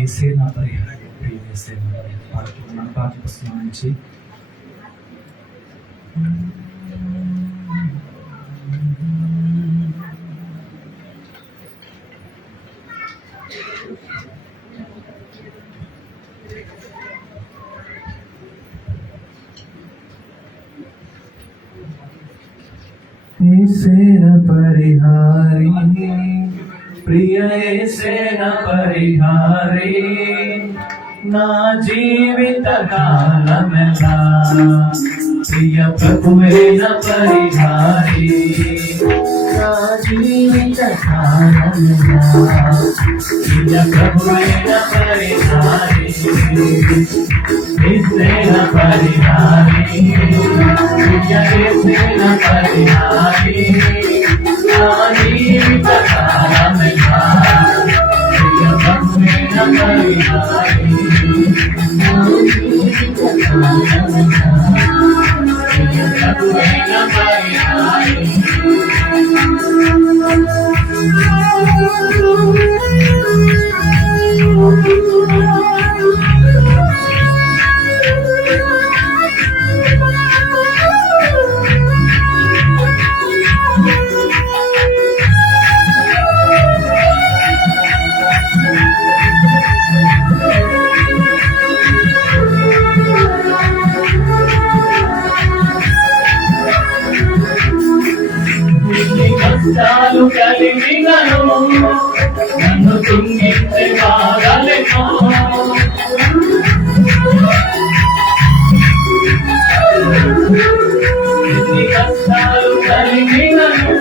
ఏసేనా పరిహారం మన పాఠ్య పుస్తకం నుంచి ఏసేన పరిహారి ప్రియ ఏసేన పరిహారి నా జీవిత కాలమెలా ప్రియ ప్రభువేన పరిహారి నా జీవిత కాలమెలా ప్రియ ప్రభువేన పరిహారి ఏసేన పరిహారి ప్రియ ఏసేన పరిహారి నా జీవిత కాలమెలా ప్రియ ప్రభువేన పరిహారి నా జీవిత కాలమెలా ప్రియ ప్రభువేన పరిహారి కష్టాలు కలిగినను నన్ను తుంగితే బాధలేమో ఎన్ని కష్టాలు కలిగినను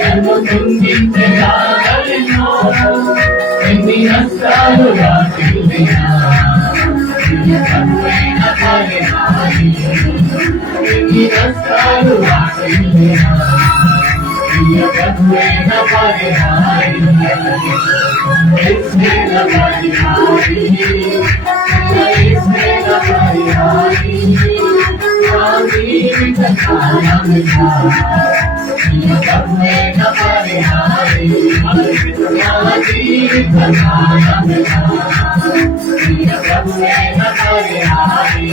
నన్ను తుంగితే బాధలేమో ఎన్ని నష్టాలు రాకిలినా కనువైన పరిహారి ఎన్ని నష్టాలు రాకిలినా కనువైన పరిహారి ఏసేన పరిహారి ఏసేన పరిహారి నా జీవిత కాలమెలా కనువైన పరిహారి నా జీవిత కాలమెలా కనువైన పరిహారి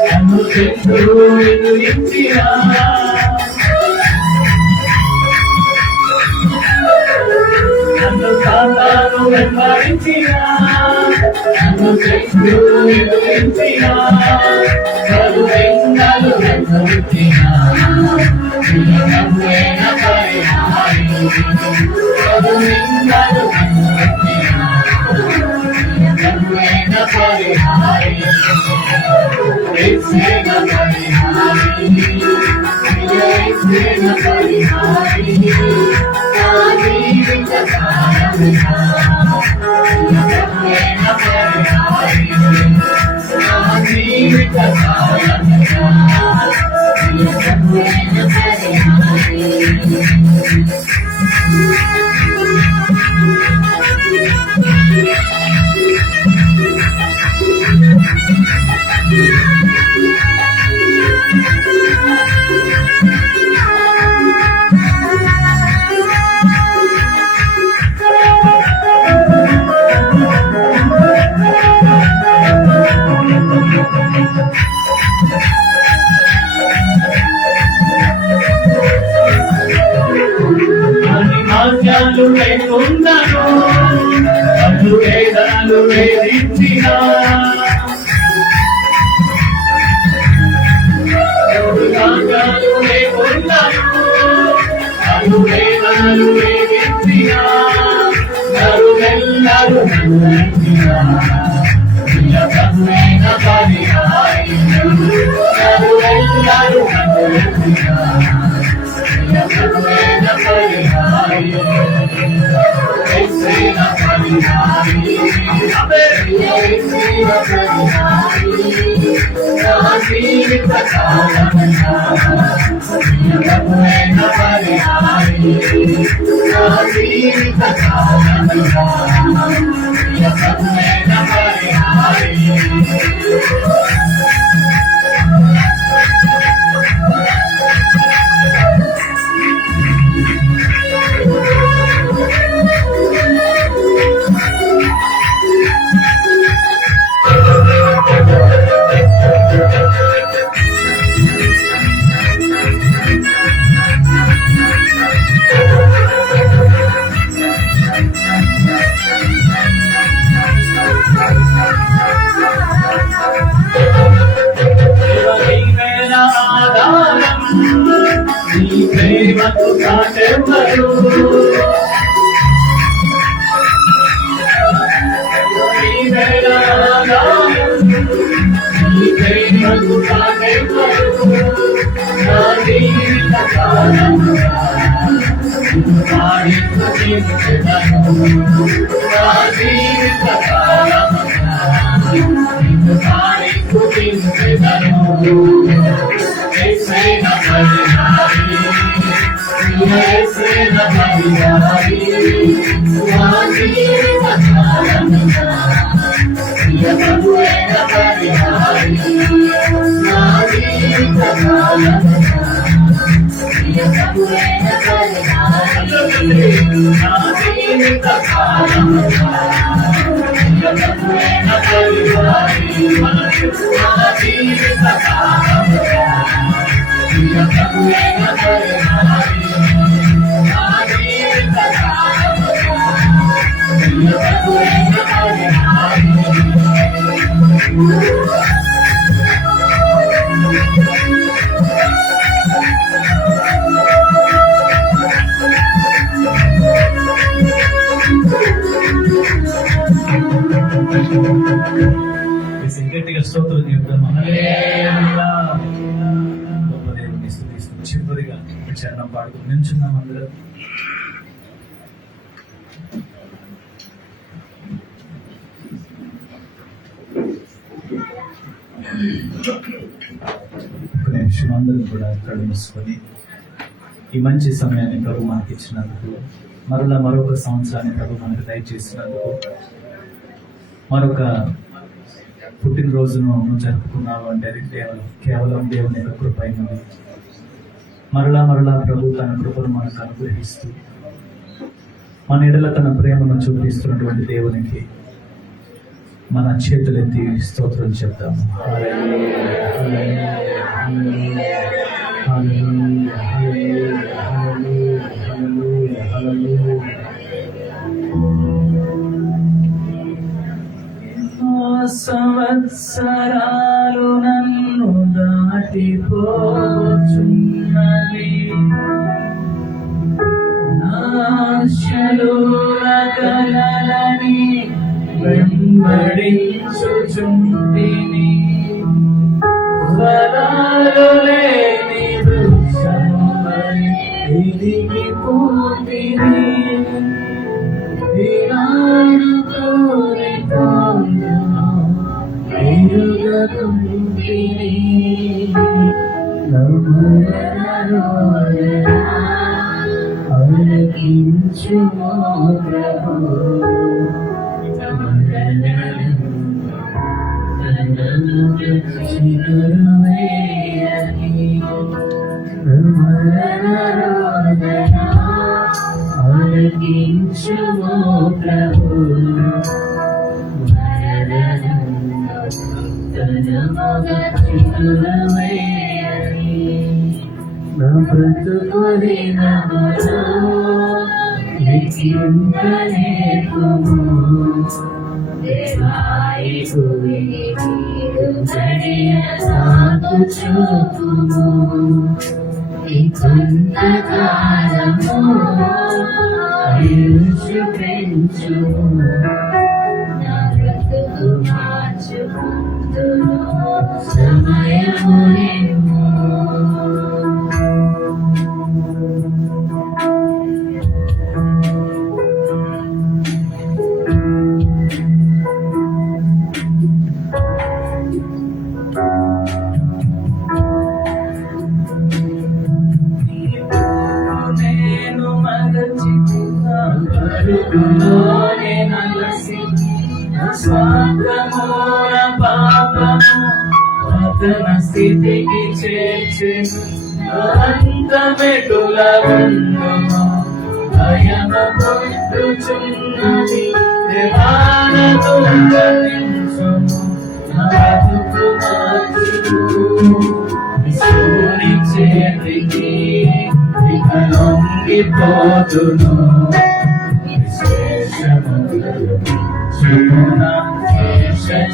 నన్ను చెట్లు ఎదురించినా నన్ను సాతాను వెంబడించినా నన్ను చెట్లు ఎదురించినా చదువెంగలు వెంబడించినా ప్రియ ప్రభువైన పరిహారి ఆజ్ఞలు లేకుండాను అడ్డు వేదాలు వేధించిన ఆజ్ఞలు లేకుండాను అడ్డు వేదాలు వేధించిన నరులెల్లరూ గట్టిగా స్తోత్రం చెప్తాం. గొప్ప దేవుని స్తుతిస్తూ చివరిగా చరణం పాడుతూ నిల్చున్నాం అందరూ. ఒక నిమిషం అందరూ కూడా కళ్ళు మూసుకొని ఈ మంచి సమయాన్ని ప్రభు మనకి ఇచ్చినందుకు, మరొక సంవత్సరాన్ని ప్రభు మనకు దయచేసినందుకు, మరొక పుట్టినరోజును జరుపుకున్నావు అంటే అది కేవలం దేవుని యొక్క కృప అయినది. మరలా ప్రభు తన కృపను మనకు అనుగ్రహిస్తూ మన ఎడల తన ప్రేమను చూపిస్తున్నటువంటి దేవునికి మన చేతులెత్తి స్తోత్రం చెప్తాము. సంవత్సరాలు నన్ను దాటిపోచున్నది, నాశలు రకలని వెంబడించుచుంటిని, ఫలాలు లేని వృక్షముల ఈనాడు కోరిపోను ఎరుగకుంటిని ఆలకించుమో ప్రభు ఆలకించుమో ప్రభు నా బ్రతుకు దినములో నిశ్చింతలేకుము నాకు చూపుము కొంతకాలము ఆయుష్ పెంచుము నా బ్రతుకు మార్చుకుందును సమయము నిమ్ము. అడుగులోనే నలసి స్వార్థమూల పాపము అతన స్థితికి చేర్చెను అంతమెటుల వందును భయము పుట్టుచున్నది దేవాలతో గతించుము నాదుకు మార్చుము విష్ణుని చేతికి ఇక లొంగిపోతును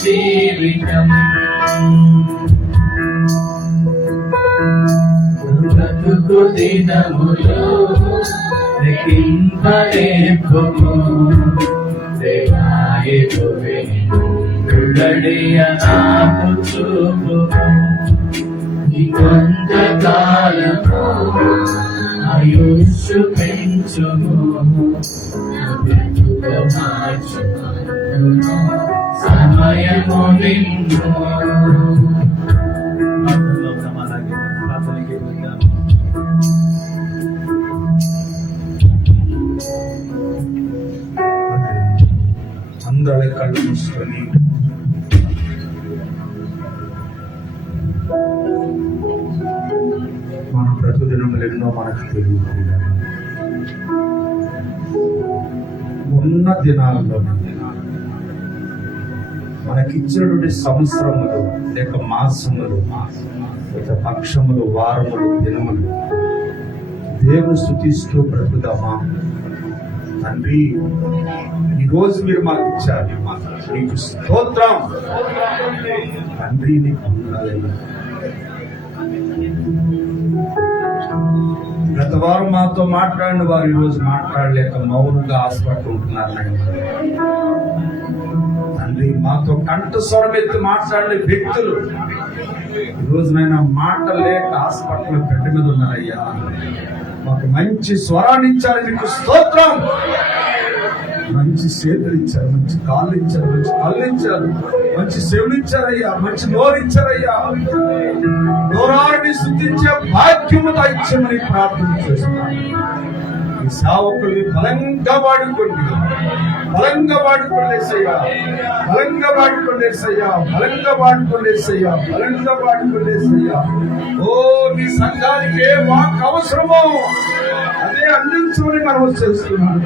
జీవితం బ్రతుకు దినములో లెక్కింపలేపుము దేవాయే రుడడియ నాకు చూపుము కొంతకాలము ఆయుష్ పెంచుము సమయము నిన్ను అందరి కళ్ళు మూసుకొని మన ప్రతిదినములు ఎన్నో మనకు తెలియదు. ఉన్న దినాలలో మనకిచ్చినటువంటి సంవత్సరములు లేక మాసములు లేక పక్షములు వారములు దినములు దేవుని స్తుతిస్తూ బ్రతుకుదామా. తండ్రి, ఈరోజు మీరు మాకు ఇచ్చారు, నీకు స్తోత్రం తండ్రి, నీకు వందనాలయ్యా. గత వారం మాతో మాట్లాడిన వారు ఈరోజు మాట్లాడలేక మౌనంగా హాస్పిటల్ ఉంటున్నారు తండ్రి. మాతో కంఠ స్వరం ఎత్తి మాట్లాడిన వ్యక్తులు ఈరోజు నైనా మాట లేక హాస్పిటల్ బెడ్ మీద ఉన్నారయ్యా. మాకు మంచి స్వరాన్ని ఇచ్చారు, మీకు స్తోత్రం. మంచి చేతులు ఇచ్చారు, మంచి కాళ్ళు ఇచ్చారు, మంచి కళ్ళు ఇచ్చారు, మంచి చెవులు ఇచ్చారయ్యా, మంచి నోరు ఇచ్చారయ్యా. నోరాన్ని శుద్ధించే భాగ్యము ఇచ్చామని ప్రార్థన చేస్తున్నాను. ఈ సేవకుల్ని బలంగా వాడుకోండి, బలంగా వాడుకోలేసయ్యా, బలంగా వాడుకోలేసయ్యా, బలంగా వాడుకోలేసయ్యా, బలంగా వాడుకోలేసయ్యా. ఓ నీ సంఘానికి ఏ వాక్ అవసరమో అదే అందించమని మనం చేస్తున్నాను.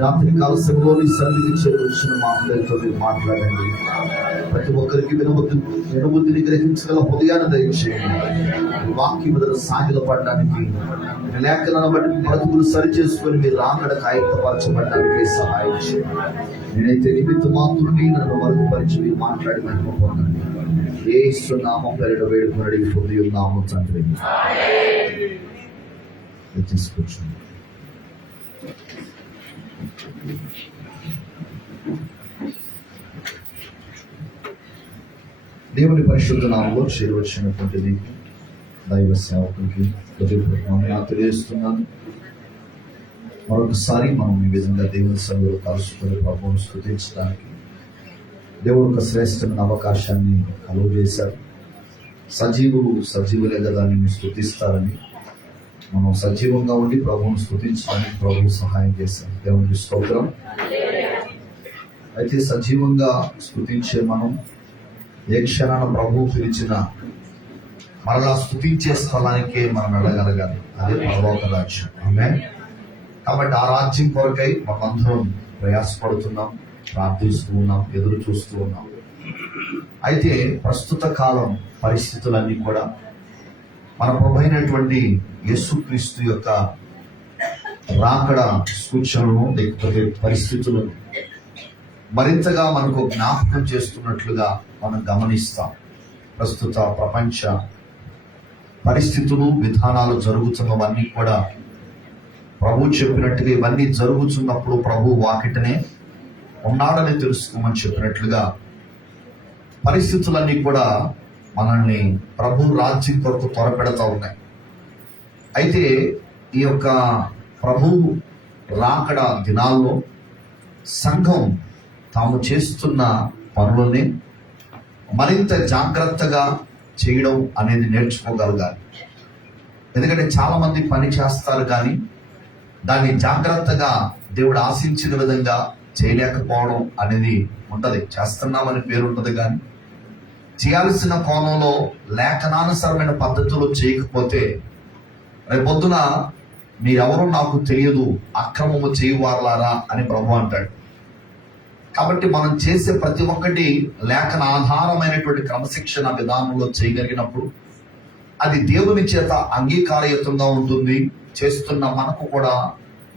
రాత్రి కాల సంఘంలోని సన్నిధి చేరువచ్చిన మా అందరితో మీరు మాట్లాడండి. ప్రతి ఒక్కరికి వినబుద్ధిని గ్రహించగల హృదయాన్ని దయచేయండి. వాక్యం మీద సాగిలపడడానికి, లేఖనాలను బట్టి బ్రతుకులు సరి చేసుకొని మీరు రాకడకు ఆయత్తపరచబడడానికి సహాయం చేయండి. నేనైతే నిమిత్త మాత్రుని నన్ను మరుగుపరిచి మీరు మాట్లాడి మహిమ పొందండి. యేసు నామం పేరిట వేడుకొని అడిగి పొంది ఉన్నాము తండ్రి. తీసుకొచ్చాను. దేవుని పరిశుద్ధ నామంలో చేరువచ్చినటువంటిది దైవ సేవకులకి తెలియజేస్తున్నాను. మరొకసారి మనం ఈ విధంగా దేవుని సన్నిధిలో కలుసుకొని ప్రభువును స్తుతించడానికి దేవుడు ఒక శ్రేష్టమైన అవకాశాన్ని కలుగజేశారు. సజీవులే కదా నిన్ను స్తుతిస్తారని మనం సజీవంగా ఉండి ప్రభువును స్తుతించడానికి ప్రభువు సహాయం చేశారు. దేవునికి స్తోత్రం. అయితే సజీవంగా స్తుతించే మనం ఏ క్షణాన ప్రభువు పిలిచిన మరలా స్తుతించే స్థలానికే మనం వెళ్ళగలగాలి. అదే పరలోక రాజ్యం. ఆమేన్. కాబట్టి ఆ రాజ్యం కొరకై మనమందరం ప్రయాసపడుతున్నాం, ప్రార్థిస్తూ ఉన్నాం, ఎదురు చూస్తూ ఉన్నాం. అయితే ప్రస్తుత కాలం పరిస్థితులన్నీ కూడా మన ప్రభువైనటువంటి యేసుక్రీస్తు యొక్క రాకడ సూచనలను లేకపోతే పరిస్థితులను మరింతగా మనకు జ్ఞాపకం చేస్తున్నట్లుగా మనం గమనిస్తాం. ప్రస్తుత ప్రపంచ పరిస్థితులు, విధానాలు జరుగుతున్నవన్నీ కూడా ప్రభు చెప్పినట్టుగా ఇవన్నీ జరుగుతున్నప్పుడు ప్రభు వాకిటనే ఉన్నాడని తెలుసుకోమని చెప్పినట్లుగా పరిస్థితులన్నీ కూడా మనల్ని ప్రభు రాజ్యం కొరకు త్వరపెడతా ఉన్నాయి. అయితే ఈ యొక్క ప్రభు రాకడ దినాల్లో సంఘం తాము చేస్తున్న పనులని మరింత జాగ్రత్తగా చేయడం అనేది నేర్చుకోగలగాలి. ఎందుకంటే చాలా మంది పని చేస్తారు కానీ దాన్ని జాగ్రత్తగా దేవుడు ఆశించిన విధంగా చేయలేకపోవడం అనేది ఉంటుంది. చేస్తున్నామని పేరు ఉంటుంది కానీ చేయాల్సిన కోణంలో లేఖనానుసారమైన పద్ధతులు చేయకపోతే రేపొద్దున మీరెవరో నాకు తెలియదు, అక్రమము చేయువారులారా అని ప్రభు అంటాడు. కాబట్టి మనం చేసే ప్రతి ఒక్కటి లేఖన ఆధారమైనటువంటి క్రమశిక్షణ విధానంలో చేయగలిగినప్పుడు అది దేవుని చేత అంగీకారయుతంగా ఉంటుంది. చేస్తున్న మనకు కూడా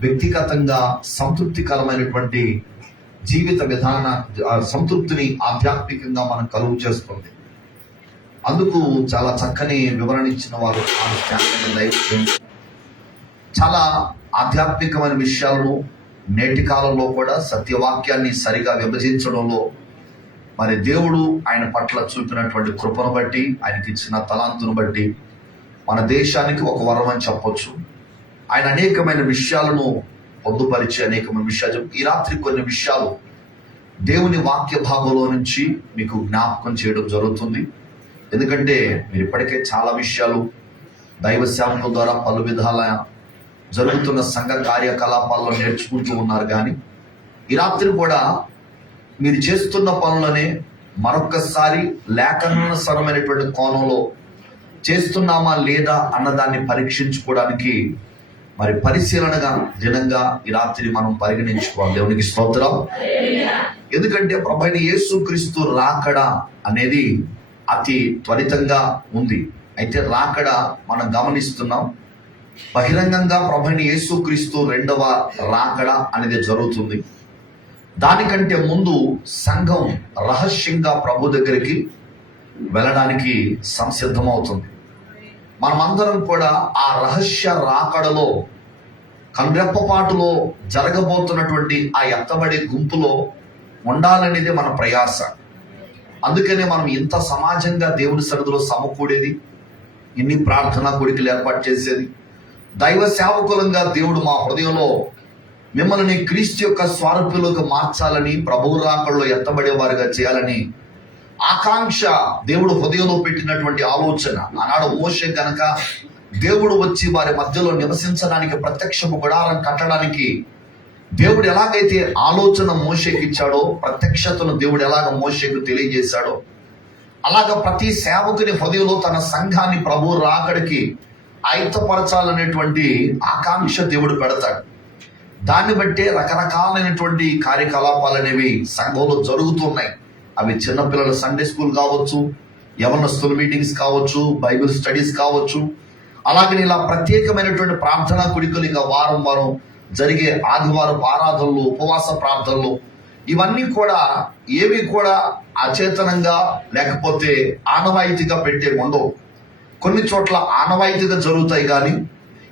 వ్యక్తిగతంగా సంతృప్తికరమైనటువంటి జీవిత విధాన సంతృప్తిని ఆధ్యాత్మికంగా మనం కలుగు చేస్తుంది. అందుకు చాలా చక్కని వివరణ ఇచ్చిన వారు చాలా ఆధ్యాత్మికమైన విషయాలను నేటి కాలంలో కూడా సత్యవాక్యాన్ని సరిగా విభజించడంలో మరి దేవుడు ఆయన పట్ల చూపినటువంటి కృపను బట్టి, ఆయనకి ఇచ్చిన తలాంతును బట్టి మన దేశానికి ఒక వరం అని చెప్పొచ్చు. ఆయన అనేకమైన విషయాలను పొందుపరిచి అనేకమైన విషయాలు ఈ రాత్రి కొన్ని విషయాలు దేవుని వాక్య భాగంలో నుంచి మీకు జ్ఞాపకం చేయడం జరుగుతుంది. ఎందుకంటే మీరు ఇప్పటికే చాలా విషయాలు దైవ సేవకుల ద్వారా పలు విధాల జరుగుతున్న సంఘ కార్యకలాపాల్లో నేర్చుకుంటూ ఉన్నారు. కానీ ఈ రాత్రి కూడా మీరు చేస్తున్న పనులనే మరొక్కసారి లేఖనానుసారమైనటువంటి కోణంలో చేస్తున్నామా లేదా అన్నదాన్ని పరీక్షించుకోవడానికి మరి పరిశీలనగా దినంగా ఈ రాత్రి మనం పరిగణించుకోవాలి. దేవునికి స్తోత్రం. ఎందుకంటే ప్రభువైన యేసుక్రీస్తు రాకడ అనేది అతి త్వరితంగా ఉంది. అయితే రాకడ మనం గమనిస్తున్నాం, బహిరంగంగా ప్రభువైన యేసుక్రీస్తు రెండవ రాకడ అనేది జరుగుతుంది. దానికంటే ముందు సంఘం రహస్యంగా ప్రభు దగ్గరికి వెళ్ళడానికి సంసిద్ధమవుతుంది. మనమందరం కూడా ఆ రహస్య రాకడలో కన్రెప్పపాటులో జరగబోతున్నటువంటి ఆ ఎత్తబడే గుంపులో ఉండాలనేది మన ప్రయాస. అందుకనే మనం ఇంత సమాజంగా దేవుని సన్నిధిలో సమకూడేది, ఇన్ని ప్రార్థనా కోడికలు ఏర్పాటు చేసేది. దైవ సేవకులంగా దేవుడు మా హృదయంలో మిమ్మల్ని క్రీస్తు యొక్క స్వారూప్యంలోకి మార్చాలని, ప్రభువు రాకడలో ఎత్తబడే వారిగా చేయాలని ఆకాంక్ష దేవుడు హృదయంలో పెట్టినటువంటి ఆలోచన. ఆనాడు మోషే గనక దేవుడు వచ్చి వారి మధ్యలో నివసించడానికి, ప్రత్యక్షపు గుడారం కట్టడానికి దేవుడు ఎలాగైతే ఆలోచన మోషేకి ఇచ్చాడో, ప్రత్యక్షతను దేవుడు ఎలాగ మోషేకు తెలియజేశాడో, అలాగ ప్రతి సేవకుని హృదయంలో తన సంఘాన్ని ప్రభు రాకడికి ఆయుత్తపరచాలనేటువంటి ఆకాంక్ష దేవుడు పెడతాడు. దాన్ని బట్టే రకరకాలైనటువంటి కార్యకలాపాలు అనేవి సంఘంలో జరుగుతున్నాయి. అవి చిన్నపిల్లల సండే స్కూల్ కావచ్చు, యవనస్తుల మీటింగ్స్ కావచ్చు, బైబిల్ స్టడీస్ కావచ్చు, అలాగే ఇలా ప్రత్యేకమైనటువంటి ప్రార్థనా కుడికలు ఇక వారం వారం జరిగే ఆదివారం ఆరాధనలు, ఉపవాస ప్రార్థనలు, ఇవన్నీ కూడా ఏవి కూడా అచేతనంగా లేకపోతే ఆనవాయితీగా పెట్టే ఉండవు. కొన్ని చోట్ల ఆనవాయితీగా జరుగుతాయి. కానీ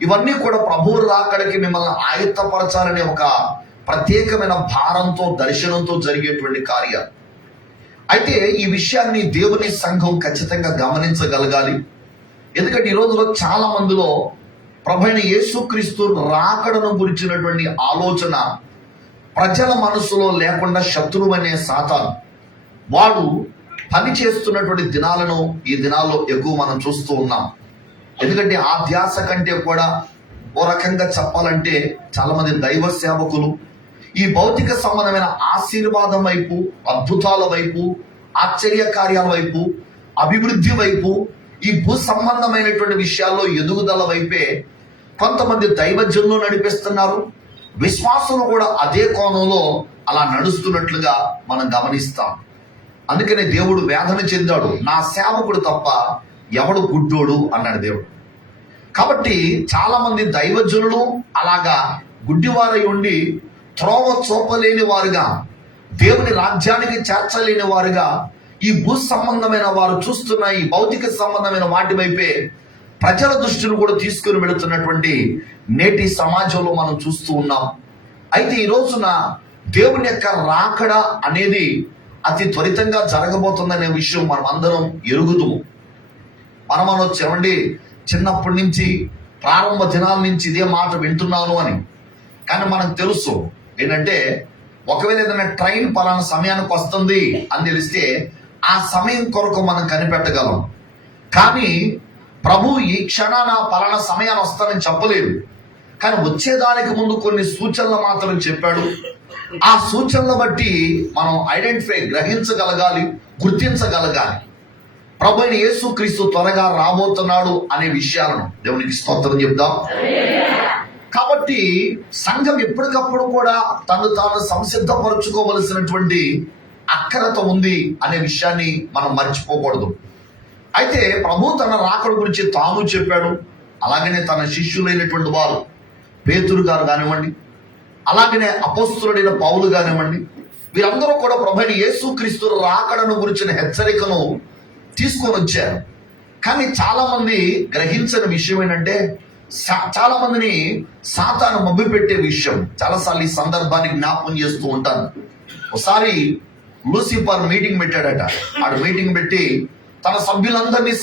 ఇవన్నీ కూడా ప్రభువు రాకడికి మిమ్మల్ని ఆయుత్తపరచాలనే ఒక ప్రత్యేకమైన భారంతో, దర్శనంతో జరిగేటువంటి కార్యాలు. అయితే ఈ విషయాన్ని దేవుని సంఘం ఖచ్చితంగా గమనించగలగాలి. ఎందుకంటే ఈ రోజులో చాలా మందిలో ప్రభువైన యేసుక్రీస్తు రాకడను గురించినటువంటి ఆలోచన ప్రజల మనసులో లేకుండా శత్రువనే సాతాను వాడు పని చేస్తున్నటువంటి దినాలను ఈ దినాల్లో ఎక్కువ మనం చూస్తూ ఉన్నాం. ఎందుకంటే ఆ ధ్యాస కంటే కూడా ఓ రకంగా చెప్పాలంటే చాలా మంది దైవ సేవకులు ఈ భౌతిక సంబంధమైన ఆశీర్వాదం వైపు, అద్భుతాల వైపు, ఆశ్చర్య కార్యాల వైపు, అభివృద్ధి వైపు, ఈ భూ సంబంధమైనటువంటి విషయాల్లో ఎదుగుదల వైపే కొంతమంది దైవజనులు నడిపిస్తున్నారు. విశ్వాసులు కూడా అదే కోణంలో అలా నడుస్తున్నట్లుగా మనం గమనిస్తాం. అందుకనే దేవుడు వేదన చెందాడు, నా సేవకుడు తప్ప ఎవడు గుడ్డోడు అన్నాడు దేవుడు. కాబట్టి చాలా మంది దైవజనులు అలాగా గుడ్డివారై ఉండి త్రోవ చూపలేని వారుగా, దేవుని రాజ్యానికి చేర్చలేని వారుగా, ఈ భూ సంబంధమైన వారు చూస్తున్న ఈ భౌతిక సంబంధమైన వాటి వైపే ప్రజల దృష్టిని కూడా తీసుకుని వెళుతున్నటువంటి నేటి సమాజంలో మనం చూస్తూ ఉన్నాం. అయితే ఈ రోజున దేవుని యొక్క రాకడ అనేది అతి త్వరితంగా జరగబోతుందనే విషయం మనం అందరం ఎరుగుదుము. మనం అనొచ్చు, ఏమండి చిన్నప్పటి నుంచి ప్రారంభ దినాల నుంచి ఇదే మాట వింటున్నాను అని. కానీ మనకు తెలుసు ఏంటంటే ఒకవేళ ఏదైనా ట్రైన్ పలానా సమయానికి వస్తుంది అని తెలిస్తే ఆ సమయం కొరకు మనం కనిపెట్టగలం. కానీ ప్రభు ఈ క్షణాన పలానా సమయాన్ని వస్తానని చెప్పలేదు. కానీ వచ్చేదానికి ముందు కొన్ని సూచనలు మాత్రం చెప్పాడు. ఆ సూచనలు బట్టి మనం ఐడెంటిఫై గ్రహించగలగాలి, గుర్తించగలగాలి. ప్రభు అయిన యేసుక్రీస్తు త్వరగా రాబోతున్నాడు అనే విషయాలను దేవునికి స్తోత్రం చెప్దాం. కాబట్టి సంఘం ఎప్పటికప్పుడు కూడా తను తాను సంసిద్ధపరచుకోవలసినటువంటి అక్కరత ఉంది అనే విషయాన్ని మనం మర్చిపోకూడదు. అయితే ప్రభు తన రాకడ గురించి తాను చెప్పాడు. అలాగనే తన శిష్యులైనటువంటి వారు పేతురు గారు కానివ్వండి, అలాగనే అపోస్తులుడైన పౌలు కానివ్వండి, వీరందరూ కూడా ప్రభు అయిన యేసుక్రీస్తు రాకడను గురించిన హెచ్చరికను తీసుకొని వచ్చారు. కానీ చాలా మంది గ్రహించని విషయం ఏంటంటే చాలా మందిని సాతాను మభ్యపెట్టే విషయం. చాలాసార్లు ఈ సందర్భాన్ని జ్ఞాపకం చేస్తూ ఉంటాను. ఒకసారి లూసిఫర్ మీటింగ్ పెట్టాడట. ఆడు మీటింగ్ పెట్టి తన సభ్యులందరినీ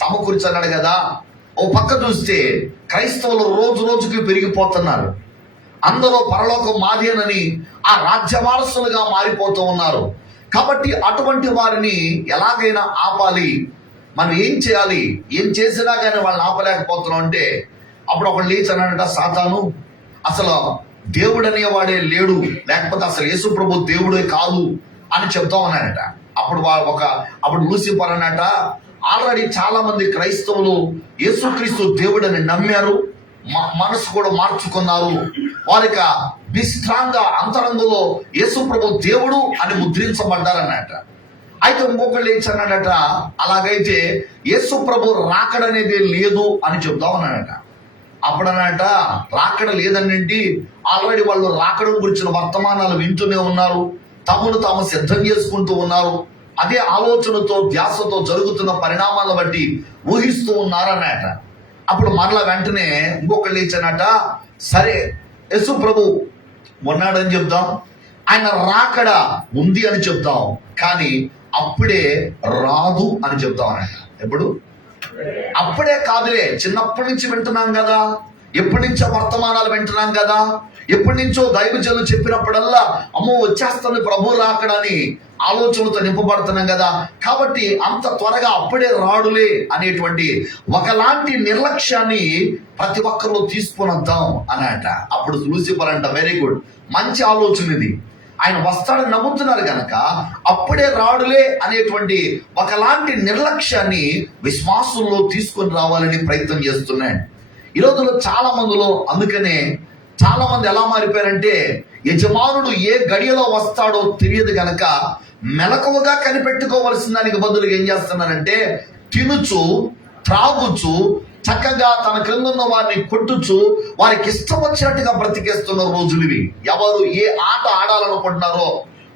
సమకూర్చాడు కదా. ఓ పక్క చూస్తే క్రైస్తవులు రోజు రోజుకి పెరిగిపోతున్నారు. అందరూ పరలోకం మాదేనని ఆ రాజ్య వారసులుగా మారిపోతూ ఉన్నారు. కాబట్టి అటువంటి వారిని ఎలాగైనా ఆపాలి, మనం ఏం చేయాలి, ఏం చేసినా కానీ వాళ్ళని ఆపలేకపోతున్నాం అంటే అప్పుడు ఒకళ్ళు లేచి అన్నాడట, సాతాను అసలు దేవుడు అనేవాడే లేడు, లేకపోతే అసలు యేసు ప్రభు దేవుడే కాదు అని చెప్తా ఉన్నాడట. అప్పుడు లూసిఫర్ అన్నట, ఆల్రెడీ చాలా మంది క్రైస్తవులు యేసుక్రీస్తు దేవుడు అని నమ్మారు, మనసు కూడా మార్చుకున్నారు. వారికి బిస్ట్రాంగా అంతరంగంలో యేసు ప్రభు దేవుడు అని ముద్రించబడ్డారన్నట. అయితే ఇంకొకళ్ళు ఏమన్నాడట, అలాగైతే యేసు ప్రభు రాకడనేది లేదు అని చెప్తా ఉన్నాడట. అప్పుడన్నట రాకడ లేదనేంటి, ఆల్రెడీ వాళ్ళు రాకడ గురించిన వర్తమానాలు వింటూనే ఉన్నారు, తమను తాము సిద్ధం చేసుకుంటూ ఉన్నారు, అదే ఆలోచనతో ధ్యాసతో జరుగుతున్న పరిణామాలను బట్టి ఊహిస్తూ ఉన్నారన్నట. అప్పుడు మరలా వెంటనే ఇంకొకళ్ళు ఇచ్చానట, సరే యేసు ప్రభు ఉన్నాడని చెప్దాం, ఆయన రాకడ ఉంది అని చెప్దాం, కానీ అప్పుడే రాదు అని చెప్తాం అన్నట. ఎప్పుడు? అప్పుడే కాదులే, చిన్నప్పటి నుంచి వింటున్నాం కదా, ఎప్పటి నుంచో వర్తమానాలు వింటున్నాం కదా, ఎప్పటి నుంచో దైవజనులు చెప్పినప్పుడల్లా అమ్మో వచ్చేస్తుంది ప్రభు రాకడని ఆలోచనలతో నింపబడుతున్నాం కదా, కాబట్టి అంత త్వరగా అప్పుడే రాడులే అనేటువంటి ఒకలాంటి నిర్లక్ష్యాన్ని ప్రతి ఒక్కరు తీసుకొని వద్దాం అన్నట. అప్పుడు లూసిఫర్ అంట, వెరీ గుడ్, మంచి ఆలోచన ఇది, ఆయన వస్తాడని నమ్ముతున్నారు కనుక అప్పుడే రాడులే అనేటువంటి ఒకలాంటి నిర్లక్ష్యాన్ని విశ్వాసంలో తీసుకొని రావాలని ప్రయత్నం చేస్తున్నాడు. ఈ రోజుల్లో చాలా మందిలో అందుకనే చాలా మంది ఎలా మారిపోయారంటే యజమానుడు ఏ గడియలో వస్తాడో తెలియదు కనుక మెలకువగా కనిపెట్టుకోవలసిన దానికి బదులుగా ఏం చేస్తున్నారంటే తినుచు త్రాగుచు చక్కగా తన క్రింద ఉన్న వారిని కొట్టుచు వారికి ఇష్టం వచ్చినట్టుగా బ్రతికేస్తున్న రోజులు ఇవి. ఎవరు ఏ ఆట ఆడాలనుకుంటున్నారో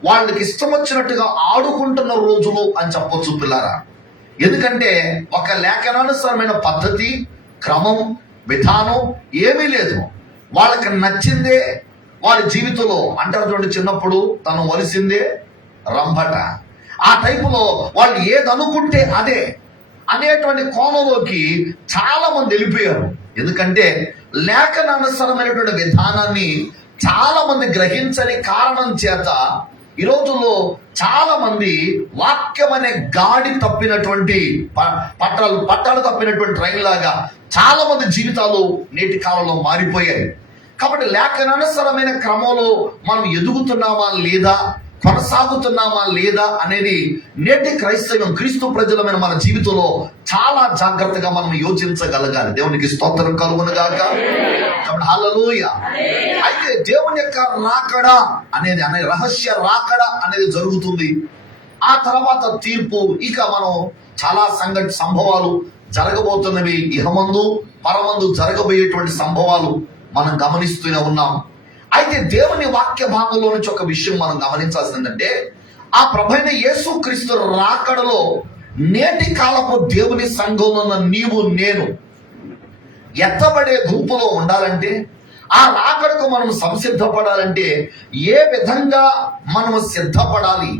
వాళ్ళకి ఇష్టం వచ్చినట్టుగా ఆడుకుంటున్న రోజులు అని చెప్పొచ్చు పిల్లారా. ఎందుకంటే ఒక లేఖనానుసారమైన పద్ధతి, క్రమం, విధానం ఏమీ లేదు. వాళ్ళకి నచ్చిందే వారి జీవితంలో అంటారు చూడండి, చిన్నప్పుడు తను వలిసిందే రంభట. ఆ టైపులో వాళ్ళు ఏదనుకుంటే అదే అనేటువంటి కోణంలోకి చాలా మంది వెళ్ళిపోయారు. ఎందుకంటే లేఖనానుసారమైనటువంటి విధానాన్ని చాలా మంది గ్రహించని కారణం చేత ఈ రోజుల్లో చాలా మంది వాక్యం అనే గాడి తప్పినటువంటి పట్టాలు తప్పినటువంటి ట్రైన్ లాగా చాలా మంది జీవితాలు నేటి కాలంలో మారిపోయాయి. కాబట్టి లేఖనానుసారమైన క్రమంలో మనం ఎదుగుతున్నామా లేదా, కొనసాగుతున్నామా లేదా అనేది నేటి క్రైస్తవం క్రీస్తు ప్రజలమైన మన జీవితంలో చాలా జాగ్రత్తగా మనం యోచించగలగాలి. దేవునికి స్తోత్రం కలుగును గాక. కాబట్టి హల్లెలూయా. అయితే దేవుని యొక్క రాకడ అనే రహస్య రాకడ అనేది జరుగుతుంది. ఆ తర్వాత తీర్పు. ఇక మనం చాలా సంభవాలు జరగబోతున్నవి, ఇహమందు పరమందు జరగబోయేటువంటి సంభవాలు మనం గమనిస్తూనే ఉన్నాం. అయితే దేవుని వాక్య భాగంలో నుంచి ఒక విషయం మనం గమనించాల్సిందంటే, ఆ ప్రభువైన యేసుక్రీస్తు రాకడలో నేటి కాలపు దేవుని సంఘంలో ఉన్న నీవు నేను ఎత్తబడే గుంపులో ఉండాలంటే, ఆ రాకడకు మనం సంసిద్ధపడాలంటే ఏ విధంగా మనము సిద్ధపడాలి,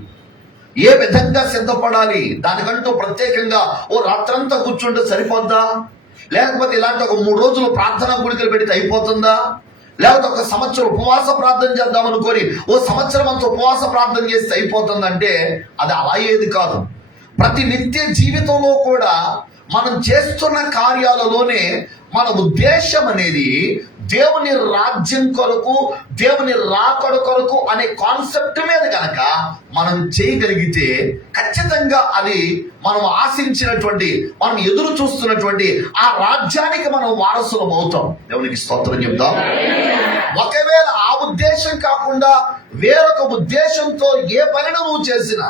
ఏ విధంగా సిద్ధపడాలి? దానికంటూ ప్రత్యేకంగా ఓ రాత్రంతా కూర్చుంటే సరిపోద్దా? లేకపోతే ఇలాంటి ఒక 3 రోజులు ప్రార్థన గుడికలు పెడితే అయిపోతుందా? లేకపోతే ఒక సంవత్సరం ఉపవాస ప్రార్థన చేద్దాం అనుకొని ఓ సంవత్సరం అంతా ఉపవాస ప్రార్థన చేస్తే అయిపోతుందంటే అది అలా ఏది కాదు. ప్రతి నిత్య జీవితంలో కూడా మనం చేస్తున్న కార్యాలలోనే మన ఉద్దేశం అనేది దేవుని రాజ్యం కొరకు, దేవుని రాకడ కొరకు అనే కాన్సెప్ట్ మీద కనుక మనం చేయగలిగితే ఖచ్చితంగా అది మనం ఆశించినటువంటి, మనం ఎదురు చూస్తున్నటువంటి ఆ రాజ్యానికి మనం వారసులం అవుతాం. దేవునికి స్తోత్రం చెప్తాం. ఒకవేళ ఆ ఉద్దేశం కాకుండా వేరొక ఉద్దేశంతో ఏ పనిని నువ్వు చేసినా,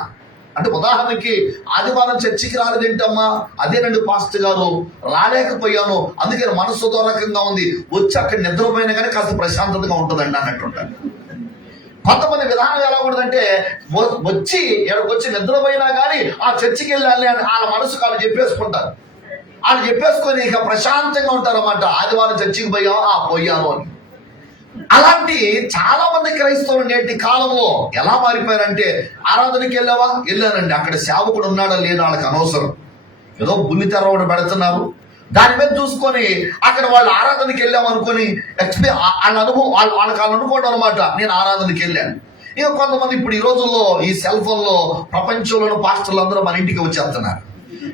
అంటే ఉదాహరణకి ఆదివారం చర్చికి రాలేదేంటమ్మా, అదేనండి పాస్టర్ గారు రాలేకపోయాను, అందుకని మనసు రకంగా ఉంది, వచ్చి అక్కడ నిద్రపోయినా కానీ కాస్త ప్రశాంతతగా ఉంటుందండి అన్నట్టుంటారు. కొంతమంది విధానం ఎలా ఉంటుందంటే వచ్చి ఎక్కడికి నిద్రపోయినా కానీ ఆ చర్చికి వెళ్ళాలి అని వాళ్ళ మనసు వాళ్ళు చెప్పేసుకుంటారు. వాళ్ళు చెప్పేసుకొని ఇక ప్రశాంతంగా ఉంటారు అన్నమాట. ఆదివారం చర్చికి పోయాను అని. అలాంటి చాలా మంది క్రైస్తవులు నేటి కాలంలో ఎలా మారిపోయారంటే, ఆరాధనకి వెళ్ళానండి, అక్కడ సేవకుడు ఉన్నాడా లేదా వాళ్ళకి అనవసరం, ఏదో బుల్లి తెర ఒకటి పెడుతున్నారు, దాని మీద చూసుకొని అక్కడ వాళ్ళు ఆరాధనకి వెళ్ళామనుకొని వాళ్ళ అనుభవం వాళ్ళకి అనుకోవడం అనమాట, నేను ఆరాధనకి వెళ్ళాను. ఇక కొంతమంది ఇప్పుడు ఈ రోజుల్లో ఈ సెల్ ఫోన్ లో ప్రపంచంలోని పాస్టర్లు అందరూ మన ఇంటికి వచ్చేస్తున్నారు.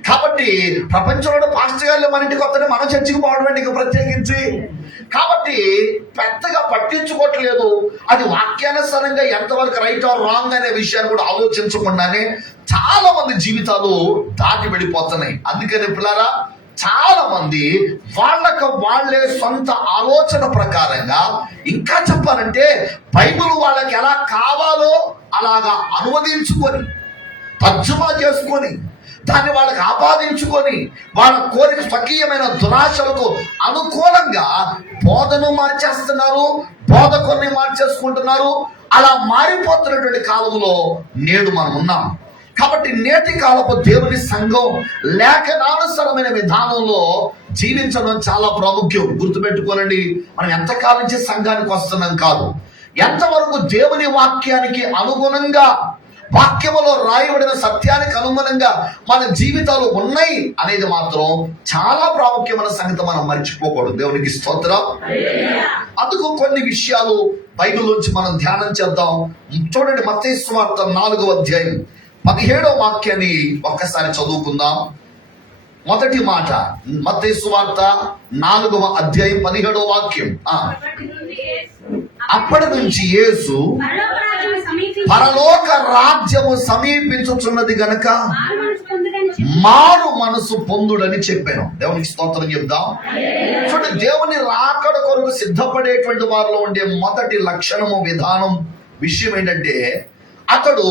కాబట్టి ప్రపంచంలో పాస్టర్ గారు మన ఇంటికి వస్తే మనం చర్చికి పోవడం ఇక ప్రత్యేకించి. కాబట్టి పెద్దగా పట్టించుకోవట్లేదు. అది వాక్యానుసారంగా ఎంతవరకు రైట్ ఆర్ రాంగ్ అనే విషయాన్ని కూడా ఆలోచించకుండానే చాలా మంది జీవితాలు దాటి వెళ్ళిపోతున్నాయి. అందుకని పిల్లరా, చాలా మంది వాళ్ళే సొంత ఆలోచన ప్రకారంగా, ఇంకా చెప్పాలంటే బైబిల్ వాళ్ళకి ఎలా కావాలో అలాగా అనువదించుకొని, తర్జుమా చేసుకొని, దాన్ని వాళ్ళకి ఆపాదించుకొని, వాళ్ళ కోరిక స్వకీయమైన దురాశలకు అనుకూలంగా బోధను మార్చేస్తున్నారు, బోధకుల్ని మార్చేసుకుంటున్నారు. అలా మారిపోతున్నటువంటి కాలంలో నేడు మనం ఉన్నాం. కాబట్టి నేటి కాలపు దేవుని సంఘం లేఖనానుసారమైన విధానంలో జీవించడం చాలా ప్రాముఖ్యం. గుర్తుపెట్టుకోనండి, మనం ఎంతకాలం నుంచి సంఘానికి వస్తున్నాం కాదు, ఎంతవరకు దేవుని వాక్యానికి అనుగుణంగా, వాక్యములో రాయబడిన సత్యానికి అనుగుణంగా మన జీవితాలు ఉన్నాయి అనేది మాత్రం చాలా ప్రాముఖ్యమైన సంగతి మనం మర్చిపోకూడదు. దేవునికి స్తోత్రం. అందుకు కొన్ని విషయాలు బైబిల్ నుంచి మనం ధ్యానం చేద్దాం. చూడండి, మత్తయి సువార్త 4వ అధ్యాయం 17వ వాక్యాన్ని ఒక్కసారి చదువుకుందాం. మొదటి మాట, మత్తయి సువార్త 4వ అధ్యాయం 17వ వాక్యం. అప్పటి నుంచి యేసు పరలోక రాజ్యము సమీపించుచున్నది గనక మారు మనసు పొందుడని చెప్పాను. దేవునికి స్తోత్రం చెప్దాం. చూడండి, దేవుని రాకడ కొరకు సిద్ధపడేటువంటి వారిలో ఉండే మొదటి లక్షణము, విధానం, విషయం ఏంటంటే అతడు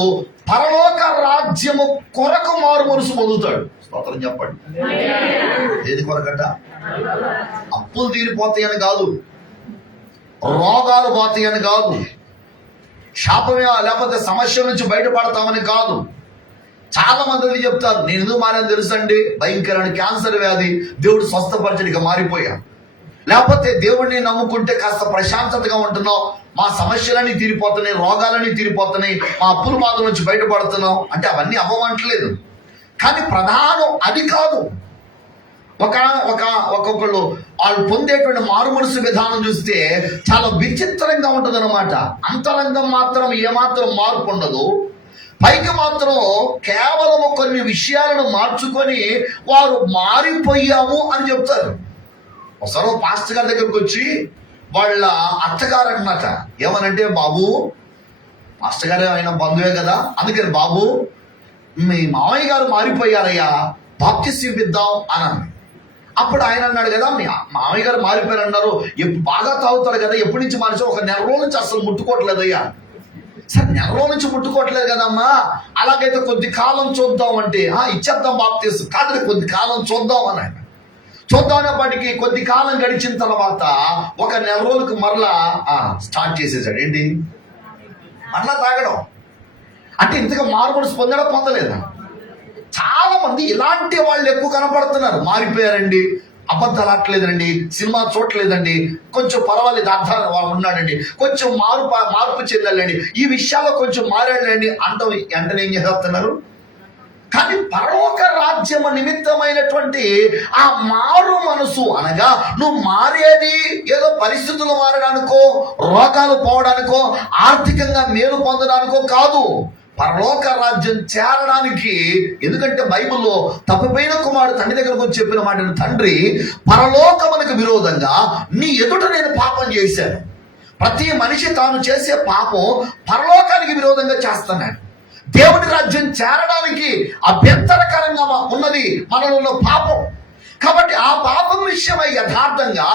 పరలోక రాజ్యము కొరకు మారు మనసు పొందుతాడు. స్తోత్రం చెప్పండి. ఏది కొరకట? అప్పులు తీరిపోతాయని కాదు, రోగాలు పోతాయని కాదు, శాపమే లేకపోతే సమస్య నుంచి బయటపడతామని కాదు. చాలా మంది చెప్తారు, నేను ఎందుకు మారని తెలుసండి, భయంకరమైన క్యాన్సర్ వ్యాధి దేవుడు స్వస్థపరచడిగా మారిపోయా, లేకపోతే దేవుడిని నమ్ముకుంటే కాస్త ప్రశాంతతగా ఉంటున్నాం, మా సమస్యలన్నీ తీరిపోతున్నాయి, రోగాలన్నీ తీరిపోతున్నాయి, మా అప్పుల బాధ నుంచి బయటపడుతున్నాం అంటే అవన్నీ అవ్వమంటలేదు. కానీ ప్రధానం అది కాదు. ఒక్కొక్కళ్ళు వాళ్ళు పొందేటువంటి మారుమనసు విధానం చూస్తే చాలా విచిత్రంగా ఉంటుంది అనమాట. అంతరంగం మాత్రం ఏమాత్రం మార్పు ఉండదు, పైకి మాత్రం కేవలం కొన్ని విషయాలను మార్చుకొని వారు మారిపోయాము అని చెప్తారు. ఒకసారి పాస్టర్ గారి దగ్గరకు వచ్చి వాళ్ళ అత్తగారు అన్నమాట, ఏమనంటే, బాబు, మాస్టర్ గారు ఆయన బంధువే కదా, అందుకని బాబు మీ మామయ్య గారు మారిపోయారయ్యా, బాప్తిస్మం ఇద్దాం అన్నాను. అప్పుడు ఆయన అన్నాడు కదా, మీ మామయ్య గారు మారిపోయారు అన్నారు, బాగా తాగుతారు కదా, ఎప్పటి నుంచి మార్చా? ఒక నెల రోజుల నుంచి అసలు ముట్టుకోవట్లేదయ్యా. సరే, నెల రోజుల నుంచి ముట్టుకోవట్లేదు కదమ్మా, అలాగైతే కొద్ది కాలం చూద్దాం అంటే, ఇచ్చేద్దాం బాప్తిస్మం కాదు, కొద్ది కాలం చూద్దాం అని ఆయన. చూద్దామనేప్పటికీ కొద్ది కాలం గడిచిన తర్వాత ఒక నెల రోజులకు మరలా స్టార్ట్ చేసేసాడు. ఏంటి? మరలా తాగడం. అంటే ఇంతగా మారుమనసు పొందలేదా? చాలా మంది ఇలాంటి వాళ్ళు ఎక్కువ కనపడుతున్నారు. మారిపోయారండి, అబద్ధాలు ఆడలేదండి, సినిమా చూడలేదండి, కొంచెం పర్వాలేదు అర్థం ఉన్నాడండి, కొంచెం మార్పు చెందాలండి, ఈ విషయాల్లో కొంచెం మారాడండి అంటాం. వెంటనే ఏం చేస్తున్నారు? కానీ పరలోక రాజ్యము నిమిత్తమైనటువంటి ఆ మారు మనసు అనగా నువ్వు మారేది ఏదో పరిస్థితులు మారడానికో, రోగాలు పోవడానికో, ఆర్థికంగా మేలు పొందడానికో కాదు, పరలోక రాజ్యం చేరడానికి. ఎందుకంటే బైబిల్లో తప్పిపోయిన కుమారుడు తండ్రి దగ్గరకు వచ్చి చెప్పిన మాట, తండ్రి, పరలోకమునకు విరోధంగా నీ ఎదుట నేను పాపం చేశాను. ప్రతి మనిషి తాను చేసే పాపం పరలోకానికి విరోధంగా చేస్తున్నాడు. దేవుని రాజ్యం చేరడానికి అభ్యంతరకరంగా ఉన్నది మనలో పాపం. కాబట్టి ఆ పాపం విషయమై యథార్థంగా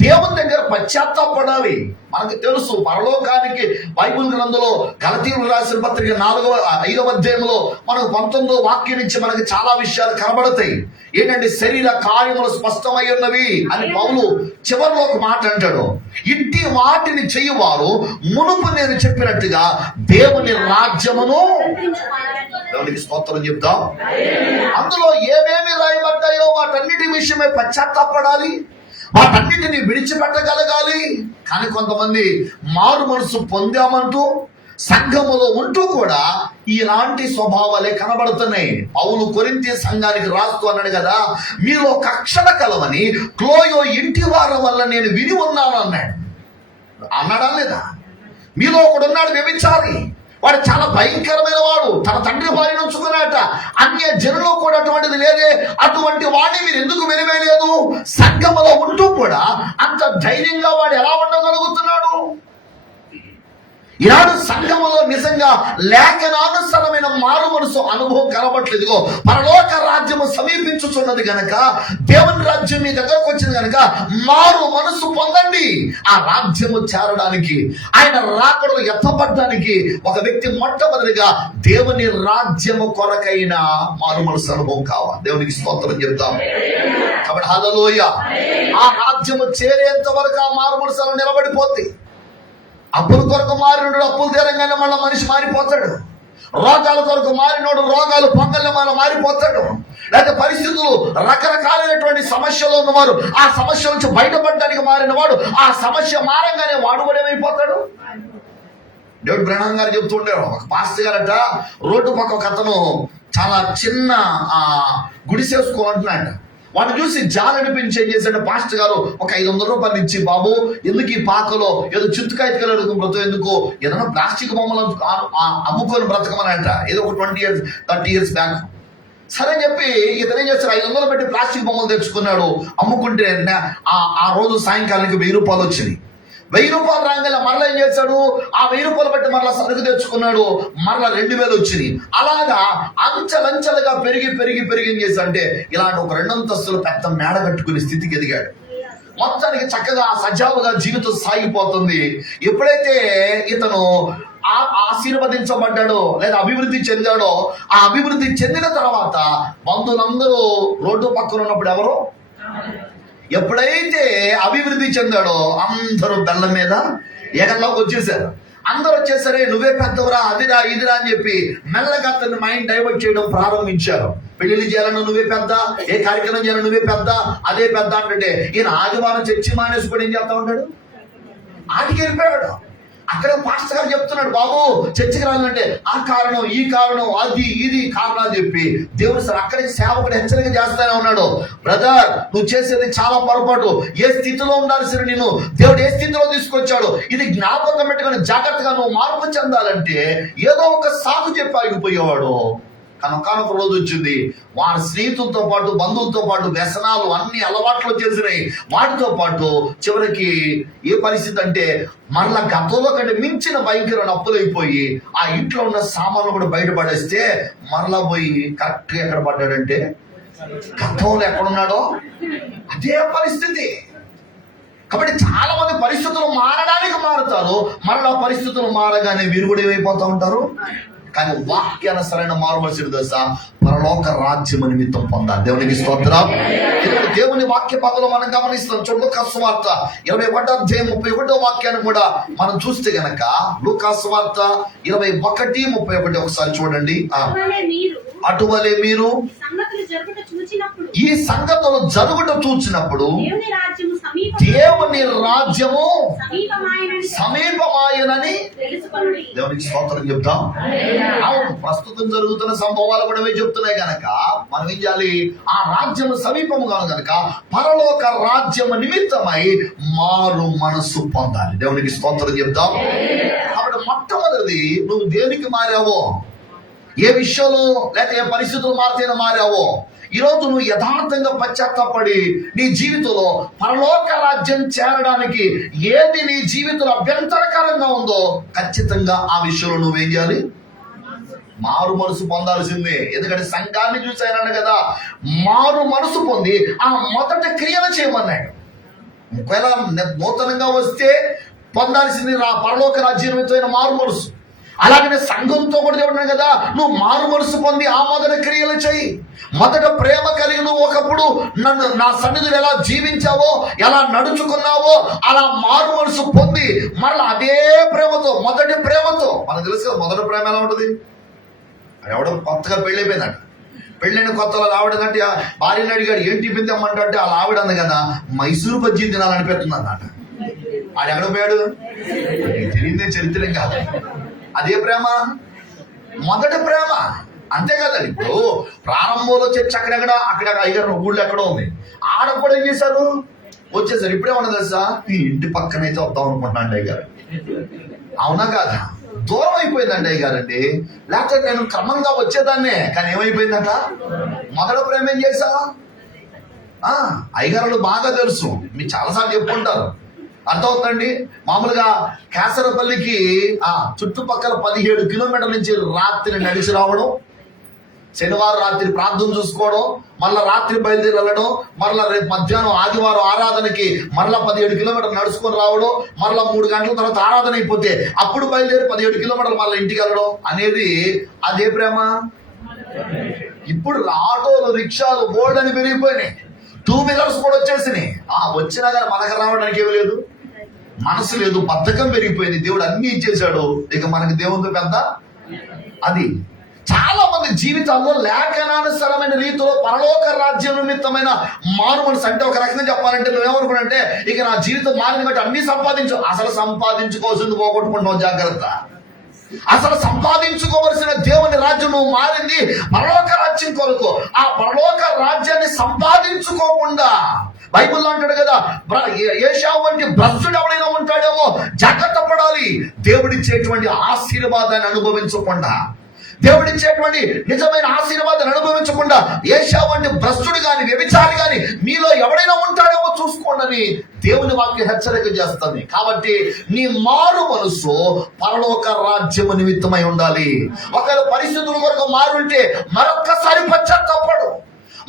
దేవుని దగ్గర పశ్చాత్తాపడాలి. మనకు తెలుసు, పరలోకానికి బైబిల్ గ్రంథంలో గలతీయులకు రాసిన పత్రిక 5వ అధ్యాయంలో మనకు 19వ వాక్యం నుంచి మనకి చాలా విషయాలు కనబడతాయి. ఏంటంటే, శరీర కార్యములు స్పష్టమై ఉన్నవి అని పౌలు చివరిలో ఒక మాట అంటాడు. ఇట్టి వాటిని చెయ్యువారు మునుపు నేను చెప్పినట్టుగా దేవుని రాజ్యమును, దేవునికి స్తోత్రం చెప్తాం, అందులో ఏమేమి రాయబడ్డాయో వాటన్నిటి విషయమై పశ్చాత్తాపడాలి, వాటన్నిటిని విడిచిపెట్టగలగాలి. కానీ కొంతమంది మారు మనసు పొందామంటూ సంఘములో ఉంటూ కూడా ఇలాంటి స్వభావాలే కనబడుతున్నాయి. పౌలు కొరింథీ సంఘానికి రాస్తూ అన్నాడు కదా, మీలో కక్షణ కలవని క్లోయో ఇంటి వారి వల్ల నేను విని ఉన్నాను అన్నాడా లేదా? మీలో ఒకడు ఉన్నాడు వ్యభిచారి, వాడు చాలా భయంకరమైన వాడు, తన తండ్రి భార్యను ఉంచుకున్నాట, అన్య జనులో కూడా అటువంటిది లేదే, అటువంటి వాడిని మీరు ఎందుకు వెలివేయలేదు? సంఘములో ఉంటూ కూడా అంత ధైర్యంగా వాడు ఎలా ఉండగలుగుతున్నాడు? ఈనాడు సంఘములో నిజంగా లేఖనానుసరమైన మారు మనసు అనుభవం కనబట్లేదుగో. పరలోక రాజ్యము సమీపించుచున్నది గనక, దేవుని రాజ్యం మీ దగ్గరకు వచ్చింది గనక మారు మనసు పొందండి. ఆ రాజ్యము చేరడానికి, ఆయన రాకడలో ఎత్తపడడానికి ఒక వ్యక్తి మొట్టమొదటిగా దేవుని రాజ్యము కొరకైన మారు మనసు అనుభవం కావాలి. దేవునికి స్తోత్రం చెప్తాం. కాబట్టి హల్లెలూయా. ఆ రాజ్యము చేరేంత వరకు ఆ మారు మనసు నిలబడిపోద్ది. అప్పుల కొరకు మారినోడు అప్పులు తీరంగానే మళ్ళీ మనిషి మారిపోతాడు. రోగాల కొరకు మారినోడు రోగాలు పొంగల్ని మళ్ళీ మారిపోతాడు. లేకపోతే పరిస్థితులు రకరకాలైనటువంటి సమస్యలు ఉన్నవారు ఆ సమస్య నుంచి బయటపడడానికి మారిన వాడు ఆ సమస్య మారంగానే వాడు కూడా ఏమైపోతాడు? డేవిడ్ బ్రహ్నాం గారు చెప్తూ ఉండేవాడు, ఒక పాస్టర్ గారట రోడ్డు పక్క ఒక అతను చాలా చిన్న గుడిసేసుకోమంటున్నాడు. వాడిని చూసి జాలనిపించి ఏం చేశాడు, పాస్టర్ గారు ఒక 500 రూపాయలు ఇచ్చి, బాబు ఎందుకు ఈ పాకలో ఏదో చింతకాయలు బ్రతం, ఎందుకు ఏదైనా ప్లాస్టిక్ బొమ్మలు అమ్ముకొని బ్రతకమని అంట, ఏదో ఒక 20 years 30 years బ్యాక్. సరే అని చెప్పి ఇతను ఏం చేస్తాడు, 500 పెట్టి ప్లాస్టిక్ బొమ్మలు తెచ్చుకున్నాడు. అమ్ముకుంటే ఆ రోజు సాయంకాలానికి 1000 రూపాయలు వచ్చినాయి. 1000 రూపాయలు రాగానే మరలా ఏం చేశాడు, ఆ 1000 రూపాయలు బట్టి మరలా సరుకు తెచ్చుకున్నాడు, మరలా 2000 వచ్చినాయి. అలాగా అంచెలంచెలుగా పెరిగి ఏం చేశాడంటే ఇలాంటి ఒక 2 అంతస్తులు పెద్ద మేడ కట్టుకునే స్థితికి ఎదిగాడు. మొత్తానికి చక్కగా సజావుగా జీవితం సాగిపోతుంది. ఎప్పుడైతే ఇతను ఆశీర్వదించబడ్డాడో లేదా అభివృద్ధి చెందాడో, ఆ అభివృద్ధి చెందిన తర్వాత బంధువులందరూ రోడ్డు పక్కన ఉన్నప్పుడు ఎవరు, ఎప్పుడైతే అభివృద్ధి చెందాడో అందరూ బెల్లం మీద ఏకంలోకి వచ్చేసారు. అందరూ వచ్చేసరే నువ్వే పెద్దవరా, అదిరా ఇదిరా అని చెప్పి మెల్లగా అతన్ని మైండ్ డైవర్ట్ చేయడం ప్రారంభించారు. పెళ్లిళ్ళు చేయాలన్నా నువ్వే పెద్ద, ఏ కార్యక్రమం చేయాలన్నా నువ్వే పెద్ద, అదే పెద్ద అంటే ఈయన ఆదివారం చర్చి మానేసుకొని ఏం చేస్తా ఉంటాడు? ఆటికి వెళ్ళిపోయాడు. అక్కడ పాస్టర్ గారు చెప్తున్నాడు, బాబు చర్చికి రాలంటే ఆ కారణం ఈ కారణం అది ఇది కారణాలు చెప్పి దేవుడు సార్ అక్కడికి సేవకుడు హెచ్చరిక చేస్తానే ఉన్నాడు. బ్రదర్, నువ్వు చేసేది చాలా పొరపాటు. ఏ స్థితిలో ఉండాల్సిన నేను దేవుడు ఏ స్థితిలో తీసుకొచ్చాడు ఇది జ్ఞాపకం పెట్టుకుని జాగ్రత్తగా నువ్వు మార్పు చెందాలంటే ఏదో ఒక సాకు చెప్పి ఆగిపోయేవాడు. కనుక రోజు వచ్చింది, వారి స్నేహితులతో పాటు బంధువులతో పాటు వ్యసనాలు అన్ని అలవాట్లు వచ్చేసినాయి. వాటితో పాటు చివరికి ఏ పరిస్థితి అంటే మరలా గతంలో కంటే మించిన భయంకరమైన అప్పులైపోయి ఆ ఇంట్లో ఉన్న సామాన్లు కూడా బయటపడేస్తే మరలా పోయి కరెక్ట్గా ఎక్కడ పడ్డాడంటే గతంలో ఎక్కడున్నాడో అదే పరిస్థితి. కాబట్టి చాలా మంది పరిస్థితులు మారడానికి మారుతారు, మరలా పరిస్థితులు మారగానే వీరు కూడా ఏమైపోతా ఉంటారు. కానీ వాక్యానుసరైన మారుమనసుడు దశ పరలోక రాజ్యం నిమిత్తం పొందాలి. దేవునికి స్తోత్రం. దేవుని వాక్య పదలో మనం గమనిస్తాం. చూడు లూకా సువార్త 21:31 వాక్యాన్ని కూడా మనం చూస్తే గనక లూకా సువార్త 21:31 ఒకసారి చూడండి. అటువలే మీరు ఈ సంగతులు జరుగుట చూచినప్పుడు దేవుని రాజ్యము సమీపమాయనని దేవునికి స్తోత్రం చెప్తాం. అవును, ప్రస్తుతం జరుగుతున్న సంభవాలు కూడా చెప్తున్నాయి కనుక మనం ఏం చేయాలి? ఆ రాజ్యము సమీపము కాదు కనుక పరలోక రాజ్యము నిమిత్తమై మారు మనస్సు పొందాలి. దేవునికి స్తోత్రం చెప్తాం. కాబట్టి మొట్టమొదటిది, నువ్వు దేనికి మారావో, ఏ విషయంలో లేక ఏ పరిస్థితులు మారితేనే మారావో, ఈరోజు నువ్వు యథార్థంగా పశ్చాత్తాపడి నీ జీవితంలో పరలోక రాజ్యం చేరడానికి ఏది నీ జీవితంలో అభ్యంతరకరంగా ఉందో ఖచ్చితంగా ఆ విషయంలో నువ్వేం చేయాలి? మారు మనసు పొందాల్సిందే. ఎందుకంటే సంఘాన్ని చూసాయన కదా, మారు మనసు పొంది ఆ మొదటి క్రియలు చేయమన్నాడు. ఒకవేళ నూతనంగా వస్తే పొందాల్సింది పరలోక రాజ్యం మారు మనసు. అలాగనే సంఘంతో కూడా దేవుడు కదా, నువ్వు మారు మనసు పొంది ఆ మొదటి క్రియలు చెయ్యి. మొదట ప్రేమ కలిగి నువ్వు ఒకప్పుడు నన్ను నా సన్నిధిలో ఎలా జీవించావో, ఎలా నడుచుకున్నావో అలా మారు మనసు పొంది మళ్ళీ అదే ప్రేమతో, మొదటి ప్రేమతో, మనకు తెలుసు కదా మొదటి ప్రేమ ఎలా ఉంటుంది. ఎవడో కొత్తగా పెళ్ళైపోయిందంట, పెళ్ళైన కొత్తలో ఆవిడదంటే భార్యని అడిగాడు ఏం టిఫిన్ తెమ్మంటే వాళ్ళ ఆవిడ అంది కదా మైసూరు బజ్జీ తినాలనిపెడుతుంది అన్నమాట. ఆడు ఎక్కడ పోయాడు తెలియదే, చరిత్రం కాదు. అదే ప్రేమ, మొదటి ప్రేమ. అంతే కదండి. ఇప్పుడు ప్రారంభంలో చర్చ అక్కడ అయ్యారు ఊళ్ళో ఎక్కడో ఉంది, ఆడ కూడా ఏం చేశారు, వచ్చేసారు. ఇప్పుడేమన్నా తెలుసా, ఈ ఇంటి పక్కనైతే వద్దాం అనుకుంటున్నాను అయ్యారు. అవునా కాదా? దూరం అయిపోయిందండి అయ్యారండి. లేకపోతే నేను క్రమంగా వచ్చేదాన్నే, కానీ ఏమైపోయిందంట మొదటి ప్రేమ. ఏం చేసా అయ్యగారులు బాగా తెలుసు, మీకు చాలాసార్లు చెప్పుకుంటారు, అర్థమవుతుందండి. మామూలుగా కేసరపల్లికి చుట్టుపక్కల 17 కిలోమీటర్ల నుంచి రాత్రి నడిచి రావడం, శనివారం రాత్రి ప్రార్థన చూసుకోవడం, మళ్ళా రాత్రి బయలుదేరి వెళ్ళడం, మళ్ళా రేపు మధ్యాహ్నం ఆదివారం ఆరాధనకి మరలా 17 కిలోమీటర్లు నడుచుకొని రావడం, మరలా 3 గంటల తర్వాత ఆరాధన అయిపోతే అప్పుడు బయలుదేరి 17 కిలోమీటర్లు మళ్ళీ ఇంటికి వెళ్ళడం అనేది అదే ప్రేమ. ఇప్పుడు ఆటోలు, రిక్షాలు బోర్డు అని పెరిగిపోయినాయి, 2 వీలర్స్ కూడా వచ్చేసినాయి. వచ్చినా కానీ మనకు రావడానికి ఏమీ లేదు, మనసు లేదు, బద్ధకం పెరిగిపోయింది. దేవుడు అన్ని ఇచ్చేశాడు, ఇక మనకి దేవునితో పెద్ద అది. చాలా మంది జీవితాల్లో లేఖనానుసరమైన రీతిలో పరలోక రాజ్యం నిమిత్తమైన మారు మనసు. అంటే ఒక రకంగా చెప్పాలంటే నువ్వేమనుకున్నాంటే ఇక నా జీవితం మారింది బట్టి అన్ని సంపాదించు. అసలు సంపాదించుకోవాల్సింది పోగొట్టుకుంటున్నావు, జాగ్రత్త. అసలు సంపాదించుకోవలసిన దేవుని రాజ్యం నువ్వు మారింది పరలోక రాజ్యం కొరకు. ఆ పరలోక రాజ్యాన్ని సంపాదించుకోకుండా బైబిల్లో అంటాడు కదా, ఏషావు వంటి భ్రష్టుడు ఎవడైనా ఉంటాడేమో, జాగ్రత్త పడాలి. దేవుడిచ్చేటువంటి ఆశీర్వాదాన్ని అనుభవించకుండా, దేవుడిచ్చేటువంటి నిజమైన ఆశీర్వాదాన్ని అనుభవించకుండా ఏషావు వంటి భ్రష్టుడు గాని, వ్యభిచారి గాని మీలో ఎవడైనా ఉంటాడేమో చూసుకోండి దేవుని వాక్య హెచ్చరిక చేస్తుంది. కాబట్టి నీ మారు మనసు పరలోక రాజ్యము నిమిత్తమై ఉండాలి. ఒకవేళ పరిస్థితుల వరకు మారుంటే మరొక్కసారి పశ్చాత్తాపడు.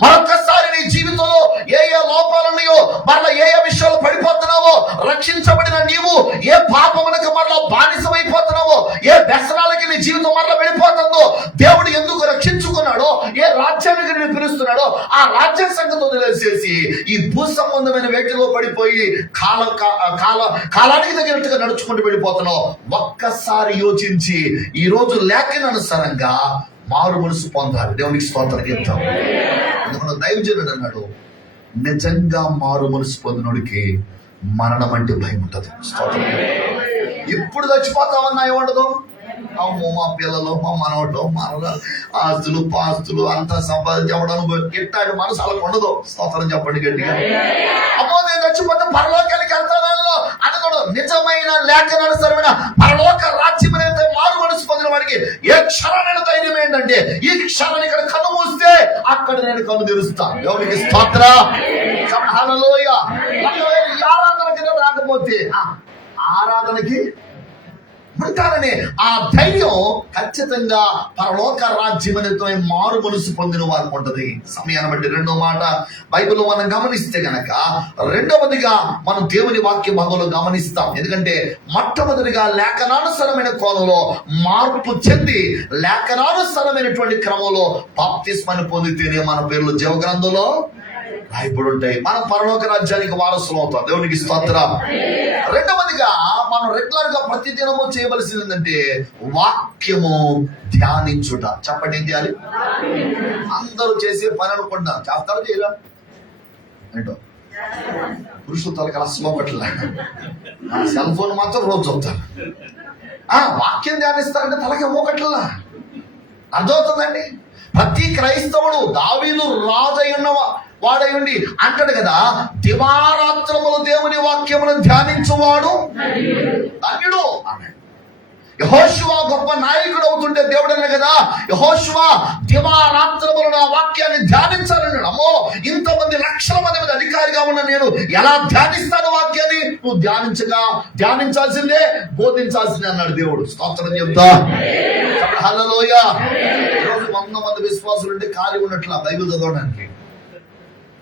మరొక్కసారి నీ జీవితంలో ఏ ఏ లోపాలు ఉన్నాయో, మరలా ఏ ఏ విషయాలు పడిపోతున్నావో, రక్షించబడిన నీవు ఏ పాపములకు మరలా బానిసమైపోతున్నావో, ఏ వ్యసనాలకి నీ జీవితం మరలా వెళ్ళిపోతుందో, దేవుడు ఎందుకు రక్షించుకున్నాడో, ఏ రాజ్యానికి నేను పిలుస్తున్నాడో ఆ రాజ్య సంగతి వదిలేసేసి ఈ భూ సంబంధమైన వేటిలో పడిపోయి కాలానికి తగినట్టుగా నడుచుకుంటూ వెళ్ళిపోతున్నావు. ఒక్కసారి యోచించి ఈ రోజు లేఖనానుసారంగా మారు మనసు పొందాలి. దేవునికి స్తోత్రం చెప్తాం. ఎందుకంటే దైవజనుడు అన్నాడు, నిజంగా మారు మనసు పొందినోడికి మరణం అంటే భయం ఉంటుంది. స్తోత్రం. ఇప్పుడు చచ్చిపోతామన్నా ఏముండదు. అమ్మో మా పిల్లలు, మా మనవడు, మన ఆస్తులు పాస్తులు అంతా సంపాదించడం ఇట్టాడు మనసు అలా ఉండదు. స్తోత్రం చెప్పండి గట్టిగా. అమ్మో నేను చచ్చిపోతే పరలోకానికి వెళ్తాను అనకూడదు. నిజమైన లేఖనానుసారమైన పరలోక రాజ్యం అనేది మారు మనసు పొందిన వాడికి ఏ క్షణమైన ధైర్యం ఏంటంటే, ఈ క్షణం ఇక్కడ కన్ను మూస్తే అక్కడ నేను కన్ను తెరుస్తాను. ఎవరికి స్తోత్రం. హల్లెలూయ. ఈ ఆరాధనకి రాకపోతే ఆరాధనకి ఉంటారనే ఆ ధైర్యం ఖచ్చితంగా పరలోక రాజ్యం అనేది మారు మనసు పొందిన వారికి ఉంటది. సమయాన్ని బట్టి రెండో మాట బైబిల్లో మనం గమనిస్తే గనక, రెండవదిగా మనం దేవుని వాక్య భాగంలో గమనిస్తాం. ఎందుకంటే మొట్టమొదటిగా లేఖనానుసారమైన కోణంలో మార్పు చెంది లేఖనానుసారమైనటువంటి క్రమంలో బాప్తిస్మాన్ని పొందితేనే మన పేర్లు జీవగ్రంథంలో రాయబడి ఉంటాయి. మనం పరలోక రాజ్యానికి వారసులు అవుతాం. దేవునికి స్తోత్రం. రెండవదిగా మనం రెగ్యులర్ గా ప్రతిదినము చేయవలసింది ఏంటంటే వాక్యము ధ్యానించుట. చెప్పండి, ఏం చేయాలి? అందరూ చేసే పని అనుకుంటున్నారు, చేస్తారు చేయరా ఏంటో. పురుషుల తలకి అసలు ఒకట్లా సెల్ ఫోన్ మాత్రం రోజు చదువుతారు. వాక్యం ధ్యానిస్తారంటే తలకి ఒకట్లా అర్థమవుతుందండి. ప్రతి క్రైస్తవుడు దావీదు రాజయ్యున్న వాడయుండి అంటాడు కదా, దివారాత్రములు దేవుని వాక్యమును ధ్యానించువాడు ధన్యుడు అన్నాడు. యెహోషువ గొప్ప నాయకుడు అవుతుంటే దేవుడు అన్నా కదా, యెహోషువ దివారాత్రములు నా వాక్యాన్ని ధ్యానించాలన్నాడు. అమ్మో, ఇంతమంది లక్షల మంది మీద అధికారిగా ఉన్న నేను ఎలా ధ్యానిస్తాను వాక్యాన్ని? నువ్వు ధ్యానించాల్సిందే, బోధించాల్సిందే అన్నాడు దేవుడు. స్తోత్రం చెప్తా. హల్లెలూయా. ఈరోజు 100 మంది విశ్వాసులు ఉంటే ఖాళీ ఉన్నట్లా బైబిల్ చదవడానికి.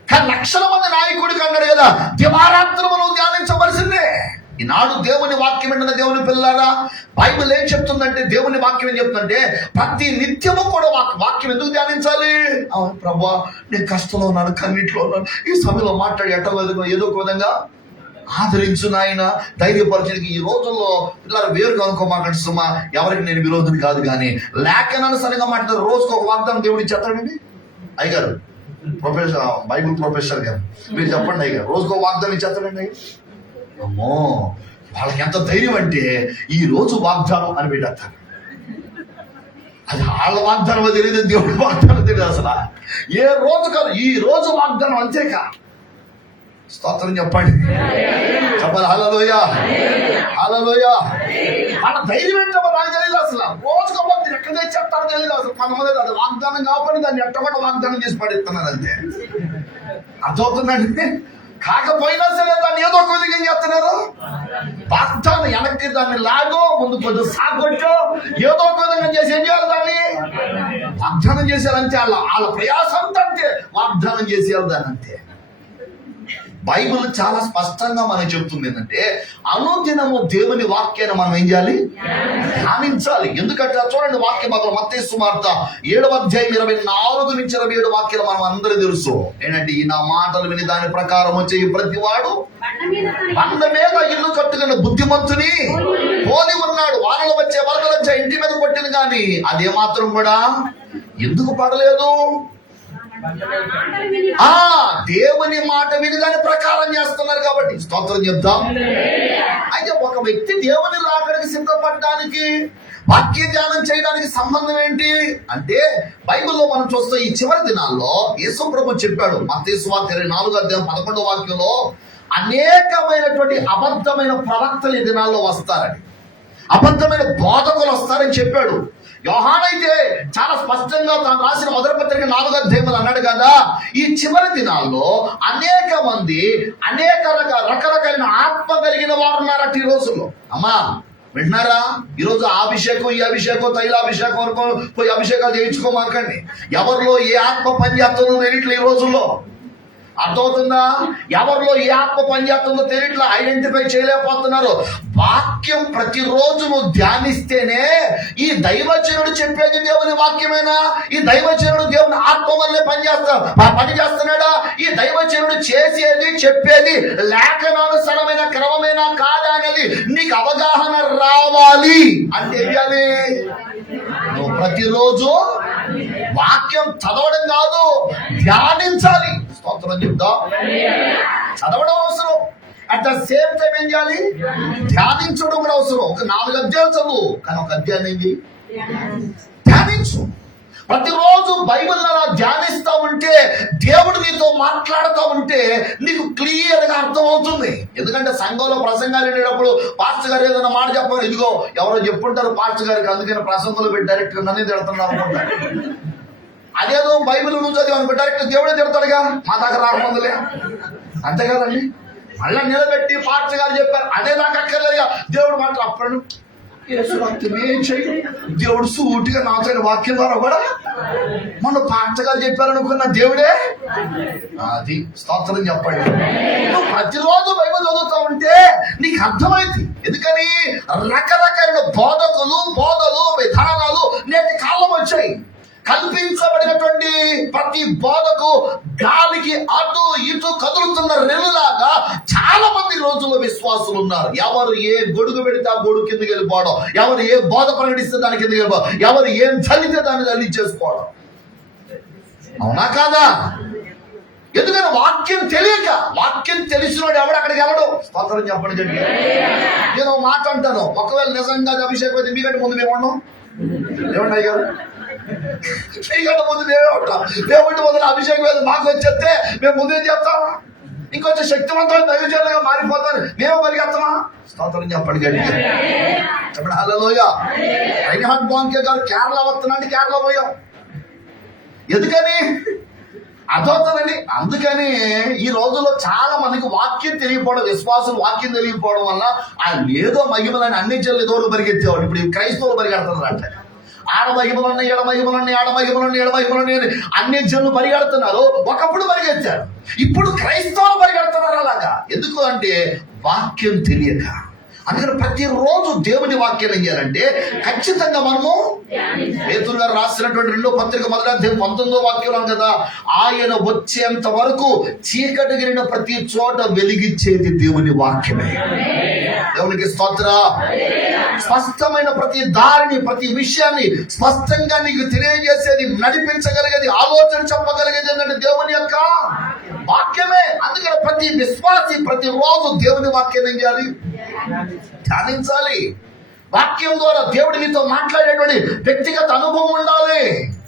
కానీ లక్షల మంది నాయకుడికి అన్నాడు కదా, దివారాత్రములు ధ్యానించవలసిందే. ఈనాడు దేవుని వాక్యం ఏంటంటే, దేవుని పిల్లారా, బైబిల్ ఏం చెప్తుందంటే, దేవుని వాక్యం ఏం చెప్తుందంటే, ప్రతి నిత్యము కూడా వాక్యం ఎందుకు ధ్యానించాలి? అవును ప్రభువా, నేను కష్టంలో ఉన్నాను, కన్నీటిలో ఉన్నాను, ఈ సమయంలో మాట్లాడి ఏదో ఒక విధంగా ఆదరించు నాయన, ధైర్యపరచడానికి. ఈ రోజుల్లో పిల్లలు వేరుగా అనుకోమాకండి సుమా, ఎవరికి నేను విరోధం కాదు, కానీ లేఖనానుసారంగా మాట్లాడారు. రోజుకు ఒక వాగ్దానం దేవుడు ఇచ్చేస్తాడండి. అయ్యగారు ప్రొఫెసర్, బైబిల్ ప్రొఫెసర్ గారు, మీరు చెప్పండి అయ్యగారు, రోజుకు ఒక వాగ్దానం ఇచ్చేస్తాడండి. అమ్మో, వాళ్ళకి ఎంత ధైర్యం అంటే ఈ రోజు వాగ్దానం అని పెట్టేస్తారు. అది వాళ్ళ వాగ్దానం తెలియదు, దేవుడి వాగ్దానం తెలియదు. అసలు ఏ రోజు కాదు, ఈ రోజు వాగ్దానం అంతేకా. స్తోత్రం చెప్పండి, చెప్పాలి. హల్లెలూయా, హల్లెలూయా. మన ధైర్యం ఏంటో నాకు తెలియదు. అసలు రోజుకు ఎక్కడ తెచ్చేస్తారో తెలియదు. అసలు కొంతమంది అది వాగ్దానం కాకపోతే దాన్ని ఎట్టకుండా వాగ్దానం చేసి పడిస్తున్నారు అంతే. అర్థమవుతుందండి. కాకపోయినా సరే దాన్ని ఏదో ఒక విధంగా ఏం చేస్తున్నారు, వాగ్దానం వెనక్కి దాన్ని లాగో, ముందు కొంచెం సాగొట్టో, ఏదో ఒక విధంగా చేసి ఏం చేయాలి, దాన్ని వాగ్దానం చేసేయాలంతే. వాళ్ళ ప్రయాసం అంతే, వాగ్దానం చేసేయాలి దాన్ని అంతే. బైబిల్ చాలా స్పష్టంగా మనకు చెప్తుంది ఏంటంటే, అనుదినము దేవుని వాక్యాన్ని మనం ఏం చేయాలి, ధ్యానించాలి. ఎందుకంటే చూడండి, వాక్య భాగంలో మత్తయి సువార్త 7వ అధ్యాయం 24 నుంచి 27 వాక్యాలు మనం అందరూ తెలుసు. ఏంటంటే, ఈ నా మాటలు విని దాని ప్రకారం వచ్చే ప్రతివాడు బండ మీద ఇల్లు కట్టుకున్న బుద్ధిమంతుని పోలి ఉన్నాడు. వానలు వచ్చే వరదలు వచ్చే ఇంటి మీద కొట్టింది, కానీ అదే మాత్రం కూడా ఎందుకు పడలేదు? దేవుని మాట విని దాని ప్రకారం చేస్తున్నారు కాబట్టి. స్తోత్రం చెప్తాం. అయితే ఒక వ్యక్తి దేవుని రాకడికి సిద్ధపడడానికి, వాక్య ధ్యానం చేయడానికి సంబంధం ఏంటి అంటే, బైబిల్లో మనం చూస్తే ఈ చివరి దినాల్లో యేసు ప్రభు చెప్పాడు. మత్తయి సువార్త 24వ అధ్యాయం 11వ వాక్యంలో, అనేకమైనటువంటి అబద్ధమైన ప్రవక్తలు ఈ దినాల్లో వస్తారని, అబద్ధమైన బోధకులు వస్తారని చెప్పాడు. యోహానైతే చాలా స్పష్టంగా తాను రాసిన మొదటి పత్రిక 4వ అధ్యాయంలో అన్నాడు కదా, ఈ చివరి దినాల్లో అనేక మంది రకరకాలైన ఆత్మ కలిగిన వారు ఉన్నారట ఈ రోజుల్లో. అమ్మా వింటున్నారా? ఈరోజు ఆ అభిషేకం, ఈ అభిషేకం, తైలాభిషేకం వరకు పోయి అభిషేకాలు చేయించుకోమాకండి. ఎవరిలో ఏ ఆత్మ పనిచేస్తుందో తెలియట్లే ఈ రోజుల్లో. అర్థమవుతుందా? ఎవరిలో ఏ ఆత్మ పనిచేస్తుందో తెలియట్లా, ఐడెంటిఫై చేయలేకపోతున్నారు. వాక్యం ప్రతిరోజు నువ్వు ధ్యానిస్తేనే, ఈ దైవజనుడు చెప్పేది దేవుని వాక్యమేనా? ఈ దైవజనుడు దేవుని ఆత్మ వల్లే పని చేస్తున్నాడా? ఈ దైవజనుడు చేసేది చెప్పేది లేఖనానుసారమైన క్రమమేనా కాదా అనేది నీకు అవగాహన రావాలి. అంటే ఏం చేయాలి? నువ్వు ప్రతిరోజు వాక్యం చదవడం కాదు, ధ్యానించాలి. స్తోత్రం చెప్తా. చదవడం అవసరం, అట్ ద సేమ్ టైం ఏం చేయాలి? ధ్యానించడం కూడా అవసరం. ఒక 4 అధ్యాయాలు చదువు, కానీ ఒక అధ్యాయం ఏంటి? ధ్యానించు. ప్రతిరోజు బైబిల్ అలా ధ్యానిస్తా ఉంటే, దేవుడు నీతో మాట్లాడుతూ ఉంటే నీకు క్లియర్ గా అర్థం అవుతుంది. ఎందుకంటే సంఘంలో ప్రసంగాలు వెళ్ళేటప్పుడు పాస్టర్ గారు ఏదైనా మాట చెప్పారు, ఇదిగో ఎవరో చెప్పుంటారు పాస్టర్ గారికి, అందుకని ప్రసంగంలో పెట్టి డైరెక్ట్ నన్ను తిడుతున్నారు అనుకుంటారు. అదేదో బైబిల్ నువ్వు చదివి అనుకో, డైరెక్ట్ దేవుడే తిడతాడుగా, మా దగ్గర రాకముందులే. అంతే కదండి. మళ్ళా నిలబెట్టి పాస్టర్ గారు చెప్పారు అదే నాకు అక్కర్లేదుగా, దేవుడు మాట అప్పుడు దేవుడు సూటిగా నాతో వాక్యం ద్వారా కూడా మన పాస్టర్ గారు చెప్పారనుకున్న దేవుడే అది. స్తోత్రం చెప్పండి. నువ్వు ప్రతిరోజు బైబిల్ చదువుతా ఉంటే నీకు అర్థమైంది. ఎందుకని రకరకాల బోధలు విధానాలు నేటి కాలం వచ్చాయి. కల్పించబడినటువంటి ప్రతి బోధకు గాలికి అటు ఇటు కదులుతున్న రెల్లులాగా చాలా మంది రోజుల్లో విశ్వాసులు ఉన్నారు. ఎవరు ఏ గొడుగు పెడితే ఆ గొడుగు కిందకి వెళ్ళిపోవడం, ఎవరు ఏ బోధ ప్రకటిస్తే దాని కిందకి వెళ్ళిపోవడం, ఎవరు ఏం చల్లితే దాన్ని చల్లించేసుకోవడం. అవునా కాదా? ఎందుకని వాక్యం తెలియక. వాక్యం తెలిసినోడు ఎవడు అక్కడికి వెళ్ళడు. స్తోత్రం చెప్పండి చెప్పి నేను మాట అంటాను, ఒకవేళ నిజంగా అభిషేకం అయితే మీకంటే ముందు మేము ఉన్నాం. ఏమండి అయ్యారు? మీకంటే ముందు మేమే ఉంటాం. దేవుడి మొదలు అభిషేకం మీద మాకు వచ్చేస్తే మేము ముందు ఏం చెప్తాం? ఇంకొంచెం శక్తివంతమైన దైవజనులుగా మారిపోతారు. మేము పరిగెత్తమా? స్తోత్రం చెప్పండి గట్టి చెప్పండి. హల్లెలూయా. రైన్హార్డ్ బాంకే గారు కేరళ వస్తున్నాండి, కేరళ పోయాం. ఎందుకని? అదవుతుందండి. అందుకని ఈ రోజుల్లో చాలా మందికి వాక్యం తెలియకపోవడం, విశ్వాసం వాక్యం తెలియకపోవడం వల్ల ఆయన ఏదో మహిమలని అన్ని చెల్లి దూరం పరిగెత్తేవాడు. ఇప్పుడు క్రైస్తవులు పరిగెడుతున్నారు అంటే ఆడమహిమలున్నాయి, ఎడమహిమలున్నాయి అన్ని జనులు పరిగెడుతున్నారు. ఒకప్పుడు పరిగెత్తారు, ఇప్పుడు క్రైస్తవులు పరిగెడుతున్నారు అలాగా. ఎందుకు అంటే వాక్యం తెలియక. అందుకని ప్రతిరోజు దేవుని వాక్యం ఏం చేయాలంటే ఖచ్చితంగా మనము పేతురు గారు రాసినటువంటి 2వ పత్రిక 1వ అధ్యాయం 19వ వాక్యం కదా, ఆయన వచ్చేంత వరకు చీకటి గిరిన ప్రతి చోట వెలిగించేది దేవుని వాక్యమే. దేవునికి స్తోత్ర. స్పష్టమైన ప్రతి దారిని, ప్రతి విషయాన్ని స్పష్టంగా నీకు తెలియజేసేది, నడిపించగలిగేది, ఆలోచన చెప్పగలిగేది ఏంటంటే దేవుని యొక్క వాక్యమే. అందుకని ప్రతి విశ్వాసి ప్రతిరోజు దేవుని వాక్యం ఏం చేయాలి? ధ్యానించాలి. వాక్యం ద్వారా దేవుడి నీతో మాట్లాడేటువంటి వ్యక్తిగత అనుభవం ఉండాలి.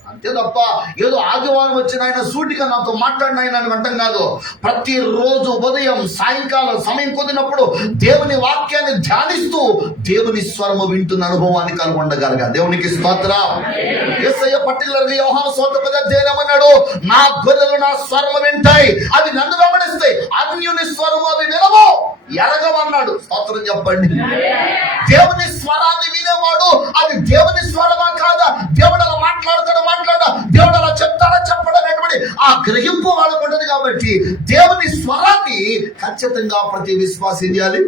అంతే తప్ప ఏదో ఆదివారం వచ్చిన ఆయన సూటిగా నాతో మాట్లాడిన ఆయన అని అంటాం కాదు. ప్రతిరోజు ఉదయం సాయంకాలం సమయం కుదిరినప్పుడు దేవుని వాక్యాన్ని ధ్యానిస్తూ దేవుని స్వరము వింటున్న అనుభవాన్ని కనుగొనగలగాలి. దేవునికి స్తోత్రం. యేసయ్య పర్టికులర్ గా యోహాను సువార్త 10వ అధ్యాయం అన్నాడు, నా గొర్రెలు నా స్వరము వింటాయి, అవి నన్ను వెంబడిస్తాయి, అన్యుని స్వరము అవి వినవు, ఎరగమన్నాడు. స్తోత్రం చెప్పండి. దేవుని స్వరాన్ని వినేవాడు అది దేవుని స్వరమా కాదా, దేవుడు అలా మాట్లాడతాడా దేవుడు అలా చెప్తాడా చెప్పడం అనేటువంటి ఆ గ్రహింపు వాళ్ళకు ఉంటుంది. కాబట్టి దేవుని స్వరాన్ని ఖచ్చితంగా ప్రతి విశ్వాసం చేయాలి.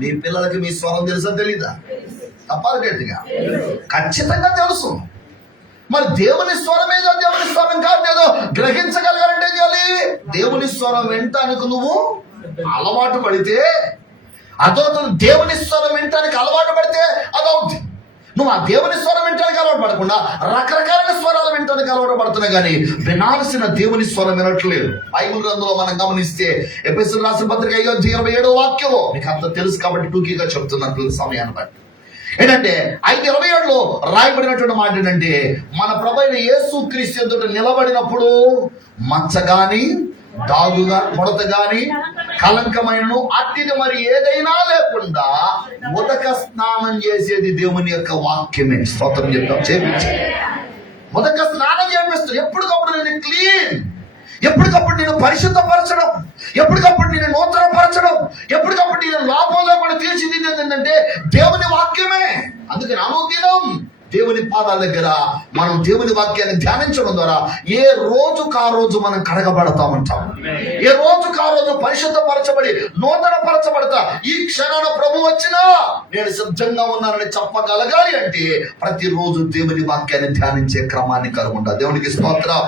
మీ పిల్లలకి మీ స్వరం తెలుసా తెలీదా? తప్పాలి గట్టిగా ఖచ్చితంగా తెలుసు. మరి దేవుని స్వరం ఏదో దేవుని స్వరం కాదు ఏదో గ్రహించగలగాలంటే చేయాలి. దేవుని స్వరం వినటానికి నువ్వు అలవాటు పడితే అదవుతుంది. దేవుని స్వరం వినటానికి అలవాటు పడితే అదవుతుంది. నువ్వు ఆ దేవుని స్వరం వినటానికి అలవాటు పడకుండా రకరకాల స్వరాలు వినటానికి అలవాటు పడుతున్నావు, కానీ వినాల్సిన దేవుని స్వరం వినట్లేదు. బైబిల్ గ్రంథంలో మనం గమనిస్తే ఎఫెసీయులకు రాసిన పత్రిక 5:27 వాక్యము మీకు అంత తెలుసు కాబట్టి టూకీగా చెప్తున్నట్లు సమయాన్ని బట్టి ఏంటంటే 5:27లో రాయబడినటువంటి మాట ఏంటంటే, మన ప్రభువైన యేసుక్రీస్తు ఎదుట నిలబడినప్పుడు మచ్చ గాని దాగుగా ముడత గాని కలంకమైనను అట్టిది మరి ఏదైనా లేకుండా ఉదక స్నానం చేసేది దేవుని యొక్క వాక్యమే. స్తోత్రం చెప్తాం. చేపించే ఉదక స్నానం చేపిస్తుంది. ఎప్పటికప్పుడు నేను క్లీన్, ఎప్పటికప్పుడు నేను పరిశుద్ధపరచడం, ఎప్పటికప్పుడు నేను నూతనపరచడం, ఎప్పటికప్పుడు నేను లోపంలో కూడా తీర్చిదిద్దేది ఏంటంటే దేవుని వాక్యమే. అందుకని అనుదినం దేవుని పాదాల దగ్గర మనం దేవుని వాక్యాన్ని ధ్యానించడం ద్వారా ఏ రోజుకు ఆ రోజు మనం కడగబడతా ఉంటాం. ఏ రోజుకు ఆ రోజు పరిశుద్ధపరచబడి నూతన పరచబడతా. ఈ క్షణాన ప్రభు వచ్చినా నేను సిద్ధంగా ఉన్నానని చెప్పగలగాలి అంటే ప్రతిరోజు దేవుని వాక్యాన్ని ధ్యానించే క్రమాన్ని కనుగొంటా. దేవునికి స్తోత్రం.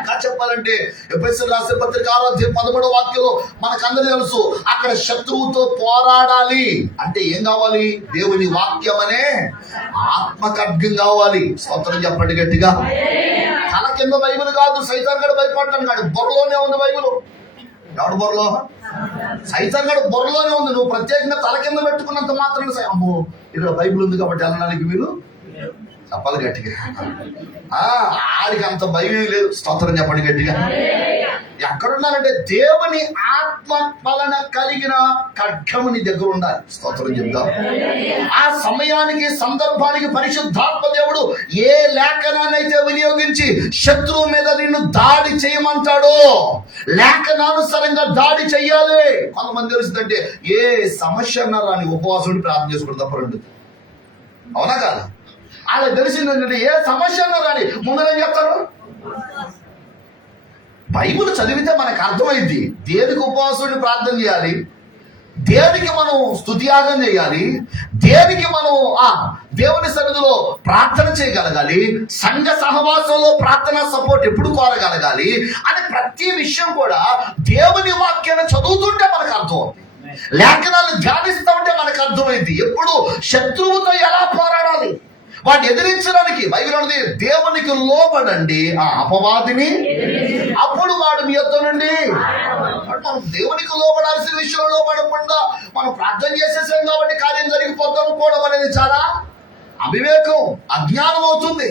ఇంకా చెప్పాలంటే ఎఫెసీయులకు రాసిన పత్రిక 6:13 వాక్యంలో మనకందరికీ తెలుసు, అక్కడ శత్రువుతో పోరాడాలి అంటే ఏం కావాలి? దేవుని వాక్యం అనే ఆత్మఖడ్గం కావాలి. స్తోత్రం చెప్పండి గట్టిగా. తల కింద బైబిల్ కాదు, సైతాన్ గడు భయపడ్డాను కాదు, బుర్రలోనే ఉంది బైబిల్. ఎవడు బుర్రలో? సైతాన్ గడు బుర్రలోనే ఉంది. నువ్వు ప్రత్యేకంగా తల కింద పెట్టుకున్నంత మాత్రం అమ్మో ఇక్కడ బైబిల్ ఉంది కాబట్టి వెళ్ళడానికి వీలు చెప్పాలి గట్టిగా. ఆడికి అంత భయం లేదు. స్తోత్రం చెప్పండి గట్టిగా. ఎక్కడున్నారంటే దేవుని ఆత్మ వలన కలిగిన ఖడ్గము నీ దగ్గర ఉండాలి. స్తోత్రం చెప్తాం. ఆ సమయానికి సందర్భానికి పరిశుద్ధాత్మ దేవుడు ఏ లేఖనాన్ని అయితే వినియోగించి శత్రువు మీద నిన్ను దాడి చేయమంటాడో లేఖనానుసారంగా దాడి చెయ్యాలి. కొంతమంది తెలుస్తుందంటే ఏ సమస్య అన్నారా అని ఉపవాసం ప్రార్థన చేసుకోవడం తప్ప రెండు. అవునా కాదా? అలా తెలిసిందంటే ఏ సమస్య అన్నారా అని ముందరేం చెప్తారు? బైబిల్ చదివితే మనకు అర్థమైంది దేనికి ఉపవాసుని ప్రార్థన చేయాలి, దేనికి మనం స్తుతియాగం చేయాలి, దేనికి మనం దేవుని సన్నిధిలో ప్రార్థన చేయగలగాలి, సంఘ సహవాసంలో ప్రార్థన సపోర్ట్ ఎప్పుడు కోరగలగాలి అని ప్రతి విషయం కూడా దేవుని వాక్యాన్ని చదువుతుంటే మనకు అర్థం. లేఖనాలు ధ్యానిస్తూ ఉంటే మనకు అర్థమైంది ఎప్పుడు శత్రువుతో ఎలా పోరాడాలి, వాడిని ఎదిరించడానికి. బైబిల్ ఉంది దేవునికి లోబడండి అపవాదిని అప్పుడు వాడు మీ యొద్ద నుండి. మనం దేవునికి లోబడాల్సిన విషయంలో లోబడకుండా మనం ప్రార్థన చేసేసాం కాబట్టి కార్యం జరిగిపోతాం అనుకోవడం అనేది చాలా అవివేకం, అజ్ఞానం అవుతుంది.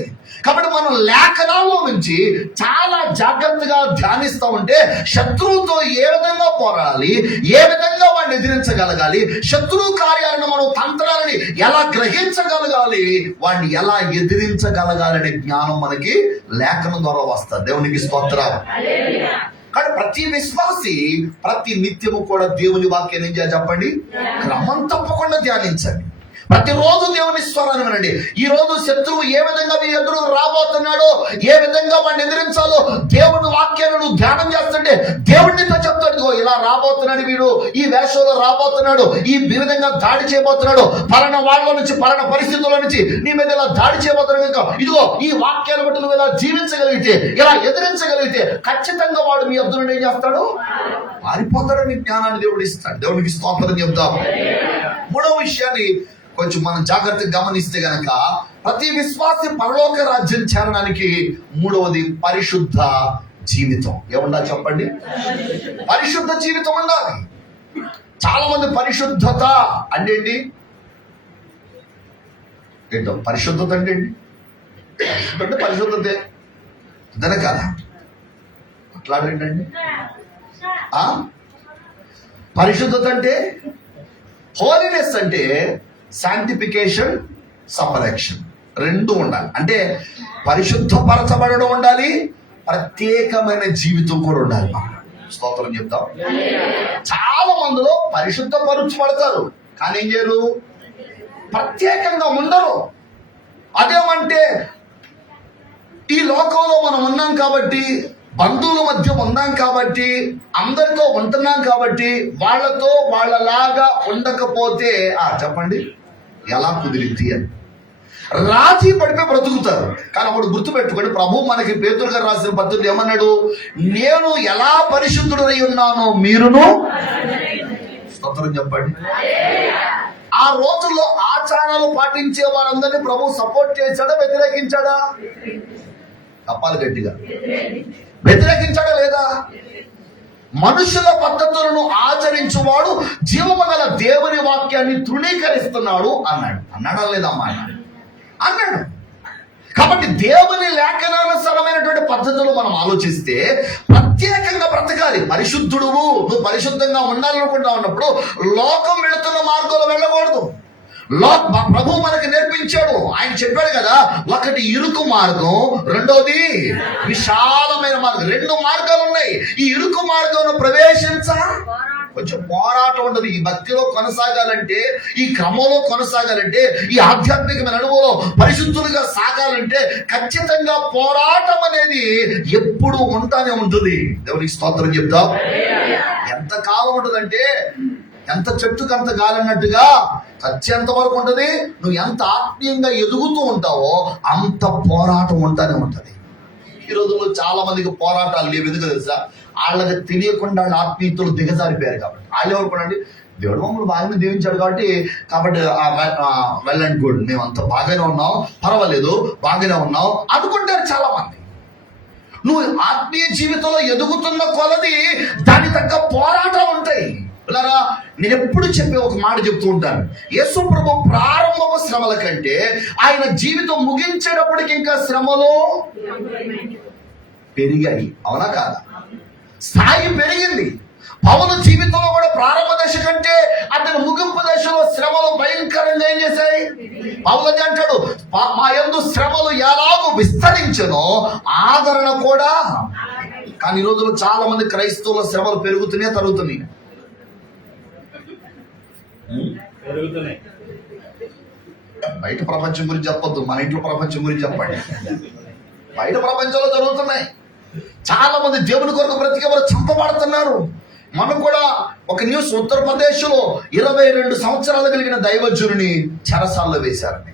కాబట్టి మనం లేఖనాల్లో నుంచి చాలా జాగ్రత్తగా ధ్యానిస్తూ ఉంటే శత్రువుతో ఏ విధంగా పోరాడాలి, ఏ విధంగా వాడిని ఎదిరించగలగాలి, శత్రువు కార్యాలను మనం తంత్రాలని ఎలా గ్రహించగలగాలి, వాడిని ఎలా ఎదిరించగలగాలనే జ్ఞానం మనకి లేఖనం ద్వారా వస్తుంది. దేవునికి స్తోత్రం. కానీ ప్రతి విశ్వాసి ప్రతి నిత్యము కూడా దేవుని వాక్యాన్ని ఏం చేయాలి చెప్పండి? క్రమం తప్పకుండా ధ్యానించండి. ప్రతిరోజు దేవుని స్వరాన్ని వినండి. ఈ రోజు శత్రువు ఏ విధంగా మీ ఎదురు రాబోతున్నాడో, ఏ విధంగా వాడిని ఎదిరించాలో దేవుని వాక్యాన్ని నువ్వు ధ్యానం చేస్తుంటే దేవుడితో చెప్తాడు, ఇలా రాబోతున్నాడు వీడు, ఈ వేషంలో రాబోతున్నాడు, ఈ విధంగా దాడి చేయబోతున్నాడు, పలానా వాళ్ళ నుంచి పలానా పరిస్థితుల నుంచి నీ మీద ఇలా దాడి చేయబోతున్నాడు కనుక ఇదిగో ఈ వాక్యాన్ని బట్టి నువ్వు ఇలా జీవించగలిగితే, ఇలా ఎదిరించగలిగితే ఖచ్చితంగా వాడు మీ ఎదురు ఏం చేస్తాడు? పారిపోతాడని జ్ఞానాన్ని దేవుడు ఇస్తాడు. దేవునికి స్తోత్రం చెప్తాం. మూడవ విషయాన్ని కొంచెం మనం జాగ్రత్తగా గమనిస్తే గనక ప్రతి విశ్వాసి పరలోక రాజ్యం చేరడానికి మూడవది పరిశుద్ధ జీవితం. ఏముండాలి చెప్పండి? పరిశుద్ధ జీవితం ఉండాలి. చాలా మంది పరిశుద్ధత అంటే ఏంటి? ఏంటో పరిశుద్ధత అంటే ఏంటి? అంటే పరిశుద్ధతే ఇదనే కదా అట్లాడేంటండి? పరిశుద్ధత అంటే హోలీనెస్ అంటే శాంటిఫికేషన్, సపరేషన్ రెండు ఉండాలి. అంటే పరిశుద్ధపరచబడడం ఉండాలి, ప్రత్యేకమైన జీవితం కూడా ఉండాలి. స్తోత్రం చెప్తాం. చాలా మందిలో పరిశుద్ధపరచబడతారు కానీ ఏం చేయరు? ప్రత్యేకంగా ఉండరు. అదేమంటే ఈ లోకంలో మనం ఉన్నాం కాబట్టి, బంధువుల మధ్య ఉన్నాం కాబట్టి, అందరితో ఉంటున్నాం కాబట్టి వాళ్ళతో వాళ్ళలాగా ఉండకపోతే చెప్పండి ఎలా కుదిరింది అని రాజీ పడిపోయి బ్రతుకుతారు. కానీ అప్పుడు గుర్తుపెట్టుకోండి, ప్రభు మనకి పేతురు గారు రాసిన పత్రికలో ఏమన్నాడు? నేను ఎలా పరిశుద్ధుడై ఉన్నానో మీరును. స్తోత్రం చెప్పండి. ఆ రోజుల్లో ఆచారాలు పాటించే వారందరినీ ప్రభు సపోర్ట్ చేశాడా, వ్యతిరేకించాడా? తప్పాలి గట్టిగా. వ్యతిరేకించాడా లేదా? మనుషుల పద్ధతులను ఆచరించువాడు జీవము గల దేవుని వాక్యాన్ని తృణీకరిస్తున్నాడు అన్నాడు. అన్నాడా లేదమ్మా? అన్నాడు. కాబట్టి దేవుని లేఖనానుసారమైనటువంటి పద్ధతులు మనం ఆలోచిస్తే ప్రత్యేకంగా బ్రతకాలి. పరిశుద్ధుడు నువ్వు పరిశుద్ధంగా ఉండాలనుకుంటా ఉన్నప్పుడు లోకం వెళుతున్న మార్గంలో వెళ్ళకూడదు. ప్రభు మనకి నేర్పించాడు. ఆయన చెప్పాడు కదా, ఒకటి ఇరుకు మార్గం, రెండోది విశాలమైన మార్గం. రెండు మార్గాలు ఉన్నాయి. ఈ ఇరుకు మార్గంలో కొంచెం పోరాటం ఉండదు. ఈ భక్తిలో కొనసాగాలంటే, ఈ క్రమంలో కొనసాగాలంటే, ఈ ఆధ్యాత్మికమైన అనుభవంలో పరిశుద్ధులుగా సాగాలంటే ఖచ్చితంగా పోరాటం అనేది ఎప్పుడు ఉంటానే ఉంటుంది. దేవునికి స్తోత్రం చెప్తాం. ఎంత కాలం ఉంటుందంటే ఎంత చెట్టుకు అంత గాలి అన్నట్టుగా చచ్చేంత వరకు ఉంటుంది. నువ్వు ఎంత ఆత్మీయంగా ఎదుగుతూ ఉంటావో అంత పోరాటం ఉంటానే ఉంటుంది. ఈ రోజుల్లో చాలా మందికి పోరాటాలు లేవు. ఎందుకు తెలుసా? వాళ్ళకి తెలియకుండా వాళ్ళ ఆత్మీయతలు దిగజారిపోయారు కాబట్టి. వాళ్ళు ఎవరుకోండి, దేవుడు మమ్మల్ని బాగానే దీవించాడు కాబట్టి వెల్ అండ్ గుడ్, మేము అంత బాగానే ఉన్నాం, పర్వాలేదు, బాగానే ఉన్నాం అనుకుంటారు చాలా మంది. నువ్వు ఆత్మీయ జీవితంలో ఎదుగుతున్న కొలది దాని తగ్గ పోరాటం ఉంటాయి. అలాగా నేను ఎప్పుడు చెప్పే ఒక మాట చెప్తూ ఉంటాను. యేసు ప్రభు ప్రారంభపు శ్రమల కంటే ఆయన జీవితం ముగించేటప్పటికి ఇంకా శ్రమలు పెరిగాయి. అవునా కాదా? స్థాయి పెరిగింది. పౌలు జీవితంలో కూడా ప్రారంభ దశ కంటే అతని ముగింపు దశలో శ్రమలు భయంకరంగా ఏం చేశాయి? పౌలు అంటాడు, మా యందు శ్రమలు ఎలాగో విస్తరించనో ఆదరణ కూడా. కానీ ఈ రోజుల్లో చాలా మంది క్రైస్తవుల శ్రమలు పెరుగుతున్నాయి, తరుగుతున్నాయి. బయట ప్రపంచం గురించి చెప్పొద్దు, మన ఇంట్లో ప్రపంచం గురించి చెప్పండి. బయట ప్రపంచంలో జరుగుతున్నాయి. చాలా మంది దేవుని కొరకు బ్రతికేవారు చంపబడుతున్నారు. మనం కూడా ఒక న్యూస్, ఉత్తరప్రదేశ్ లో 22 సంవత్సరాలు కలిగిన దైవజనుని చెరసాల్లో వేశారని.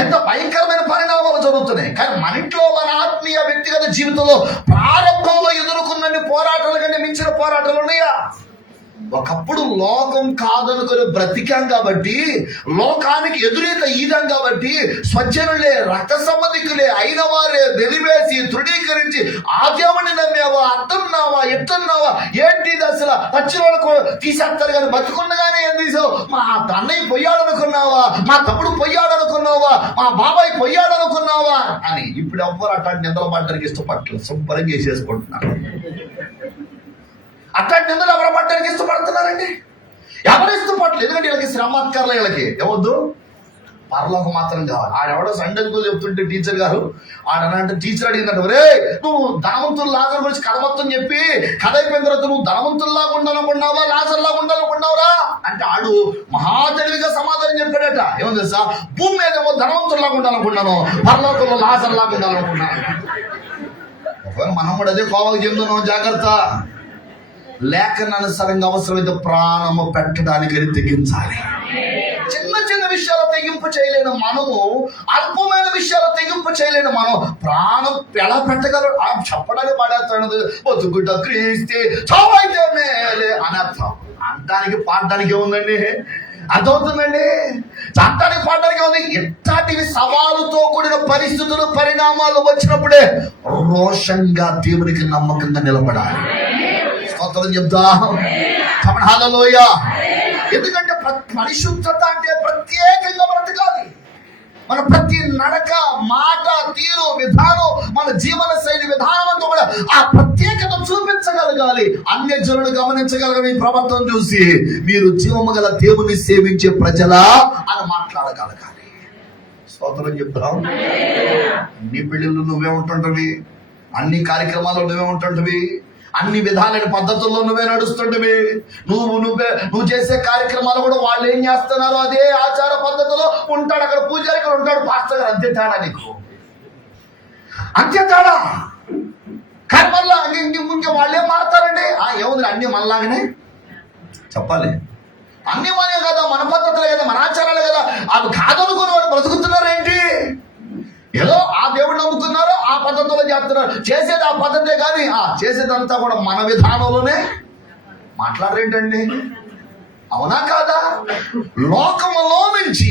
ఎంత భయంకరమైన పరిణామాలు జరుగుతున్నాయి. కానీ మన ఇంట్లో, మన ఆత్మీయ వ్యక్తిగత జీవితంలో ప్రారంభంలో ఎదుర్కొన్న పోరాటాల కంటే మించిన పోరాటాలు ఉన్నాయా? ఒకప్పుడు లోకం కాదనుకుని బ్రతికాం కాబట్టి, లోకానికి ఎదురేత ఈదాం కాబట్టి, స్వజనులే, రక్త సంబంధికులే అయిన వారే వెలివేసి తృణీకరించి ఆ దేవుని నమ్మేవా, అట్టున్నావా, ఎట్టున్నావా, ఏంటి అసలు వచ్చిన వాళ్ళకు తీసేస్తారు కానీ బతుకుండగానే ఏం తీసావు? మా అన్నయ్య పొయ్యాడనుకున్నావా, మా తమ్ముడు పొయ్యాడనుకున్నావా, మా బాబాయ్ పొయ్యాడనుకున్నావా అని. ఇప్పుడు ఎవ్వరు అట్లాంటి నిద్ర పడ్డానికి ఇష్టపడలేదు, శుభ్రం చేసేసుకుంటున్నారు. అట్లాంటి నిందలు ఎవరు పడ్డానికి ఇష్టపడుతున్నారండి? ఎవరు ఇష్టపడలేదు. ఎందుకంటే వీళ్ళకి శ్రమత్కర్ల, వీళ్ళకి ఏవద్దు, పరలోకం మాత్రం కావాలి. ఆడెవడో సండే స్కూల్ చెప్తుంటే టీచర్ గారు ఆడంటే, టీచర్ అడిగిందంటే, ఒరే నువ్వు ధనవంతులు లాజర్ గురించి కథ మొత్తం చెప్పి కథ అయిపోయిన తర్వాత నువ్వు ధనవంతుల్లాగా ఉండాలనుకున్నావా, లాజర్ లాగా ఉండాలనుకున్నావురా అంటే ఆడు మహాతెలివిగా సమాధానం చెప్పాడట. ఏమో తెలుసా? భూమి మీద ఏమో ధనవంతుల్లాగా ఉండాలనుకున్నాను, పరలోకంలో లాజర్ లాగా ఉండాలనుకున్నాను. ఒకవేళ మనం కూడా అదే కోవకు చెందుతున్నాం, జాగ్రత్త. లేఖనానుసారంగా అవసరమైతే ప్రాణము పెట్టడానికి తెగించాలి. చిన్న చిన్న విషయాలు తెగింపు చేయలేని మనము, అల్పమైన విషయాలు తెగింపు చేయలేని మనం ప్రాణం ఎలా పెట్టగలరు? చెప్పడానికి పడేస్తాడు, బతుకుట క్రీస్తే చావైతే మేలే అని అర్థం. అంటానికి పాడడానికి ఏముందండి? అర్థమవుతుందండి? చట్టానికి పాడడానికి ఉంది. ఎట్లాంటివి సవాలుతో కూడిన పరిస్థితులు, పరిణామాలు వచ్చినప్పుడే రోషంగా దేవునికి నమ్మకంగా నిలబడాలి. స్తోత్రం చెప్తాం. హల్లెలూయా. ఎందుకంటే పరిశుద్ధత అంటే ప్రత్యేకంగా బ్రతకాలి. మన ప్రతి నడక, మాట, తీరు, విధానం, మన జీవన శైలి విధానం అంతా కూడా ఆ ప్రత్యేకత చూపించగలగాలి. అన్య జనులు గమనించగలగాలి. ఈ ప్రవర్తన చూసి మీరు జీవము గల దేవుని సేవించే ప్రజలా అని మాట్లాడగలగాలి. స్తోత్రం చెప్తాం. అన్ని పెళ్లిళ్ళు నువ్వే ఉంటుంటవి, అన్ని కార్యక్రమాల్లో నువ్వే ఉంటుంటవి, అన్ని విధాలైన పద్ధతుల్లో నువ్వే నడుస్తుంటవి. నువ్వు చేసే కార్యక్రమాలు కూడా వాళ్ళు ఏం చేస్తున్నారో అదే ఆచార పద్ధతిలో ఉంటాడు. అక్కడ పూజారి ఇక్కడ ఉంటాడు, పాస్టర్ గారు. అంతే తేడా నీకు, అంతే తేడా. కానీ మళ్ళా ఇంకే వాళ్ళేం మారుతారండి? ఏముంది, అన్ని మనలాగానే చెప్పాలి. అన్ని మనే కదా, మన పద్ధతులే కదా, మన ఆచారాలే కదా. అవి కాదనుకుని వాళ్ళు బ్రతుకుతున్నారేంటి? ఏదో ఆ దేవుడు నమ్ముకున్నారు, ఆ పద్ధతిలో చేస్తున్నారు. చేసేది ఆ పద్ధతే కానీ చేసేదంతా కూడా మన విధానంలోనే. మాట్లాడరేంటండి? అవునా కాదా? లోకములో నుంచి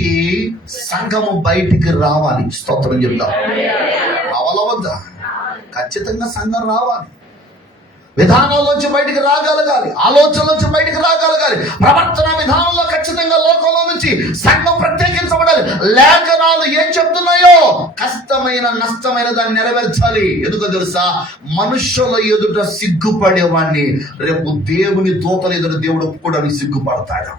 సంఘము బయటికి రావాలి. స్తోత్రం చెప్తాం. రావాలా వద్దా? ఖచ్చితంగా సంఘం రావాలి. విధానంలోంచి బయటికి రాగలగాలి, ఆలోచనలోంచి బయటికి రాగలగాలి. ప్రవర్తన విధానంలో ఖచ్చితంగా లోకంలో నుంచి సంఘం ప్రత్యేకించబడాలి. లేఖనాలు ఏం చెప్తున్నాయో కష్టమైన, నష్టమైన దాన్ని నెరవేర్చాలి. ఎందుకో తెలుసా? మనుష్యుల ఎదుట సిగ్గుపడేవాడిని రేపు దేవుని దూతల ఎదుట దేవుడు ఒప్పుకోవడానికి సిగ్గుపడతాడు.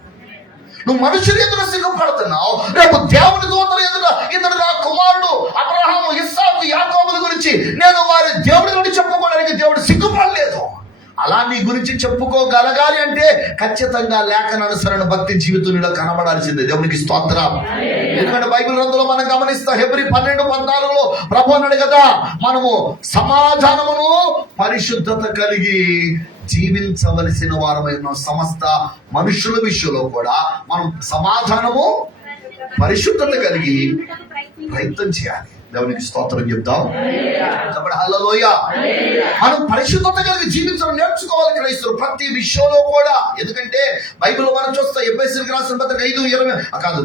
నువ్వు మనుషులు ఎదుట సిగ్గుపడుతున్నావు, రేపు దేవుని దూతల ఎదుట ఇతడు నా కుమారుడు అబ్రహాము, ఇస్సాకు, యాకోబుల గురించి నేను వారి దేవుడి గురించి చెప్పుకోవడానికి దేవుడు సిగ్గుపడలేదు. అలా నీ గురించి చెప్పుకోగలగాలి అంటే ఖచ్చితంగా లేఖనానుసరణ భక్తి జీవితంలో కనబడాల్సిందే. దేవునికి స్తోత్రం. ఎందుకంటే బైబిల్ గ్రంథంలో మనం గమనిస్తాం, హెబ్రీ 12:14 ప్రభు అన్నాడు కదా, మనము సమాధానమును పరిశుద్ధత కలిగి జీవించవలసిన వారమైన సమస్త మనుషుల విషయంలో కూడా మనం సమాధానము పరిశుద్ధత కలిగి ప్రయత్నం చేయాలి. దేవునికి స్తోత్రం చెప్తాం. కాబట్టి హల్లెలూయా. మనం పరిశుద్ధత కలిగి జీవించడం నేర్చుకోవాలి క్రైస్తవులు ప్రతి విషయంలో కూడా. ఎందుకంటే బైబిల్ మనం చూస్తే ఎఫెసీయులకు రాసిన పత్రిక 5:20 కాదు,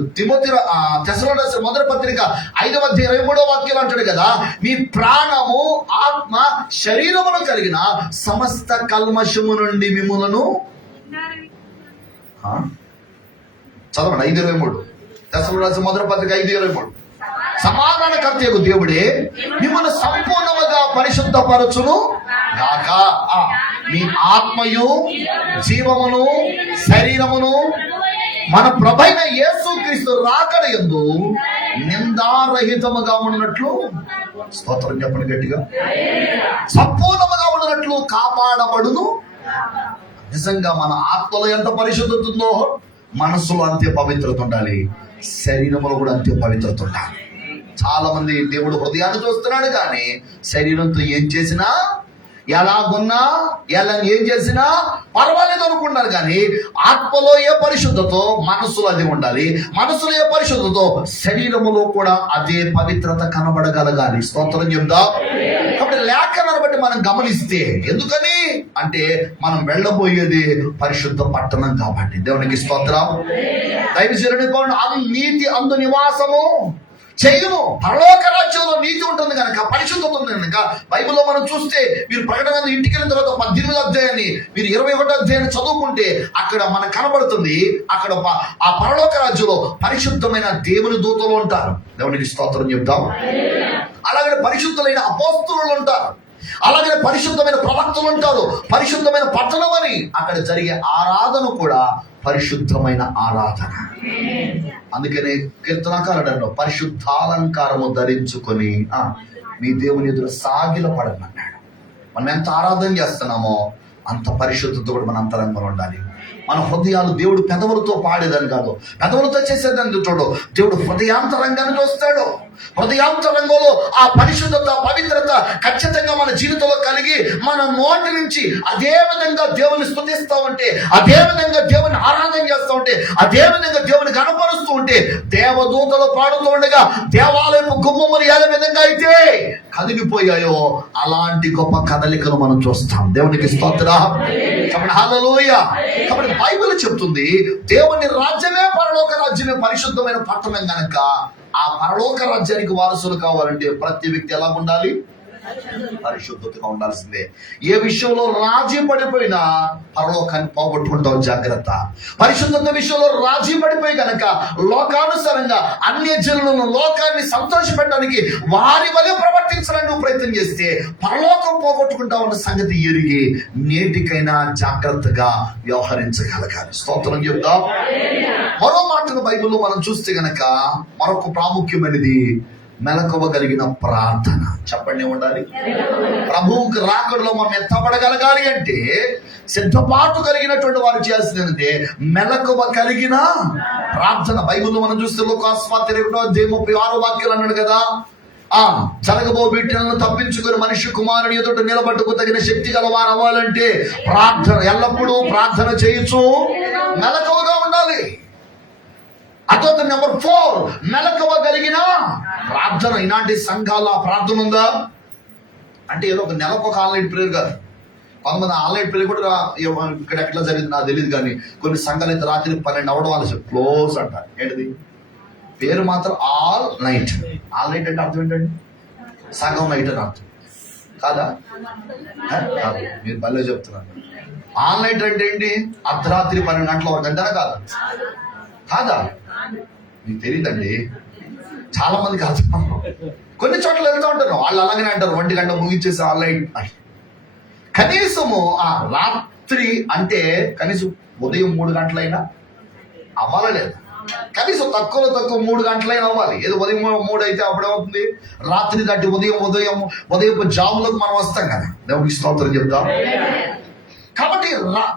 తెస్సలోనికీయులకు రాసిన మొదటి పత్రిక 5:23 వాక్యం అంటాడు కదా, మీ ప్రాణము ఆత్మ శరీరమును కలిగిన సమస్త కల్మషము నుండి మిమ్ములను చదవండి. 5:23 తెస్సలోనికీయులకు రాసిన మొదటి పత్రిక 5:23. సమాధానకర్తయగు దేవుడే మిమ్మల్ని సంపూర్ణముగా పరిశుద్ధపరచును గాక, మీ ఆత్మయు జీవమును శరీరమును మన ప్రభువైన యేసుక్రీస్తు రాకడ యందు నిందారహితముగా ఉన్నట్లు, స్తోత్రం చెప్పండి గట్టిగా, సంపూర్ణముగా ఉన్నట్లు కాపాడబడును. నిజంగా మన ఆత్మలో ఎంత పరిశుద్ధత ఉందో మనస్సులో అంతే పవిత్రత ఉండాలి, శరీరంలో కూడా అంతే పవిత్రత ఉండాలి. చాలా మంది దేవుడు హృదయాన్ని చూస్తున్నాడు కానీ శరీరంతో ఏం చేసినా ఎలాగున్నా ఎలా ఏం చేసినా పర్వాలేదు అనుకుంటారు. కానీ ఆత్మలో ఏ పరిశుద్ధతో మనస్సులో అది ఉండాలి, మనస్సులో ఏ పరిశుద్ధతో శరీరములో కూడా అదే పవిత్రత కనబడగలగాలి. స్తోత్రం చెప్దాం. కాబట్టి లేఖనాన్ని బట్టి మనం గమనిస్తే, ఎందుకని అంటే మనం వెళ్ళబోయేది పరిశుద్ధ పట్టణం కాబట్టి. దేవునికి స్తోత్రం. దైవజనుని నీతి అందు నివాసము చేయము. పరలోక రాజ్యంలో నీతి ఉంటుంది కనుక, పరిశుద్ధత ఉంది కనుక. బైబిల్లో మనం చూస్తే మీరు ప్రకటన ఇంటికి వెళ్ళిన తర్వాత 18వ అధ్యాయాన్ని మీరు 21వ అధ్యాయాన్ని చదువుకుంటే అక్కడ మనకు కనబడుతుంది, అక్కడ ఆ పరలోక రాజ్యంలో పరిశుద్ధమైన దేవుని దూతలు ఉంటారు. దేవునికి స్తోత్రం చెప్తాం. అలాగే పరిశుద్ధులైన అపోస్తలులు ఉంటారు, అలాగే పరిశుద్ధమైన ప్రవక్తలు ఉంటారు. పరిశుద్ధమైన పట్టణం అని అక్కడ జరిగే ఆరాధన కూడా పరిశుద్ధమైన ఆరాధన. అందుకనే కీర్తనకారుడు పరిశుద్ధాలంకారము ధరించుకొని మీ దేవుని ఎదురు సాగిల పడని అన్నాడు. మనం ఎంత ఆరాధన చేస్తున్నామో అంత పరిశుద్ధత కూడా మన అంతరంగంలో ఉండాలి. మన హృదయాలు దేవుడు పెదవులతో పాడేదని కాదు, పెదవులతో చేసేదని చూడు, దేవుడు హృదయాంతరంగాన్ని చూస్తాడు. హృదయాంతరంగంలో ఆ పరిశుద్ధత పవిత్రత ఖచ్చితంగా మన జీవితంలో కలిగి మన నోటి నుంచి అదే విధంగా దేవుని స్తుతిస్తూ ఉంటే, అదే విధంగా దేవుని ఆరాధన చేస్తూ ఉంటే, అదే విధంగా దేవుని కనపరుస్తూ ఉంటే, దేవదూతలు పాడుతూ ఉండగా దేవాలయపు గుమ్మములు ఏ విధంగా అయితే కదిలిపోయాయో అలాంటి గొప్ప కదలికలు మనం చూస్తాం. దేవునికి స్తోత్రం. కాబట్టి హల్లెలూయా. కాబట్టి బైబిల్ చెప్తుంది దేవుని రాజ్యమే పరలోక రాజ్యమే పరిశుద్ధమైన పట్టణం కనుక ఆ పరలోక రాజ్యానికి వారసులు కావాలంటే ప్రతి వ్యక్తి ఎలా ఉండాలి? పరిశుద్ధతగా ఉండాల్సిందే. ఏ విషయంలో రాజీ పడిపోయినా పరలోకాన్ని పోగొట్టుకుంటావు, జాగ్రత్త. పరిశుద్ధత విషయంలో రాజీ పడిపోయి కనుక లోకానుసారంగా అన్య జనులను లోకాన్ని సంతోషపెట్టడానికి వారి వలె ప్రవర్తించడానికి నువ్వు ప్రయత్నం చేస్తే పరలోకం పోగొట్టుకుంటావు అన్న సంగతి ఎరిగి నేటికైనా జాగ్రత్తగా వ్యవహరించగలగాలి. స్తోత్రం చెప్తాం. మరో మాటను బైబిల్లో మనం చూస్తే గనక మరొక ప్రాముఖ్యమైనది మెలకువగలిగిన ప్రార్థన. చెప్పండి, ఉండాలి. ప్రభువుకి రాకడలో మనం ఎత్తబడగలగాలి అంటే సిద్ధపాటు కలిగినటువంటి వారు చేయాల్సిందంటే మెలకువ కలిగిన ప్రార్థన. బైబిల్లో మనం చూస్తే లోకాస్వార్త 2:36 వాక్యాలు అన్నాడు కదా, జరగబో వీటిని తప్పించుకుని మనిషి కుమారుని ఎదుట నిలబట్టుకు తగిన శక్తి గల వారు అవ్వాలంటే ప్రార్థన, ఎల్లప్పుడూ ప్రార్థన చేయొచ్చు, మెలకువగా ఉండాలి. అతను నెంబర్ 4 మెలకువగలిగిన ప్రార్థన. ఇలాంటి సంఘాల్లో ప్రార్థన ఉందా అంటే ఏదో ఒక నెలకు ఒక ఆన్లైన్ ప్రేయర్ కాదు. కొంతమంది ఆన్లైన్ ప్రేయర్ కూడా ఇక్కడ ఎట్లా జరిగింది నాకు తెలియదు, కానీ కొన్ని సంఘాలు అయితే రాత్రి 12 అవ్వడం వాళ్ళు క్లోజ్ అంటారు. ఏంటిది పేరు మాత్రం ఆల్ నైట్. ఆల్ నైట్ అంటే అర్థం ఏంటండి? సగం నైట్ అని అర్థం కాదా? మీరు భలే చెప్తున్నారు. ఆల్ నైట్ అంటే ఏంటి? అర్ధరాత్రి 12 గంటల వరకు అంటేనా కాదా? కాదా? మీకు తెలియదండి. చాలా మందికి అర్థం. కొన్ని చోట్ల వెళ్తూ ఉంటారు వాళ్ళు అలాగనే అంటారు, 1 గంట ముగించేసి ఆల్ నైట్. కనీసము రాత్రి అంటే కనీసం ఉదయం 3 గంటలైనా అవ్వాలా లేదా? కనీసం తక్కువ 3 గంటలైనా అవ్వాలి. ఏదో ఉదయం 3 అయితే అప్పుడేమవుతుంది, రాత్రి దాటి ఉదయం జాములకు మనం వస్తాం కదా. దేవుడికి స్తోత్రం చెప్తాం. కాబట్టి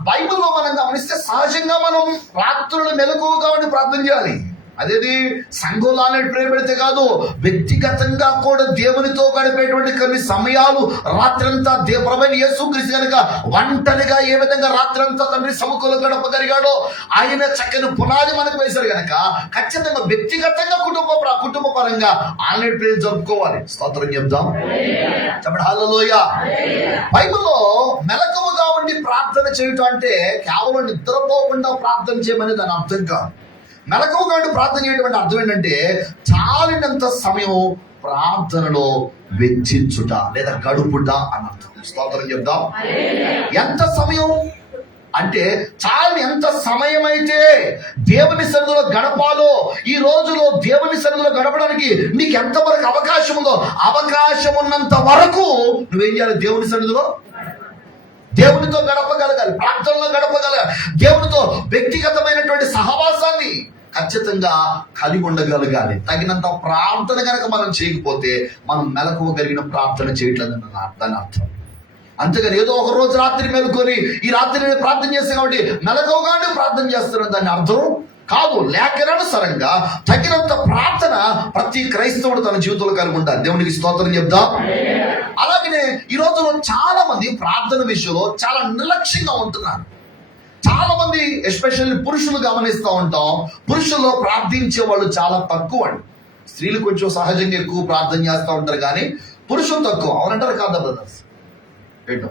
బైబిల్లో మనం గమనిస్తే సహజంగా మనం రాత్రులు మెలకువగా ఉండి ప్రార్థన చేయాలి. అదేది సంఘంలో ప్రేమ పెడితే కాదు, వ్యక్తిగతంగా కూడా దేవునితో గడిపేటువంటి కొన్ని సమయాలు రాత్రంతా ప్రభువైన యేసుక్రీస్తు కనుక ఒంటరిగా ఏ విధంగా రాత్రంతా తండ్రి సముఖంలో గడపగలిగాడో ఆయన చక్కని పునాది మనకు వేశారు కనుక ఖచ్చితంగా వ్యక్తిగతంగా కుటుంబ పరంగా ఆన్లైన్ ప్రేమ జరుపుకోవాలి. స్తోత్రం చెప్దాం, చెప్పండి హల్లెలూయా. బైబిల్లో మెలకువగా ఉండి ప్రార్థన చేయటం అంటే కేవలం నిద్రపోకుండా ప్రార్థన చేయమని దాని అర్థం కాదు. మెలకువగా ఉండి ప్రార్థన చేయడం అర్థం ఏంటంటే చాలినంత సమయం ప్రార్థనలో వెచ్చించుట లేదా గడుపుట అని అర్థం. స్తోత్రం చెప్దాం. ఎంత సమయం అంటే చాలు, ఎంత సమయం అయితే దేవుని సన్నిధిలో గడపాలో, ఈ రోజులో దేవుని సన్నిధిలో గడపడానికి నీకు ఎంతవరకు అవకాశం ఉందో అవకాశం ఉన్నంత వరకు నువ్వేం చేయాలి? దేవుని సన్నిధిలో దేవునితో గడపగలగాలి, ప్రార్థనలో గడపగలగాలి, దేవునితో వ్యక్తిగతమైనటువంటి సహవాసాన్ని ఖచ్చితంగా కలిగి ఉండగలగాలి. తగినంత ప్రార్థన కనుక మనం చేయకపోతే మనం మెలకువగలిగిన ప్రార్థన చేయట్లేదని దాని అర్థం. అంతేగాని ఏదో ఒక రోజు రాత్రి మేలుకొని ఈ రాత్రి నేను ప్రార్థన చేస్తాను కాబట్టి మెలకువగానే ప్రార్థన చేస్తున్నాను దాని అర్థం కాదు. లేఖనానుసారంగా తగినంత ప్రార్థన ప్రతి క్రైస్తవుడు తన జీవితంలో కలిగి ఉంటారు. దేవునికి స్తోత్రం చెప్దాం. అలాగనే ఈ రోజులో చాలా మంది ప్రార్థన విషయంలో చాలా నిర్లక్ష్యంగా ఉంటున్నారు. చాలా మంది ఎస్పెషల్లీ పురుషులు గమనిస్తూ ఉంటాం, పురుషుల్లో ప్రార్థించే వాళ్ళు చాలా తక్కువ అండి. స్త్రీలు కొంచెం సహజంగా ఎక్కువ ప్రార్థన చేస్తూ ఉంటారు కానీ పురుషులు తక్కువ. అవునంటారు కాదా బ్రదర్స్? ఏంటో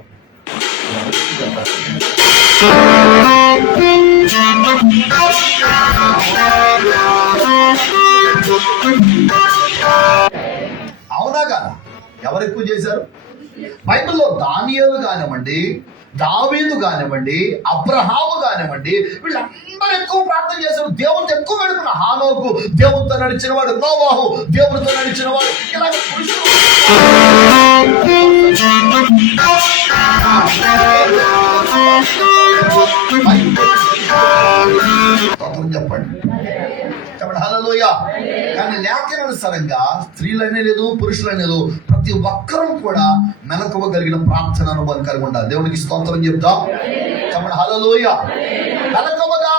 అవునా కాదా? ఎవరు ఎక్కువ చేశారు? బైబిల్లో దానియేలు కానివ్వండి, దావీదు కానివ్వండి, అబ్రహాము కానివ్వండి, వీళ్ళందరూ ఎక్కువ ప్రార్థన చేశారు. దేవునితో ఎక్కువ గడుపున హానోకు దేవునితో నడిచిన వాడు, నోవాహు దేవునితో నడిచిన వాడు, ఇలాగ పురుషులు చెప్పండి చెప్పండి హల్లెలూయా. కానీ లేఖనానుసారంగా స్త్రీలనే లేదు పురుషులనే లేదు, ప్రతి ఒక్కరూ కూడా మెలకువగలిగిన ప్రార్థన అనుభవం కలిగి ఉండాలి. దేవునికి స్తోత్రం చెప్దాం, చెప్పండి హల్లెలూయా. మెలకువగా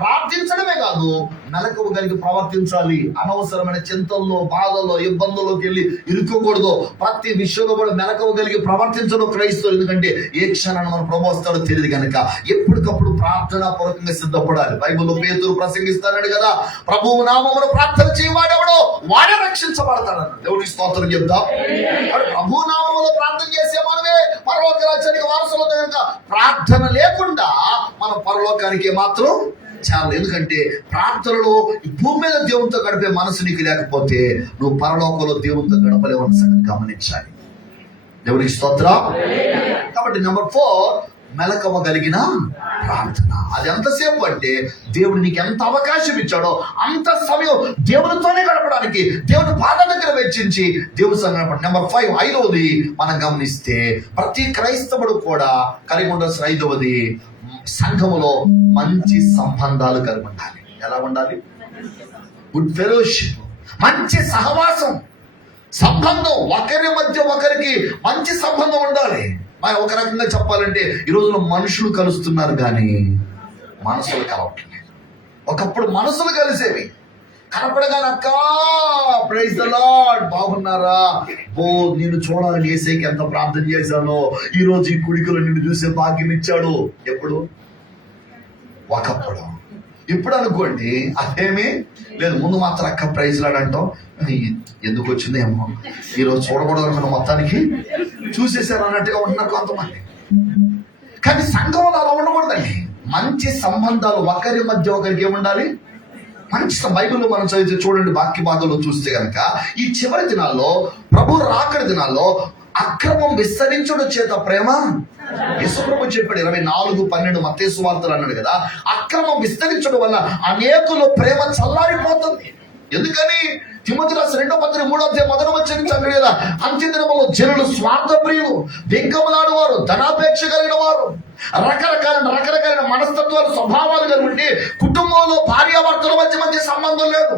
ప్రార్థించడమే కాదు, మెలకువగలిగి ప్రవర్తించాలి. అనవసరమైన చింతల్లో, బాధల్లో, ఇబ్బందుల్లోకి వెళ్ళి ఇరుక్కోకూడదు. ప్రతి విషయంలో కూడా మెలకువగలిగి ప్రవర్తించడం క్రైస్తవులు. ఎందుకంటే ఏ క్షణాన్ని మనం ప్రభు వస్తాడో తెలియదు కనుక ఎప్పటికప్పుడు ప్రార్థనా పూర్వకంగా సిద్ధపడాలి. బైబిల్లో పేతురు ప్రసంగిస్తాడు కదా, ప్రభువు నామమున ప్రార్థన చేయవాడెవడో వాడే రక్షించబడతాడన్న. దేవునికి స్తోత్రం చెప్దాం. ప్రభు నామములో ప్రార్థన చేసే మనమే పరలోక రాజ్యానికి వారసులు. కనుక ప్రార్థన లేకుండా మనం పరలోకానికి మాత్రం చాలు. ఎందుకంటే ప్రార్థనలో భూమి మీద దేవునితో గడిపే మనసు నీకు లేకపోతే నువ్వు పరలోకంలో దేవునితో గడపలేవన్న సంగతి గమనించాలి. దేవునికి స్తోత్రం. కాబట్టి నెంబర్ 4, మెలకువగలిగిన ప్రార్థన. అది ఎంతసేపు అంటే దేవుడు నీకు ఎంత అవకాశం ఇచ్చాడో అంత సమయం దేవునితోనే గడపడానికి దేవుని పాద దగ్గర వెచ్చించి దేవుని సంగతి. నెంబర్ 5, 5వది మనం గమనిస్తే ప్రతి క్రైస్తవుడు కూడా కలిగి ఉండాల్సిన 5వది, సంఘములో మంచి సంబంధాలు కలిగి ఉండాలి. ఎలా ఉండాలి? గుడ్ ఫెలోషిప్, మంచి సహవాసం, సంబంధం. ఒకరి మధ్య ఒకరికి మంచి సంబంధం ఉండాలి. మరి ఒక రకంగా చెప్పాలంటే ఈ రోజున మనుషులు కలుస్తున్నారు కానీ మనసులు కలవట్లేదు. ఒకప్పుడు మనసులు కలిసేవి, కనపడగానే అక్క ప్రైజ్ ద లార్డ్ బాగున్నారా, ఓ నిన్ను చూడాలని యేసయ్యకి ఎంత ప్రార్థన చేశానో, ఈ రోజు ఈ కుడికలో నిన్ను చూసే భాగ్యం ఇచ్చాడు. ఎప్పుడు? ఒకప్పుడు. ఇప్పుడు అనుకోండి అదేమీ లేదు. ముందు మాత్రం అక్క ప్రైజ్ లాడ్ అంటాం, ఎందుకు వచ్చిందేమో ఈరోజు చూడకూడదు అనుకున్న మొత్తానికి చూసేసారు అన్నట్టుగా ఉంటున్నారు కొంతమంది. కానీ సంఘంలో అలా ఉండకూడదండి. మంచి సంబంధాలు ఒకరి మధ్య ఒకరికి ఏముండాలి? మంచి. బైబిల్లో మనం చదివితే చూడండి, వాక్య భాగంలో చూస్తే కనుక ఈ చివరి దినాల్లో, ప్రభు రాకడ దినాల్లో అక్రమం విస్తరించడం చేత ప్రేమ, యేసుప్రభు చెప్పాడు 24:12 మత్తయి సువార్తలు అన్నాడు కదా, అక్రమం విస్తరించడం వల్ల అనేకులు ప్రేమ చల్లారిపోతుంది. ఎందుకని? తిమోతి రాసిన 2వ పత్రిక 3వ అధ్యాయం 1వ వచనం చదివాడు కదా, అంత్యదినములో జనులు స్వార్థప్రియులు, బెంకములాడు వారు, ధనాపేక్ష కలిగిన వారు, రకరకాల మనస్తత్వాలు, స్వభావాలు కలిగి ఉండి కుటుంబంలో భార్యాభర్తల మధ్య మంచి సంబంధం లేదు.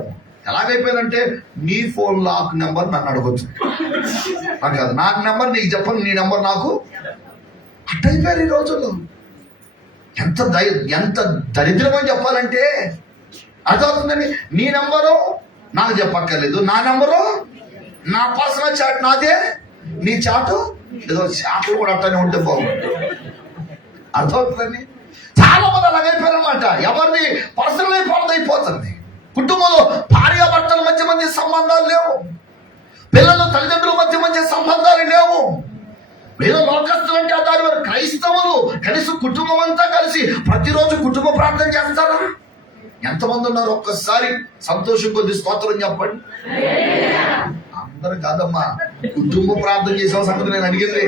ఎలాగైపోయిందంటే నీ ఫోన్ లాక్ నెంబర్ నన్ను అడగొచ్చు, నాకు కాదు నాకు నెంబర్ నీకు చెప్పను, నీ నెంబర్ నాకు. అట్టయిపోయారు ఈ రోజుల్లో. ఎంత దరిద్రం అని చెప్పాలంటే అర్థమవుతుందండి? నీ నెంబరు నాకు చెప్పక్కర్లేదు, నా నెంబరు నా పర్సనల్ చాట్ నాదే, నీ చాటు ఏదో చాట్లు కూడా అట్టనే ఉంటే బాగుంది. అర్థమవుతుందండి? చాలా మంది అలాగైపోయారనమాట. ఎవరిని పర్సనల్ అయిపోతుంది. కుటుంబంలో భార్యాభర్తల మధ్య మంచి సంబంధాలు లేవు, పిల్లలు తల్లిదండ్రుల మధ్య మంచి సంబంధాలు లేవు. ఏదో లోకస్తులు అంటే దాని వారు క్రైస్తవులు కనీసం కుటుంబం అంతా కలిసి ప్రతిరోజు కుటుంబ ప్రార్థన చేస్తారా? ఎంతమంది ఉన్నారు? ఒక్కసారి సంతోషం కొద్ది స్తోత్రం చెప్పండి. అందరు కాదమ్మా, కుటుంబ ప్రార్థన చేసే సంగతి నేను అడిగింది.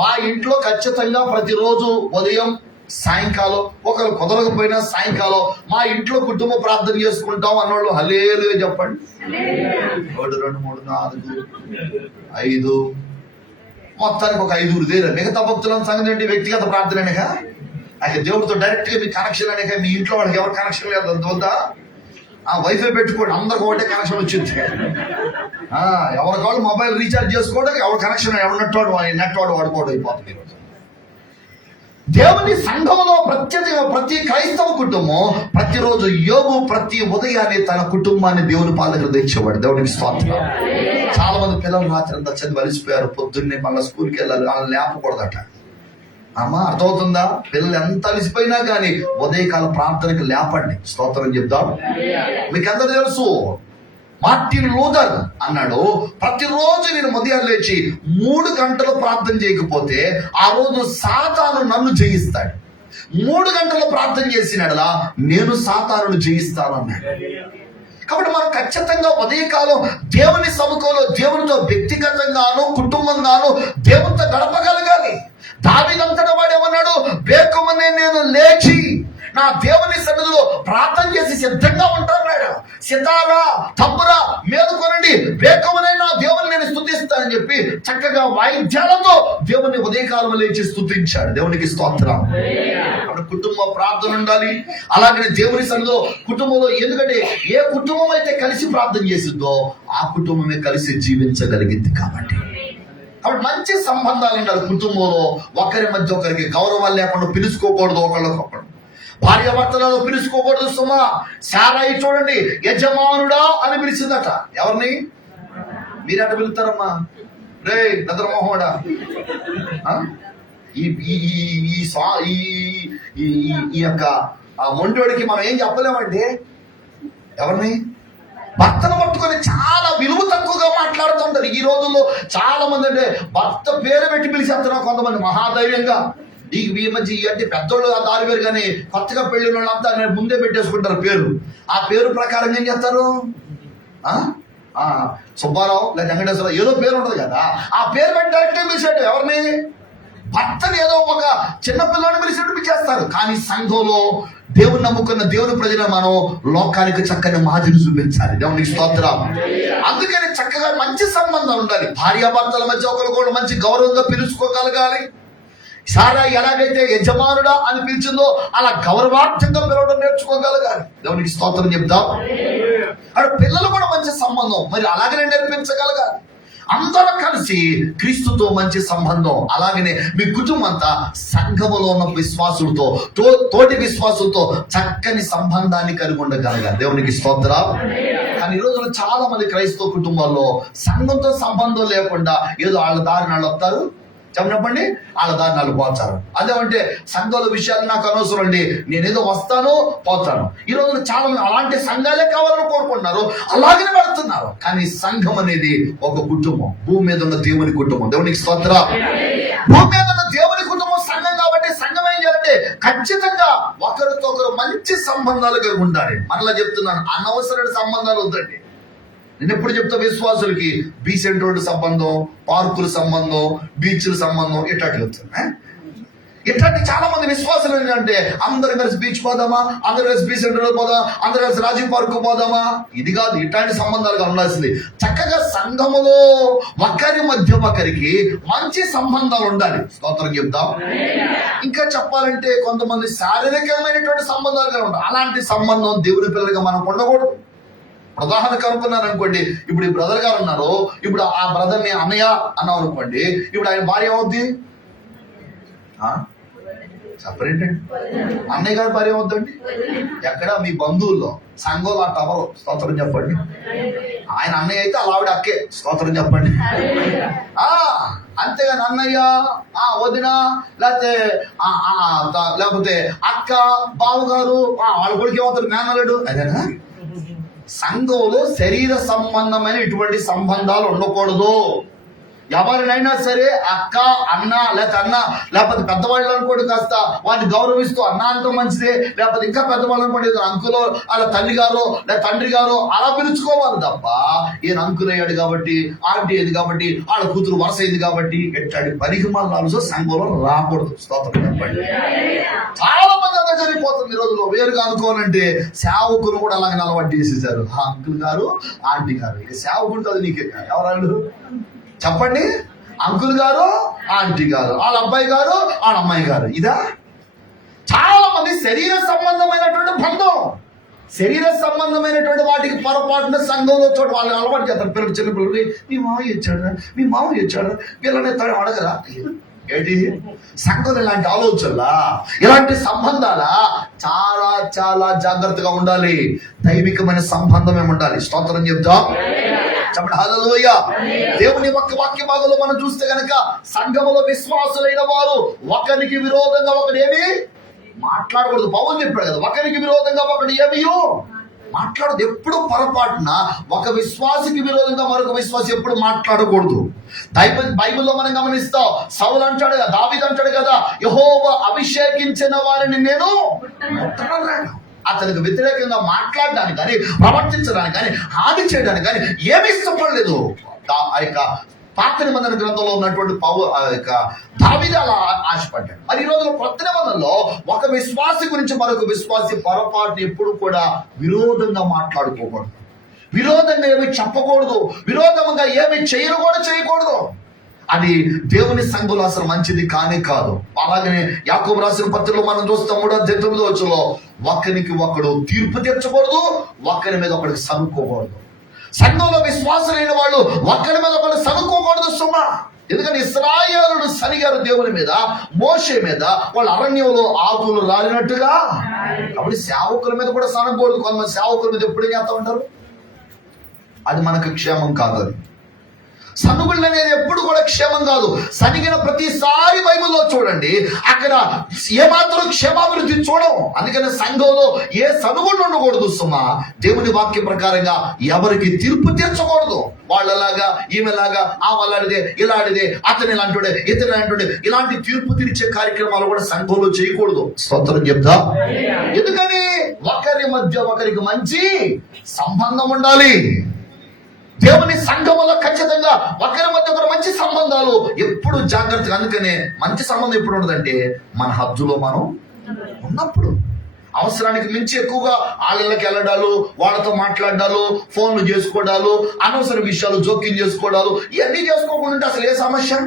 మా ఇంట్లో ఖచ్చితంగా ప్రతిరోజు ఉదయం సాయంకాలం, ఒకరు కుదరకపోయినా సాయంకాలం మా ఇంట్లో కుటుంబ ప్రార్థన చేసుకుంటాం అన్నోళ్ళు హల్లెలూయా చెప్పండి. 1 2 3 4 5 మొత్తానికి ఒక 5 దేరు. మిగతా భక్తుల సంగతి ఏంటి? వ్యక్తిగత ప్రార్థన అనేక, అయితే దేవుడితో డైరెక్ట్ గా మీ కనెక్షన్ అనేక. మీ ఇంట్లో వాళ్ళకి ఎవరు కనెక్షన్ లేదు అంత వైఫై పెట్టుకోండి, అందరికి ఒకటే కనెక్షన్ వచ్చింది. ఎవరికి వాళ్ళు మొబైల్ రీఛార్జ్ చేసుకోవడానికి ఎవరు కనెక్షన్ ఎవరినట్టు నెట్ వాడు వాడుకోవడం అయిపోతుంది ఈరోజు. దేవుని సంఘంలో ప్రతి క్రైస్తవ కుటుంబం ప్రతిరోజు యోబు ప్రతి ఉదయాన్నే తన కుటుంబాన్ని దేవుని పాలకులు తెచ్చేవాడు. దేవునికి స్తోత్రం. చాలా మంది పిల్లలు రాత్రి అంతా చదివి అలిసిపోయారు, పొద్దున్నే మళ్ళీ స్కూల్కి వెళ్ళాలి, వాళ్ళని లేపకూడదట. అమ్మా అర్థమవుతుందా? పిల్లలు ఎంత అలిసిపోయినా కానీ ఉదయకాల ప్రార్థనకి లేపండి. స్తోత్రం చెప్దాం. మీకు అందరూ తెలుసు, మార్టిన్ లూథర్ అన్నాడు, ప్రతిరోజు నేను ఉదయం లేచి 3 గంటలు ప్రార్థన చేయకపోతే ఆ రోజు సాతాను నన్ను జయిస్తాడు. 3 గంటలు ప్రార్థన చేసినాడులా నేను సాతానును జయిస్తాను అన్నాడు. కాబట్టి మనం ఖచ్చితంగా ఉదయకాలం దేవుని సముఖంలో దేవునితో వ్యక్తిగతంగాను కుటుంబంగాను దేవునితో గడపగలగాలి. దావీదంతట వాడు ఏమన్నాడు? వేకువనే నేను లేచి నా దేవుని సన్నిధిలో ప్రార్థన చేసి సిద్ధంగా ఉంటాడు. సితారా తప్పురా మేలుకొనండి, వేకువనే నా దేవుని నేను స్తుతిస్తానని చెప్పి చక్కగా వాయిద్యాలతో దేవుని ఉదయకాలం లేచి స్తుతించాడు. దేవునికి స్తోత్రం. అప్పుడు కుటుంబ ప్రార్థన ఉండాలి. అలాగే దేవుని సన్నిధిలో కుటుంబంలో, ఎందుకంటే ఏ కుటుంబం అయితే కలిసి ప్రార్థన చేసిందో ఆ కుటుంబమే కలిసి జీవించగలిగింది. కాబట్టి మంచి సంబంధాలు ఉండాలి కుటుంబంలో. ఒకరి మధ్య ఒకరికి గౌరవాలు లేకుండా పిలుచుకోకూడదు, ఒకళ్ళకొకడు. భార్యాభర్తలలో పిలుచుకోకూడదు. సుమా శారాయి చూడండి, యజమానుడా అని పిలిచిందట. ఎవరిని? మీరట పిలుస్తారమ్మా, రే నద్రమోహోడా. ఈ యొక్క మొండోడికి మనం ఏం చెప్పలేమండి. ఎవరిని? భర్తను పట్టుకొని చాలా విలువ తక్కువగా మాట్లాడుతుంటారు ఈ రోజుల్లో. చాలా మంది అంటే భర్త పేరు పెట్టి పిలిచేస్తున్నారు కొంతమంది మహాధైర్యంగా. ఈ మధ్య అంటే పెద్దోళ్ళు దారి పేరు, కానీ కొత్తగా పెళ్ళిన వాళ్ళంతా ముందే పెట్టేసుకుంటారు పేరు. ఆ పేరు ప్రకారం ఏం చేస్తారు? సుబ్బారావు లేదా వెంకటేశ్వరరావు ఏదో పేరు ఉంటుంది కదా, ఆ పేరు పెట్టాలంటే పిలిచాడు. ఎవరిని? భర్తని ఏదో ఒక చిన్న పిల్లని పిలిచినట్టు పిలిచేస్తారు. కానీ సంఘంలో దేవుని నమ్ముకున్న దేవుని ప్రజలు మనం లోకానికి చక్కని మాదిరి చూపించాలి. దేవునికి స్తోత్రం. అందుకని చక్కగా మంచి సంబంధాలు ఉండాలి. భార్యాభర్తల మధ్య ఒకరికొకరు మంచి గౌరవంగా పిలుచుకోగలగాలి. సారా ఎలాగైతే యజమానుడా అని పిలిచిందో అలా గౌరవార్థంగా పిలవడం నేర్చుకోగలగాలి. దేవునికి స్తోత్రం చెప్దాం. అక్కడ పిల్లలు కూడా మంచి సంబంధం మరి అలాగనే నేర్పించగలగాలి. అందరూ కలిసి క్రీస్తుతో మంచి సంబంధం. అలాగనే మీ కుటుంబం అంతా సంఘములో ఉన్న విశ్వాసులతో తోటి విశ్వాసులతో చక్కని సంబంధాన్ని కలిగి ఉండగలగాలి. దేవునికి స్తోత్రం. కానీ ఈ రోజుల్లో చాలా మంది క్రైస్తవ కుటుంబాల్లో సంఘంతో సంబంధం లేకుండా ఏదో వాళ్ళ దారి వాళ్ళు వస్తారు, చెప్పండి, వాళ్ళ దారి వాళ్ళు పోతారు. అదేమంటే సంఘాల విషయాలు నాకు అనవసరం అండి, నేనేదో వస్తాను పోతాను. ఈ రోజున చాలా మంది అలాంటి సంఘాలే కావాలని కోరుకుంటున్నారు, అలాగనే పడుతున్నారు. కానీ సంఘం అనేది ఒక కుటుంబం, భూమి మీద ఉన్న దేవుని కుటుంబం. దేవునికి స్తోత్రం. భూమి మీద ఉన్న దేవుని కుటుంబం సంఘం. కాబట్టి సంఘం ఏం చేయాలంటే ఖచ్చితంగా ఒకరితో ఒకరు మంచి సంబంధాలు కలిగి ఉండాలి. మరలా చెప్తున్నాను, అనవసరమైన సంబంధాలు వద్దండి. నేను ఎప్పుడు చెప్తా, విశ్వాసులకి బీసెంట్ రోడ్డు సంబంధం, పార్కుల సంబంధం, బీచ్ల సంబంధం ఇట్లాంటి చెప్తున్నా. ఇట్లాంటి చాలా మంది విశ్వాసులు ఏంటంటే అందరు కలిసి బీచ్ పోదామా, అందరు కలిసి బీసెంట్ రోడ్ పోదామా, అందరు కలిసి రాజీవ్ పార్క్ పోదామా. ఇది కాదు, ఇట్లాంటి సంబంధాలుగా ఉండాల్సింది. చక్కగా సంఘములో ఒకరి మధ్య ఒకరికి మంచి సంబంధాలు ఉండాలి. స్తోత్రం చెప్దాం. ఇంకా చెప్పాలంటే కొంతమంది శారీరకమైనటువంటి సంబంధాలుగా ఉండాలి. అలాంటి సంబంధం దేవుని పిల్లలుగా మనం ఉండకూడదు. ఉదాహరణకు అనుకున్నాను అనుకోండి, ఇప్పుడు ఈ బ్రదర్ గారు ఉన్నారు, ఇప్పుడు ఆ బ్రదర్ ని అన్నయ్య అన్నాం అనుకోండి, ఇప్పుడు ఆయన భార్య అవుద్ది చెప్పరేంటండి? అన్నయ్య గారి భార్య వద్దండి. ఎక్కడ? మీ బంధువుల్లో సంఘంలో ఆ టవరు. స్తోత్రం చెప్పండి. ఆయన అన్నయ్య అయితే అలా ఆవిడ అక్కే. స్తోత్రం చెప్పండి. అంతేగాని అన్నయ్య, వదిన, లేకపోతే అక్క, బావగారు, వాళ్ళ కొడుకు ఏమవుతారు? మేనలుడు. అదేనా? సంఘంలో శరీర సంబంధమైన ఇటువంటి సంబంధాలు ఉండకూడదు. ఎవరినైనా సరే అక్క, అన్న, లేకపోతే అన్న, లేకపోతే పెద్దవాళ్ళు అనుకోండి, కాస్త వాడిని గౌరవిస్తూ అన్న అంటూ మంచిదే. లేకపోతే ఇంకా పెద్దవాళ్ళు అనుకోండి, అంకులో అలా తల్లి గారు లేదా తండ్రి గారు అలా పిలుచుకోవాలి తప్ప ఈయన అంకుల్ అయ్యాడు కాబట్టి, ఆంటీ అయింది కాబట్టి, వాళ్ళ కూతురు వరుస అయింది కాబట్టి ఎట్లాంటి పరిగమాలు సంఘంలో రాకూడదు. స్తోత్రం చెప్పండి. చాలా మంది అలా జరిగిపోతుంది ఈ రోజులో. వేరుగా అనుకోవాలంటే సేవకులు కూడా అలాగే అలవాటు చేసేసారు. అంకుల్ గారు, ఆంటీ గారు. ఇక సేవకుంటుంది అది నీకే. ఎవరాళ్ళు చెప్పండి? అంకుల్ గారు, ఆంటీ గారు, వాళ్ళ అబ్బాయి గారు, వాళ్ళ అమ్మాయి గారు. ఇదా? చాలా మంది శరీర సంబంధమైనటువంటి బంధం, శరీర సంబంధమైనటువంటి వాటికి పొరపాటున సంఘంలో చోటు వాళ్ళు అలవాటు చేస్తారు. పిల్లలు, చిన్న పిల్లలు, మీ మామయ్య ఇచ్చాడా, మీ మామయ్య ఇచ్చాడా, వీళ్ళని అడగరా? ఏంటి సంఘం? ఇలాంటి ఆలోచనలా, ఇలాంటి సంబంధాలా చాలా చాలా జాగ్రత్తగా ఉండాలి. దైవికమైన సంబంధమే ఉండాలి. స్తోత్రం చెప్తాం చెప్పండి. హల్లెలూయా. దేవుని వాక్య భాగంలో మనం చూస్తే గనక సంఘములో విశ్వాసులైన వారు ఒకరికి విరోధంగా ఒకటి ఏమి మాట్లాడకూడదు. పౌలు చెప్పాడు కదా, ఒకరికి విరోధంగా ఒకటి ఏమి మాట్లాడదు. ఎప్పుడు పొరపాటున ఒక విశ్వాసికి విరోధంగా మరొక విశ్వాసి ఎప్పుడు మాట్లాడకూడదు. బైబిల్లో మనం గమనిస్తాం, సౌలు అంటాడు కదా, దావీదు అంటాడు కదా, యెహోవా అభిషేకించిన వారిని నేను ముట్టనరాను. అతనికి వ్యతిరేకంగా మాట్లాడడానికి కానీ, ప్రవర్తించడానికి కానీ, హాని చేయడానికి కానీ ఏమీ ఇష్టపడలేదు. ఆ యొక్క పాత నిబంధన గ్రంథంలో ఉన్నటువంటి దావీదు అలా ఆశపడ్డాడు. మరి ఈ రోజులో కొత్త నిబంధనలో ఒక విశ్వాసి గురించి మరొక విశ్వాసి పొరపాటు ఎప్పుడు కూడా విరోధంగా మాట్లాడుకోకూడదు, విరోధంగా ఏమి చెప్పకూడదు, విరోధంగా ఏమి చేయకూడదు. అది దేవుని సంఘంలో అసలు మంచిది కానే కాదు. అలాగనే యాకోబు రాసిన పత్రికలో మనం చూస్తాం 3:9 ఒకరికి ఒకడు తీర్పు తెచ్చకూడదు, ఒకరి మీద ఒకరికి సనుక్కోకూడదు. సంఘంలో విశ్వాసులైన వాళ్ళు ఒకరి మీద ఒకరు సనుక్కోకూడదు సుమా. ఎందుకంటే ఇశ్రాయేలుడు సనిగారు దేవుని మీద, మోషే మీద. వాళ్ళ అరణ్యంలో ఆకులు రాలినట్టుగా. కాబట్టి సేవకుల మీద కూడా సనకూడదు. కొంతమంది సేవకుల మీద ఎప్పుడేం చేస్తా ఉంటారు, అది మనకు క్షేమం కాదు. అది సనుగుళ్ళు అనేది ఎప్పుడు కూడా క్షేమం కాదు. సనిగిన ప్రతిసారి బైబిల్లో చూడండి, అక్కడ ఏమాత్రం క్షేమాభివృద్ధి చూడం. అందుకని సంఘంలో ఏ సనుగుళ్ళు ఉండకూడదు సుమా. దేవుని వాక్య ప్రకారంగా ఎవరికి తీర్పు తీర్చకూడదు. వాళ్ళలాగా, ఈమెలాగా, ఆ వాళ్ళడిదే, ఇలాంటిదే, అతని ఇలాంటి, ఇతని అంటుండే, ఇలాంటి తీర్పు తీర్చే కార్యక్రమాలు కూడా సంఘంలో చేయకూడదు. స్తోత్రం చెప్తా. ఎందుకని? ఒకరి మధ్య ఒకరికి మంచి సంబంధం ఉండాలి. దేవుని సంఘములో ఖచ్చితంగా ఒకరి మధ్య ఒకరు మంచి సంబంధాలు ఎప్పుడు జాగ్రత్తగా. అందుకనే మంచి సంబంధం ఎప్పుడు ఉండదంటే మన హద్దులో మనం ఉన్నప్పుడు. అవసరానికి మించి ఎక్కువగా వాళ్ళకి వెళ్ళడాలు, వాళ్ళతో మాట్లాడాలు, ఫోన్లు చేసుకోవడాలు, అనవసర విషయాలు జోక్యం చేసుకోవడాలు, ఇవన్నీ చేసుకోకుండా అసలు ఏ సమస్య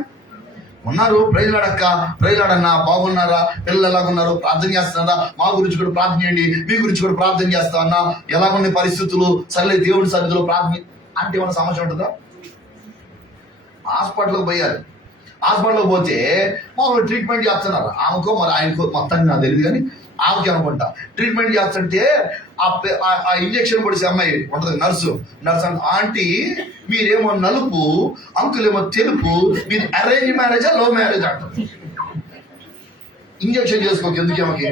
ఉన్నారు? ప్రైజ్లాడక్క, ప్రైజ్లాడన్నా, బాగున్నారా, పిల్లలు ఎలాగున్నారు, ప్రార్థన చేస్తున్నారా, మా గురించి కూడా ప్రార్థన చేయండి, మీ గురించి కూడా ప్రార్థన చేస్తా అన్నా, ఎలాగున్న పరిస్థితులు, సర్లే దేవుని సన్నిధిలో ప్రార్థన అంటే ఏమైనా సమస్య ఉంటుందా? హాస్పిటల్కి పోయారు, హాస్పిటల్కి పోతే మామూలు ట్రీట్మెంట్ చేస్తున్నారు. ఆమెకో మరి ఆయనకో మొత్తానికి నాకు తెలియదు కానీ ఆమెకి అనుకుంటా ట్రీట్మెంట్ చేస్తుంటే ఆ ఇంజక్షన్ పొడిసే అమ్మాయి ఉంటుంది, నర్సు ఆంటీ మీరేమో నలుపు, అంకుల్ ఏమో తెలుపు, మీరు అరేంజ్ మ్యారేజా లవ్ మ్యారేజ్ అంటారు. ఇంజక్షన్ చేసుకోక ఎందుకు ఆమెకి?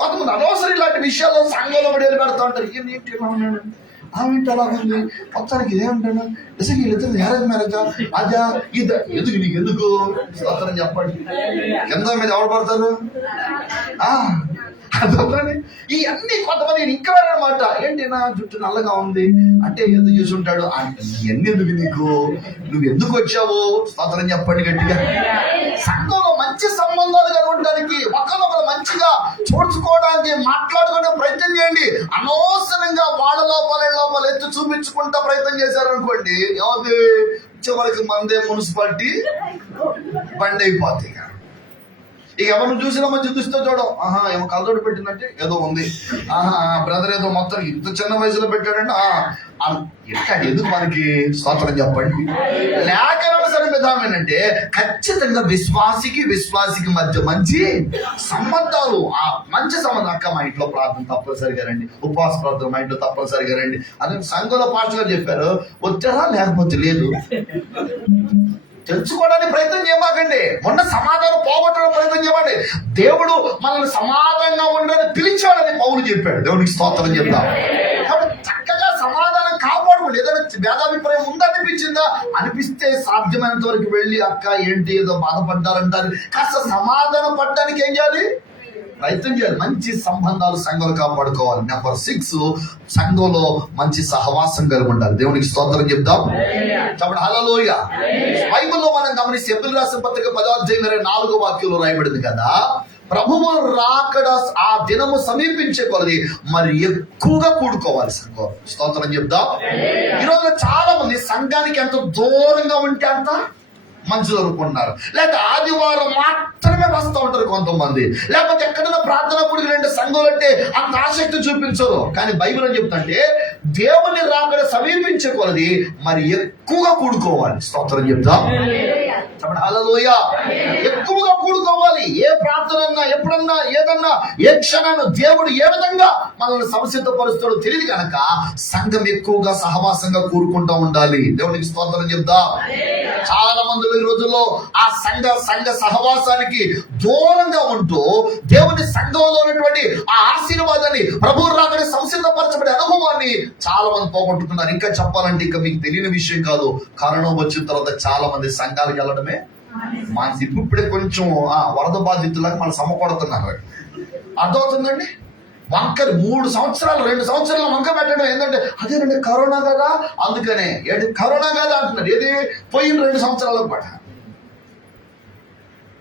కొంతమంది అనవసరం ఇలాంటి విషయాల్లో సంఘంలో విడుదల పెడతా ఉంటారు. ఏంటి ఎలా ఉన్నాడు, ఆమె అలాగుంది, మొత్తానికి ఇదేమంటాడు, నిజంగా వీళ్ళిద్దరు మ్యారేజ్ మ్యారేజా, అదా ఇదా, ఎందుకు నీకు ఎందుకు స్తోత్రం చెప్పండి. కింద మీద ఎవరు పడతారు? ఈ అన్ని కొంతమంది ఇంకా అనమాట. ఏంటి నా జుట్టు నల్లగా ఉంది అంటే ఎందుకు చేసి ఉంటాడు, ఇవన్నీ ఎందుకు నీకు, నువ్వు ఎందుకు వచ్చావు? స్తోత్రం చెప్పండి గట్టిగా. సంఘంలో మంచి సంబంధాలు కలగడానికి, ఒకరినొకరు మంచిగా చూడ్చుకోవడానికి, మాట్లాడుకునే ప్రయత్నం చేయండి. అనవసరంగా వాళ్ళ లోపల ఎత్తు చూపించుకుంటా ప్రయత్నం చేశారనుకోండి, ఎవరి చివరికి మందే మున్సిపాలిటీ బండి అయిపోతాయి. ఇక ఎవరిని చూసినా మంచి దృష్టితో చూడం. ఏమో కలజోడు పెట్టిందంటే ఏదో ఉంది, బ్రదర్ ఏదో మొత్తం ఇంత చిన్న వయసులో పెట్టాడంటే ఎక్కడ ఎందుకు మనకి స్తోత్రం చెప్పండి. లేఖనానుసార విధానం ఏంటంటే ఖచ్చితంగా విశ్వాసికి మధ్య మంచి సంబంధాలు, ఆ మంచి సంబంధం. అక్క మా ఇంట్లో ప్రార్థన తప్పనిసరిగా రండి, ఉపవాస ప్రార్థన మా ఇంట్లో తప్పనిసరిగా రండి అని సంఘంలో పాస్టర్ గారు చెప్పారు. వచ్చారా లేకపోతే లేదు. తెలుసుకోవడానికి ప్రయత్నం చేయమాకండి, మొన్న సమాధానం పోగొట్టడానికి ప్రయత్నం చేయమండి. దేవుడు మనల్ని సమాధానంగా ఉండని పిలిచాడని పౌలు చెప్పాడు. దేవునికి స్తోత్రం చెప్తాం. కాబట్టి చక్కగా సమాధానం కాపాడుకోండి. ఏదైనా భేదాభిప్రాయం ఉందనిపించిందా, అనిపిస్తే సాధ్యమైనంత వరకు వెళ్ళి అక్క ఏంటి ఏదో బాధపడ్డారంటారు కాస్త సమాధానం పడడానికి ఏం చేయాలి, ప్రయత్నం చేయాలి. మంచి సంబంధాలు సంఘంలో కాపాడుకోవాలి. నెంబర్ 6, సంఘంలో మంచి సహవాసం కలిగి ఉండాలి. దేవునికి స్తోత్రం చెప్దాం. కాబట్టి హల్లెలూయా. బైబిల్లో మనం గమనిస్తే ఎబ్రిల్ రాసిన పత్రిక 10వ అధ్యాయం 24వ వాక్యంలో రాయబడింది కదా, ప్రభువు రాకడ ఆ దినము సమీపించే కొలది మరి ఎక్కువగా కూడుకోవాలి సంఘం. స్తోత్రం చెప్దాం. ఈరోజు చాలా మంది సంఘానికి ఎంత దూరంగా ఉంటే అంత మంచిది అనుకుంటున్నారు. లేకపోతే ఆదివారం మాత్రమే వస్తూ ఉంటారు కొంతమంది, లేకపోతే ఎక్కడైనా ప్రార్థన కూడికి రండి సంఘం అంటే అంత ఆసక్తి చూపించరు. కానీ బైబిల్ అని చెప్తుంటే దేవుని రాకడ సమీపించే కొలది మరి ఎక్కువగా కూడుకోవాలి. స్తోత్రం చెప్తాం. హల్లెలూయా. ఎక్కువగా కూడుకోవాలి. ఏ ప్రార్థన అన్నా, ఎప్పుడన్నా, ఏదన్నా, ఏ క్షణాన్ని దేవుడు ఏ విధంగా మనల్ని సంసిద్ధపరుస్తాడో తెలియదు కనుక సంఘం ఎక్కువగా సహవాసంగా కూడుకుంటూ ఉండాలి. దేవునికి స్తోత్రం చెప్తాం. చాలా మంది ఈ రోజుల్లో ఆ సంఘ సహవాసానికి దూరంగా ఉంటూ దేవుని సంఘంలో ఉన్నటువంటి ఆ ఆశీర్వాదాన్ని, ప్రభువు రాకడ సంసిద్ధపరచబడే అనుభవాన్ని చాలా మంది పోగొట్టుకున్నారు. ఇంకా చెప్పాలంటే ఇంకా మీకు తెలియని విషయం కాదు, కరోనా వచ్చిన తర్వాత చాలా మంది సంఘాలకు వెళ్ళడమే మానసి. ఇప్పుడే కొంచెం వరద బాధితులకు మనం సమకూడుతున్నారు. అర్థమవుతుందండి. వంకరి 2 సంవత్సరాలు వంక పెట్టడం ఏంటంటే అదేనండి కరోనా కదా, అందుకనే ఏంటి కరోనా కదా అంటున్నారు. ఏది పోయిన 2 సంవత్సరాలకు పాట.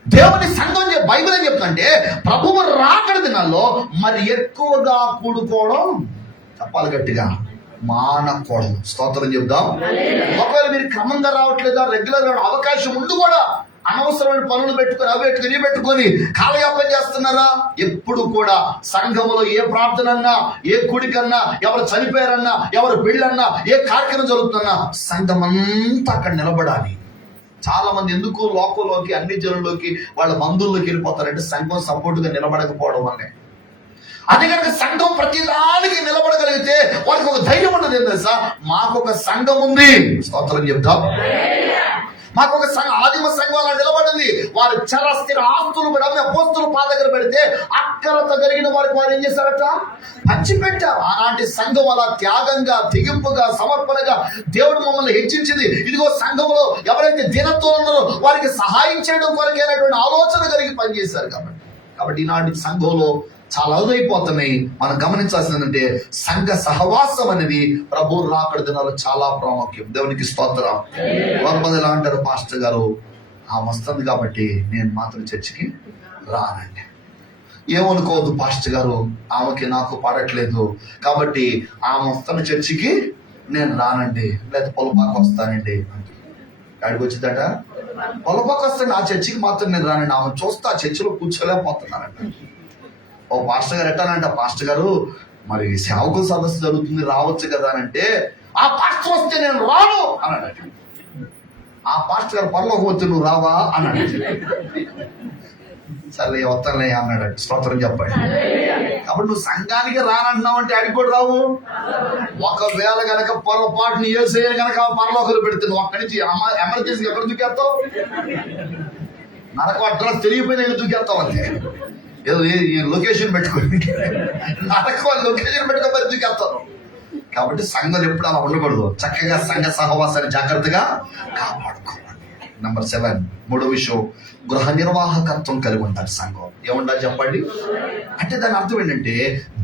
దేవుని సంఘం బైబిల్ ఏం చెప్తుందంటే ప్రభువు రాకడ దినాల్లో మరి ఎక్కువగా కూడుకోవడం, చెప్పాలి గట్టిగా, మానకూడదు. స్తోత్రం చెప్దాం. ఒకవేళ మీరు క్రమంగా రావట్లేదా, రెగ్యులర్ గా అవకాశం ఉండి కూడా అనవసరమైన పనులు పెట్టుకొని కాలయాపన చేస్తున్నారా? ఎప్పుడు కూడా సంఘములో ఏ ప్రార్థన అన్నా, ఏ కుడికన్నా, ఎవరు చనిపోయారన్నా, ఎవరు పెళ్ళన్నా, ఏ కార్యక్రమం జరుగుతున్నా సంఘం అంతా అక్కడ నిలబడాలి. చాలా మంది ఎందుకు లోకంలోకి, అన్ని జనుల్లోకి, వాళ్ళ బంధువుల్లోకి వెళ్ళిపోతారంటే సంఘం సపోర్ట్ గా నిలబడకపోవడం వల్లే. అదే కనుక సంఘం ప్రతిదానికి నిలబడగలిగితే వారికి ఒక ధైర్యం ఉంటుంది. ఏం తెలుసా, మాకు ఒక సంఘం ఉంది. స్తోత్రం చెప్తాం. మాకు ఒక ఆదిమ సంఘం అలా నిలబడింది. వారు చాలా స్థిర ఆస్తులు కూడా అపోస్తుల పాద దగ్గర పెడితే అక్కరత కలిగిన వారికి వారు ఏం చేశారట, పంచిపెట్టారు. అలాంటి సంఘం అలా త్యాగంగా, తెగింపుగా, సమర్పణగా దేవుడు మమ్మల్ని హెచ్చించింది. ఇదిగో సంఘంలో ఎవరైతే దీనత్వం ఉన్నారో వారికి సహాయం చేయడం కొరకైనటువంటి ఆలోచన కలిగి పనిచేశారు. కాబట్టి ఈనాటి సంఘంలో చాలా అరుదైపోతున్నాయి. మనం గమనించాల్సిందంటే సంఘ సహవాసం అనేది ప్రభు రాకడ దినాలు చాలా ప్రాముఖ్యం. దేవునికి స్తోత్రం. కొంతమంది ఎలా అంటారు, పాస్టర్ గారు ఆమె వస్తుంది కాబట్టి నేను మాత్రం చర్చికి రానండి. ఏమనుకోవద్దు పాస్టర్ గారు, ఆమెకి నాకు పడట్లేదు కాబట్టి ఆమె వస్తున్న చర్చికి నేను రానండి, లేదా పొలపాకు వస్తానండి. కాడికి వచ్చిందట, పొలపాకు వస్తాను, ఆ చర్చికి మాత్రం నేను రానండి, ఆమె చూస్తే ఆ చర్చిలో కూర్చోలేకపోతున్నానంట. ఓ పాస్టర్ గారు ఎట్టానంట, పాస్టర్ గారు మరి సేవకుల సదస్సు జరుగుతుంది రావచ్చు కదా అని అంటే, ఆ పాస్టర్ వస్తే నేను రాను అన్నాడట. ఆ పాస్టర్ గారు పరలోకి వచ్చి నువ్వు రావా అన్నాడు. సరే వస్తానులే అన్నాడు. స్తోత్రం చెప్పండి. కాబట్టి నువ్వు సంఘానికి రానంటున్నావు అంటే అడిగి కూడా రావు. ఒకవేళ గనక పొరపాటుని యేసయ్య గనక పరలోకలు పెడితే నువ్వు అక్కడి నుంచి ఎమర్జెన్సీకి ఎక్కడ దూకేస్తావు? నరకం అడ్రస్ తెలియపోయినా దూకేస్తావు అంతే. ఏదో లొకేషన్ పెట్టుకొని నరకం లొకేషన్ పెట్టుకోబోయి దూకేస్తాను. కాబట్టి సంఘం ఎప్పుడు అలా ఉండకూడదు. చక్కగా సంఘ సహవాసాన్ని జాగ్రత్తగా కాపాడుకోవాలి. నంబర్ 7, మూడో విషయం, గృహ నిర్వాహకత్వం కలిగి ఉండాలి సంఘం. ఏముండాలి చెప్పండి? అంటే దాని అర్థం ఏంటంటే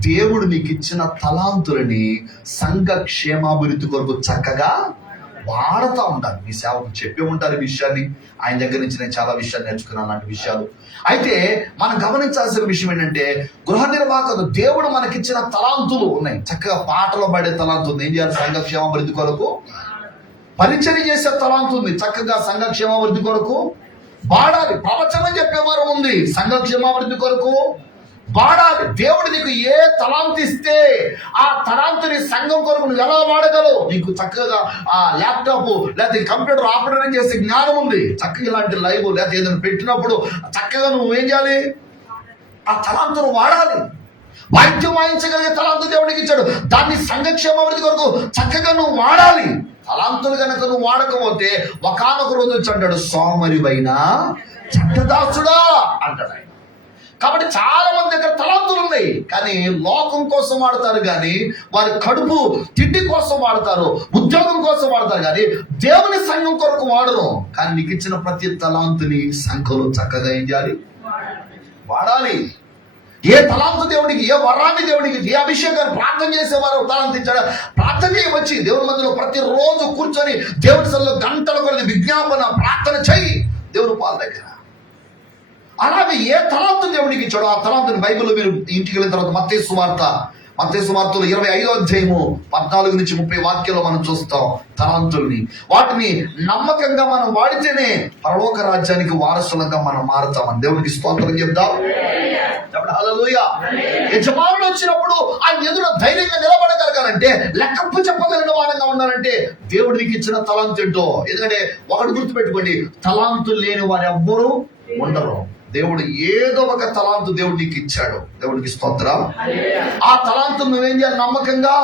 దేవుడు మీకు ఇచ్చిన తలాంతులని సంఘ క్షేమాభివృద్ధి కొరకు చక్కగా వాడుతూ ఉండాలి. మీ సేవకు చెప్పి ఉంటారు ఈ విషయాన్ని. ఆయన దగ్గర నుంచి నేను చాలా విషయాలు నేర్చుకున్నాను అలాంటి విషయాలు. అయితే మనం గమనించాల్సిన విషయం ఏంటంటే గృహ నిర్వాహకులు దేవుడు మనకిచ్చిన తలాంతులు ఉన్నాయి. చక్కగా పాటలు పాడే తలాంతు ఉంది. ఏం చేయాలి? సంఘ క్షేమాభివృద్ధి కొరకు పరిచర్య చేసే తలాంతు ఉంది. చక్కగా సంఘ క్షేమాభివృద్ధి కొరకు పాడాలి. ప్రవచనం చెప్పే వరం ఉంది. సంఘ క్షేమాభివృద్ధి కొరకు వాడాలి. దేవుడు నీకు ఏ తలాంతు ఇస్తే ఆ తలాంతుని సంఘం కొరకు నువ్వు ఎలా వాడగలవు? నీకు చక్కగా ఆ ల్యాప్టాప్ లేకపోతే కంప్యూటర్ ఆపరేషన్ చేసే జ్ఞానం ఉంది, చక్కగా ఇలాంటి లైవ్ లేకపోతే ఏదైనా పెట్టినప్పుడు చక్కగా నువ్వు ఏం చేయాలి? ఆ తలాంతును వాడాలి. వాయిద్యం వాయించగలిగే తలాంతు దేవుడికి ఇచ్చాడు, దాన్ని సంఘక్షేమాభివృద్ధి కొరకు చక్కగా నువ్వు వాడాలి. తలాంతులు కనుక నువ్వు వాడకపోతే ఒకానొక రోజు వచ్చి అంటాడు, సోమరివైన చెడ్డదాసుడా అంటాడు ఆయన. కాబట్టి చాలా మంది దగ్గర తలాంతులు ఉన్నాయి, కానీ లోకం కోసం వాడతారు, కానీ వారి కడుపు తిండి కోసం వాడతారు, ఉద్యోగం కోసం వాడతారు, కానీ దేవుని సంఘం కొరకు వాడరు. కానీ నీకు ఇచ్చిన ప్రతి తలాంతుని సంఘంలో చక్కగా ఏం చేయాలి? వాడాలి. ఏ తలాంతు దేవుడికి, ఏ వరాన్ని దేవుడికి, ఏ అభిషేకాన్ని ప్రార్థన చేసేవారు తలాంతు ఇచ్చాడు. ప్రార్థన చేయవచ్చి దేవుని మధ్యలో ప్రతిరోజు కూర్చొని దేవుడి సల్లో గంటల కొలది విజ్ఞాపన ప్రార్థన చేయి దేవుని పాల దగ్గర. అలాగే ఏ తలాంతు దేవుడికి ఇచ్చాడో ఆ తలాంతుని బైబిల్లో మీరు ఇంటికి వెళ్ళిన తర్వాత మత్తయి సువార్తలో 25వ అధ్యాయము 14 నుంచి 30 వాక్యాల్లో మనం చూస్తాం తలాంతుల్ని. వాటిని నమ్మకంగా మనం వాడితేనే పరలోక రాజ్యానికి వారసులంగా మనం మారుతామని దేవుడికి స్తోత్రం చెప్దాం. హల్లెలూయా. యజమానుడు వచ్చినప్పుడు ఆయన ఎదురు ధైర్యంగా నిలబడగలగాలంటే, లెక్కప్పు చెప్పగలిగిన వారంగా ఉండాలంటే దేవుడు నీకు ఇచ్చిన తలాంతు ఏంటో. ఎందుకంటే ఒకటి గుర్తుపెట్టుకోండి, తలాంతులు లేని వారు ఎవ్వరూ ఉండరు. దేవుడు ఏదో ఒక తలాంతు దేవుడు నీకు ఇచ్చాడు. దేవుడికి స్తోత్రం. ఆ తలాంతు నువ్వేం చేయాలి? నమ్మకంగా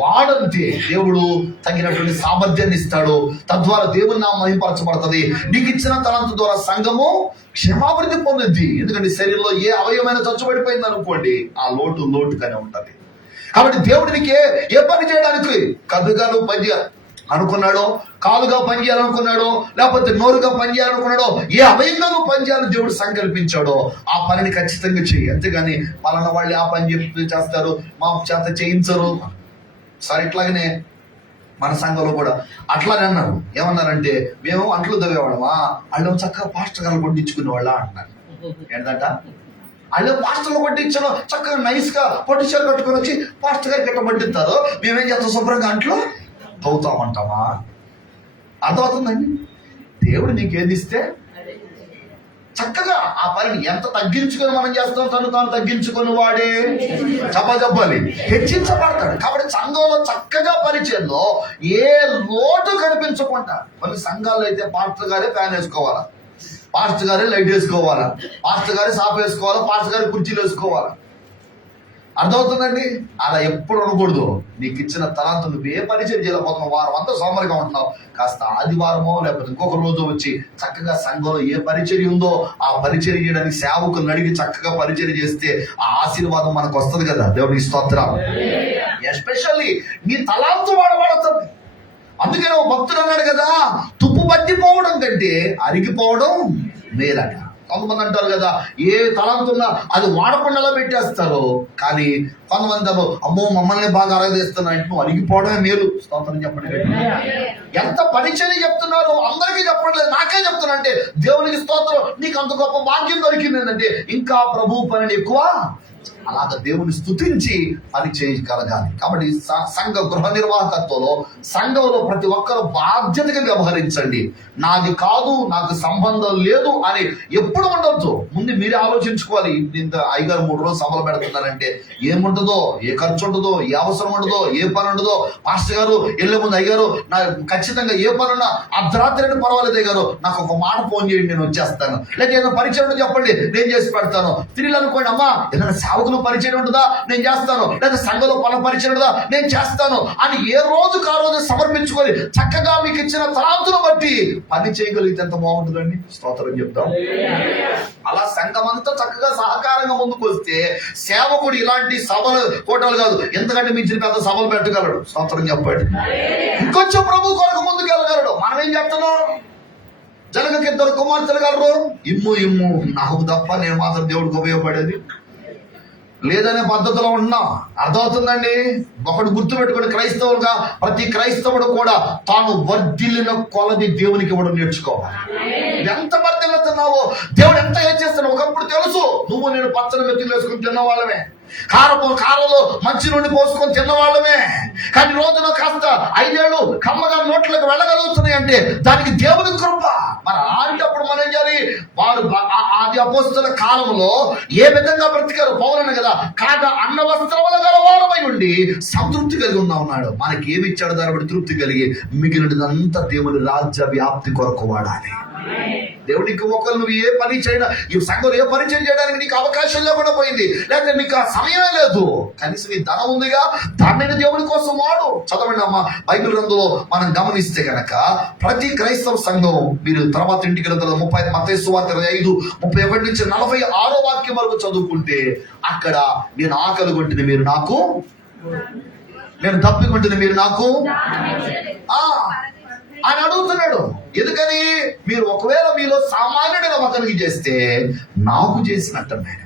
వాడంతే దేవుడు తగినటువంటి సామర్థ్యాన్ని ఇస్తాడు. తద్వారా దేవుని నామం మహిమపరచబడుతుంది. నీకు ఇచ్చిన తలాంతు ద్వారా సంఘము క్షేమాభివృద్ధి పొందింది. ఎందుకంటే శరీరంలో ఏ అవయవమైన చచ్చుబడిపోయింది అనుకోండి, ఆ లోటుగానే ఉంటది. కాబట్టి దేవుడు నీకు ఏ పని చేయడానికి కదుగా నువ్వు పని చేయాలి అనుకున్నాడో, కాలుగా పనిచేయాలనుకున్నాడో, లేకపోతే నోరుగా పనిచేయాలనుకున్నాడో, ఏ అవయంగా నువ్వు పనిచేయాలని దేవుడు సంకల్పించాడో ఆ పనిని ఖచ్చితంగా చెయ్యి. అంతేగాని పలానా వాళ్ళు ఆ పని చెప్పి చేస్తారు, మా చేత చేయించరు. సరే, ఇట్లాగనే మన సంఘంలో కూడా అట్లానే అన్నారు. ఏమన్నారంటే, మేము అంట్లు దవ్వేవాళ్ళమా, వాళ్ళు చక్కగా పాస్టర్ గారు కొట్టించుకునే వాళ్ళ అంటున్నారు. ఏంటంట, వాళ్ళు పాస్టర్లు పట్టించారు, చక్కగా నైస్ గా పొట్టిచారు కట్టుకొని వచ్చి పాస్టర్ గారికి ఎట్లా పట్టిస్తారు, మేమేం చేస్తాం? శుభ్రంగా అంట్లో తవ్వుతామంటామా? అర్థమవుతుందండి? దేవుడు నీకేది ఇస్తే చక్కగా ఆ పనిని ఎంత తగ్గించుకొని మనం చేస్తాం, తాను తగ్గించుకొని వాడే చెప్పాలి హెచ్చించబడతాడు. కాబట్టి సంఘంలో చక్కగా పరిచయంలో ఏ లోటు కనిపించకుండా, కొన్ని సంఘాల్లో అయితే పాస్టర్ గారే ఫ్యాన్ వేసుకోవాలా, పాస్టర్ గారే లైట్ వేసుకోవాలా, పాస్టర్ గారే సాప్ వేసుకోవాలా, పాస్టర్ గారి కుర్చీలు వేసుకోవాలా. అర్థమవుతుందండి? అలా ఎప్పుడు అనకూడదు. నీకు ఇచ్చిన తలాంతు నువ్వు ఏ పరిచయం చేయలేకపోతున్నావు, వారం అంతా సోమరిగా ఉంటున్నావు, కాస్త ఆదివారమో లేకపోతే ఇంకొక రోజు వచ్చి చక్కగా సంఘంలో ఏ పరిచర్య ఉందో ఆ పరిచర్య చేయడానికి సేవకులను అడిగి చక్కగా పరిచర్య చేస్తే ఆ ఆశీర్వాదం మనకు వస్తుంది కదా. దేవుడికి స్తోత్రం. ఎస్పెషల్లీ నీ తలాంతు వాడబడుతుంది. అందుకే నువ్వు భక్తుడు అన్నాడు కదా, తుప్పు పట్టిపోవడం కంటే అరిగిపోవడం మేలట. కొంతమంది అంటారు కదా, ఏ తలాంతున్నా అది వాడకుండా పెట్టేస్తారు. కానీ కొంతమంది అంటారు, అమ్మో మమ్మల్ని బాగా అరగదీస్తున్నా అంటే నువ్వు అరిగిపోవడమే మేలు. స్తోత్రం చెప్పండి. ఎంత పరిచయం చెప్తున్నారు, అందరికీ చెప్పట్లేదు, నాకే చెప్తున్నా అంటే దేవునికి స్తోత్రం. నీకు అంత గొప్ప భాగ్యం దొరికింది ఏంటంటే ఇంకా ప్రభు పనిని ఎక్కువ అలాగ దేవుని స్తుతించి పని చేయగలగాలి. కాబట్టి సంఘ గృహ నిర్వాహకత్వంలో సంఘంలో ప్రతి ఒక్కరు బాధ్యతగా వ్యవహరించండి. నాది కాదు, నాకు సంబంధం లేదు అని ఎప్పుడు ఉండొద్దు. ముందు మీరే ఆలోచించుకోవాలి. ఇంత అయ్యగారు 3 రోజులు సభలు పెడుతున్నారంటే ఏముంటుందో, ఏ ఖర్చు ఉంటుందో, ఏ అవసరం ఉండదో, ఏ పని ఉండదో. పాస్టర్ గారు వెళ్ళే ముందు అయ్యగారు నా ఖచ్చితంగా ఏ పని ఉన్నా అర్ధరాత్రి అయినా పర్వాలేదు అయ్యగారు, నాకు ఒక మాట ఫోన్ చేయండి, నేను వచ్చేస్తాను. లేక ఏదైనా పరిచయం చెప్పండి, నేను చేసి పెడతాను. స్త్రీలు అనుకోండి, అమ్మా ఏదైనా సేవకులు పరిచయం ఉంటుందా, నేను చేస్తాను. లేదా సంఘంలో పల పరిచయం ఉంటుందా, నేను చేస్తాను అని ఏ రోజుకు ఆ రోజు సమర్పించుకొని చక్కగా మీకు ఇచ్చిన తలాంతును బట్టి పని చేయగలిగితే ఎంత బాగుంటుందండి. స్తోత్రం చెప్తాం. అలా సంఘం అంతా చక్కగా సహకారంగా ముందుకు వస్తే సేవకుడు ఇలాంటి సభలు కోటలు కాదు, ఎందుకంటే మించిన పెద్ద సభలు పెట్టగలడు. స్తోత్రం చెప్పండి. ఇంకొంచెం ప్రభు కొరకు ముందుకు వెళ్ళగలడు. మనం ఏం చెప్తున్నాం? జనగకి 2 కుమార్తెలు గలరు, ఇమ్ము నాకు తప్ప నేను మాత్రం దేవుడికి ఉపయోగపడేది లేదనే పద్ధతిలో ఉన్నాం. అర్థమవుతుందండి? ఒకటి గుర్తుపెట్టుకుని, క్రైస్తవులుగా ప్రతి క్రైస్తవుడు కూడా తాను వర్ధిల్లిన కొలది దేవునికి ఇవ్వడం నేర్చుకోవాలి. ఎంత వర్ధిల్లుతున్నావో, దేవుడు ఎంత హెచ్చిస్తున్నావు. ఒకప్పుడు తెలుసు నువ్వు నేను పచ్చని మెతులు వేసుకుని తిన్న వాళ్ళమే, కారంలో మంచి నుండి పోసుకొని తిన్నవాళ్ళమే. కానీ రోజున కాస్త 5 ఏళ్ళు కమ్మగా నోట్లకు వెళ్ళగలుగుతున్నాయి అంటే దానికి దేవుని కృప. మరి అలాంటప్పుడు మనం ఏం చేయాలి? వారు ఆది అపోస్తలుల కాలంలో ఏ విధంగా బ్రతికారు? పౌలనే కదా, కాగా అన్న వస్త్రములు గలవారమై ఉండి సంతృప్తి కలిగి ఉన్నాడు. మనకి ఏమి ఇచ్చాడు? దాని తృప్తి కలిగి మిగిలినదంతా దేవుని రాజ్య వ్యాప్తి కొరకు వాడాలి. దేవునికి ఒకరు నువ్వు ఏ పని చేయడం, ఈ సంఘంలో ఏ పరిచయం చేయడానికి నీకు అవకాశం లేకుండా పోయింది, లేకపోతే నీకు ఆ సమయమే లేదు. కనీసం నీ ధనం ఉందిగా, దాన్ని దేవుని కోసం వాడు. చదవండి అమ్మ బైబిల్ గ్రంథంలో మనం గమనిస్తే కనుక ప్రతి క్రైస్తవ సంఘం, మీరు తర్వాత ఇంటికి 30 మత్తయి సువార్త 25:31 నుంచి 46 వాక్యం వరకు చదువుకుంటే అక్కడ నేను ఆకలి కొంటిని మీరు నాకు, నేను తప్పికొంటిని మీరు నాకు అని అడుగుతున్నాడు. ఎందుకని? మీరు ఒకవేళ మీలో సామాన్యుడిగా ఒకరికి చేస్తే నాకు చేసినట్టన్నాడు.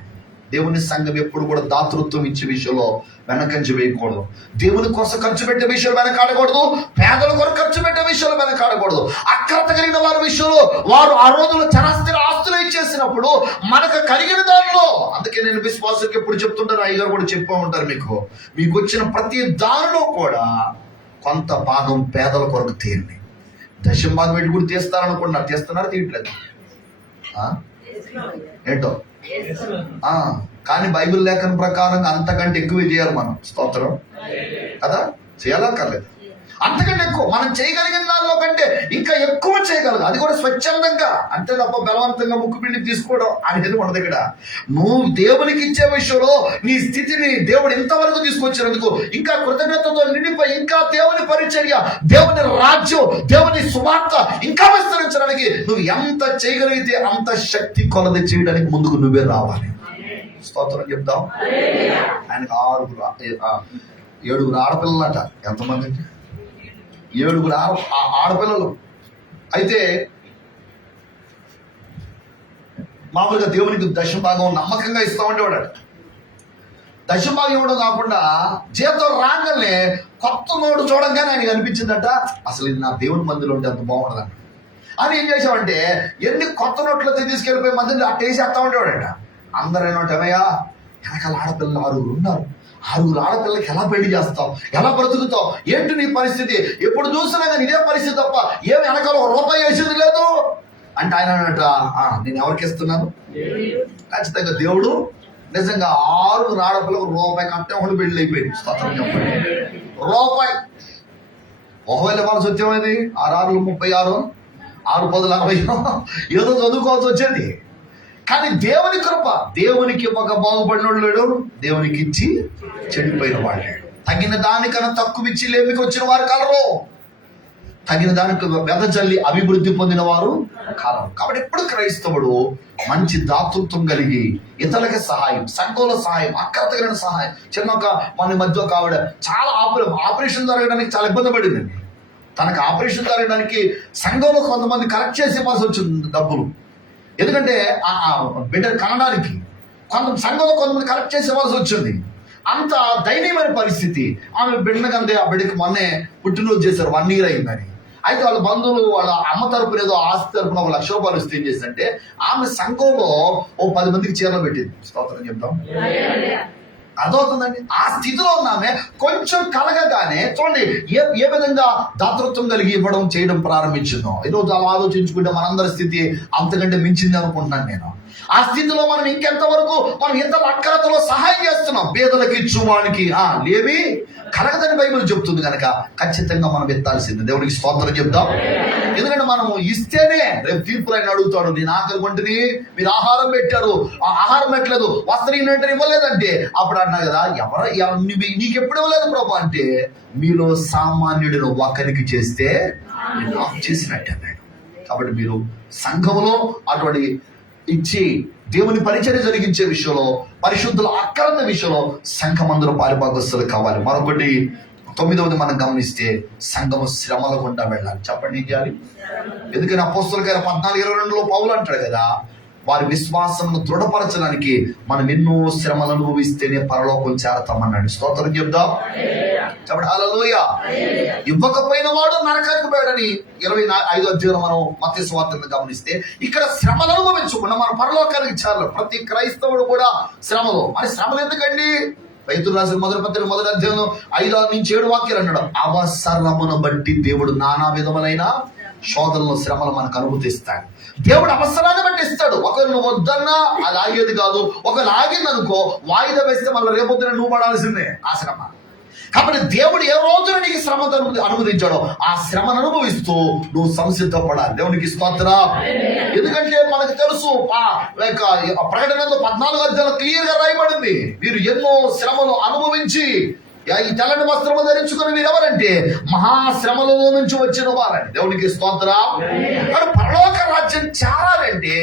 దేవుని సంఘం ఎప్పుడు కూడా దాతృత్వం ఇచ్చే విషయంలో వెనకంజ వేయకూడదు. దేవుని కోసం ఖర్చు పెట్టే విషయంలో వెనకాడకూడదు. పేదల కొరకు ఖర్చు పెట్టే విషయంలో వెనకాడకూడదు. అక్రత కలిగిన వారి విషయంలో వారు ఆ రోజుల్లో చరాస్తిర ఆస్తులు ఇచ్చేసినప్పుడు మనకు కలిగిన దానిలో, అందుకే నేను విశ్వాసులకు ఎప్పుడు చెప్తుంటాను, అయ్యగారు కూడా చెప్పా ఉంటారు, మీకు వచ్చిన ప్రతి దానిలో కూడా కొంత భాగం పేదల కొరకు తీయండి. దశంభాగం పెట్టి కూడా తీస్తారనుకుంటున్నారు, తీస్తున్నారు, తీయట్లేదు ఏంటో. కానీ బైబిల్ లేఖన ప్రకారం అంతకంటే ఎక్కువ చేయాలి మనం. స్తోత్రం కదా, చేయాలక్కర్లేదు. అంతకంటే ఎక్కువ మనం చేయగలిగిన దానిలో కంటే ఇంకా ఎక్కువ చేయగలదు. అది కూడా స్వచ్ఛందంగా, అంతే తప్ప బలవంతంగా ముక్కు పిండి తీసుకోవడం అనేది ఉండదు ఇక్కడ. నువ్వు దేవునికి ఇచ్చే విషయంలో నీ స్థితిని దేవుడు ఇంతవరకు తీసుకొచ్చినందుకు ఇంకా కృతజ్ఞతతో నిండిపోయి ఇంకా దేవుని పరిచర్య, దేవుని రాజ్యం, దేవుని సువార్త ఇంకా విస్తరించడానికి నువ్వు ఎంత చేయగలిగితే అంత శక్తి కొలది చేయడానికి ముందుకు నువ్వే రావాలి. స్తోత్రం చెప్తాం. ఆయనకు 7 ఆడపిల్లలట. ఎంతమంది? 7 ఆడపిల్లలు. అయితే మామూలుగా దేవునికి దశభాగం నమ్మకంగా ఇస్తా ఉండేవాడు. దశభాగం ఇవ్వడం కాకుండా జీతం రాగానే కొత్త నోడు చూడంగానే ఆయనకు అనిపించిందట, అసలు ఇది నా దేవుని మందిలో ఉంటే అంత బాగుండదంట అని. ఏం చేసామంటే ఎన్ని కొత్త నోట్లు తీసుకెళ్ళిపోయి మందిని అట్టేసేస్తా ఉండేవాడట. అందరూ ఏమయ్యా, వెనకాల ఆడపిల్లలు 6 ఉన్నారు. 6 ఆడపిల్లలకి ఎలా పెళ్లి చేస్తావు, ఎలా బ్రతుకుతావు, ఏంటి నీ పరిస్థితి? ఎప్పుడు చూసినా కానీ ఇదే పరిస్థితి తప్ప ఏమి వెనకాల రూపాయి వేసేది లేదు అంటే ఆయన అన్నట, నేను ఎవరికి ఇస్తున్నాను? ఖచ్చితంగా దేవుడు నిజంగా 6 ఆడపిల్లకు రూపాయి కట్టే వాళ్ళు పెళ్లి అయిపోయింది. స్తోత్రం చెప్పండి. రూపాయి ఒకవేళ వాళ్ళ సత్యమైంది 6 36 6 10 40 ఏదో చదువుకోవాల్సి వచ్చేది. కానీ దేవుని కృప, దేవునికి ఒక బాగుపడినోడు లేడు, దేవునికి ఇచ్చి చెడిపోయిన వాడు లేడు. తగిన దానికన్నా తక్కువ ఇచ్చి లేమికి వచ్చిన వారు కలరు, తగిన దానికి వెదజల్లి అభివృద్ధి పొందిన వారు కలరు. కాబట్టి ఎప్పుడు క్రైస్తవుడు మంచి దాతృత్వం కలిగి ఇతరులకి సహాయం, సంఘంలో సహాయం, అక్కర్తగిన సహాయం. మన మధ్య ఒక ఆవిడ చాలా ఆపరేషన్ జరగడానికి చాలా ఇబ్బంది పడిందండి. తనకు ఆపరేషన్ జరగడానికి సంఘంలో కొంతమంది కలెక్ట్ చేసి ఇవ్వాల్సి వచ్చింది డబ్బులు. ఎందుకంటే బిడ్డ కనడానికి సంఘంలో కొంతమంది కలెక్ట్ చేసి ఇవ్వాల్సి వచ్చింది. అంత దయనీయమైన పరిస్థితి. ఆమె బిడ్డకంటే ఆ బిడ్డకి మొన్నే పుట్టినరోజు చేశారు, 1 year అయిందని. అయితే వాళ్ళ బంధువులు వాళ్ళ అమ్మ తరపున ఏదో ఆస్తి తరపున ఒక 1,00,000 రూపాయలు ఇస్తే ఏం చేసిందంటే ఆమె సంఘంలో ఓ 10 మందికి చీరలు పెట్టింది. స్తోత్రం చెప్తాం. అర్థమవుతుందండి. ఆ స్థితిలో ఉన్నామే కొంచెం కలగగానే చూడండి ఏ విధంగా దాతృత్వం కలిగి ఇవ్వడం చేయడం ప్రారంభించిందో. ఈరోజు అలా ఆలోచించుకుంటే మనందరి స్థితి అంతకంటే మించింది అనుకుంటున్నాను నేను. ఆ స్థితిలో మనం ఇంకెంతవరకు మనం ఇతరుల అక్కరతలో సహాయం చేస్తున్నాం. పేదలకు ఇచ్చువానికి లేవి కలగదని బైబిల్ చెప్తుంది కనుక ఖచ్చితంగా మనం ఎత్తాల్సింది. దేవునికి స్తోత్రం చెప్తాం. ఎందుకంటే మనము ఇస్తేనే రేపు తీర్పులు ఆయన అడుగుతాడు, నేను ఆకలి కొంటిని, మీరు ఆహారం పెట్టారు, ఆహారం పెట్టలేదు, వస్త్రం వెంటనే ఇవ్వలేదంటే అప్పుడు అన్నా కదా, నీకు ఎప్పుడు ఇవ్వలేదు ప్రభు అంటే మీలో సామాన్యుడిని ఒకరికి చేస్తే నాకు చేసినట్టు అన్నాడు. కాబట్టి మీరు సంఘంలో అటువంటి ఇచ్చి దేవుని పరిచర్య జరిగించే విషయంలో, పరిశుద్ధుల అక్కరత విషయంలో సంఘమందరూ పాలుభాగస్తులు కావాలి. మరొకటి 9వది మనం గమనిస్తే సంఘము శ్రమల గుండా వెళ్ళాలి. చెప్పండి ఏం చేయాలి? ఎందుకని అపోస్తలుల కార్యాలు 14:22 పౌలు అంటాడు కదా, వారి విశ్వాసమును దృఢపరచడానికి మనం ఎన్నో శ్రమలు అనుభవిస్తేనే పరలోకం చేరతామన్నాడు. స్తోత్రం చెప్దాం, చెప్పండి హల్లెలూయా. ఇవ్వకపోయిన వాడు నరకానికి పోయాడని 25వ అధ్యాయం మనం మత్తయి సువార్తను గమనిస్తే, ఇక్కడ శ్రమలు అనుభవించకుండా మనం పరలోకానికి చేరాలి. ప్రతి క్రైస్తవుడు కూడా శ్రమలు. మరి శ్రమలు ఎందుకండి? పేతురు రాసిన మొదటి పత్రిక 1వ అధ్యాయం 5-7 వాక్యాలు అన్నాడు, అవసరమును బట్టి దేవుడు నానా విధములైన శోధనలు, శ్రమలు మనకు అనుమతిస్తాడు. దేవుడు అవసరాన్ని బట్టి ఇస్తాడు. ఒకరు నువ్వు వద్దన్నా అది ఆగేది కాదు. ఒకరు ఆగిందనుకో, వాయిదా వేస్తే మళ్ళీ రేపొద్దున నువ్వు పడాల్సిందే ఆ శ్రమ. కాబట్టి దేవుడు ఏ రోజున నీకు శ్రమ అనుమతించాడో ఆ శ్రమను అనుభవిస్తూ నువ్వు సంసిద్ధపడాలి. దేవునికి స్తోత్రం. ఎందుకంటే మనకు తెలుసు, ప్రకటనలో 14వ అధ్యాయంలో క్లియర్ గా రాయబడింది, మీరు ఎన్నో శ్రమలు అనుభవించి ఈ తెల్లని వస్త్రము ధరించుకుని మీరు ఎవరంటే మహాశ్రమలలో నుంచి వచ్చిన వారండి. దేవునికి స్తోత్రం. పరలోక రాజ్యం చేరాలంటే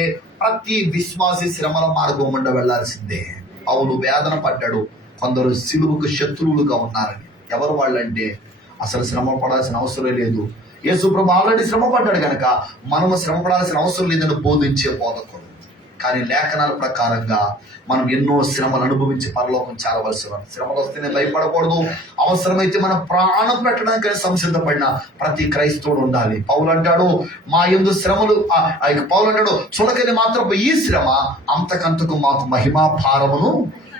ప్రతి విశ్వాసి శ్రమల మార్గం గుండా వెళ్లాల్సిందే. పౌలు వేదన పడ్డాడు, కొందరు సిలువకు శత్రువులుగా ఉన్నారని. ఎవరు వాళ్ళంటే అసలు శ్రమ పడాల్సిన అవసరం లేదు. యేసు ప్రభు ఆల్రెడీ శ్రమ పడ్డాడు కనుక మనము శ్రమ పడాల్సిన అవసరం లేదని బోధించే బోధకుడు. కానీ లేఖనాల ప్రకారంగా మనం ఎన్నో శ్రమలు అనుభవించి పరలోకం చేరవలసి ఉంది. శ్రమలు వస్తేనే భయపడకూడదు. అవసరమైతే మనం ప్రాణం పెట్టడానికి సంసిద్ధపడిన ప్రతి క్రైస్తవుడు ఉండాలి. పౌలు అంటాడు, మా యందు శ్రమలు, పౌలు అంటాడు, చులకని మాత్రం ఈ శ్రమ అంతకంతకు మాకు మహిమా భారమును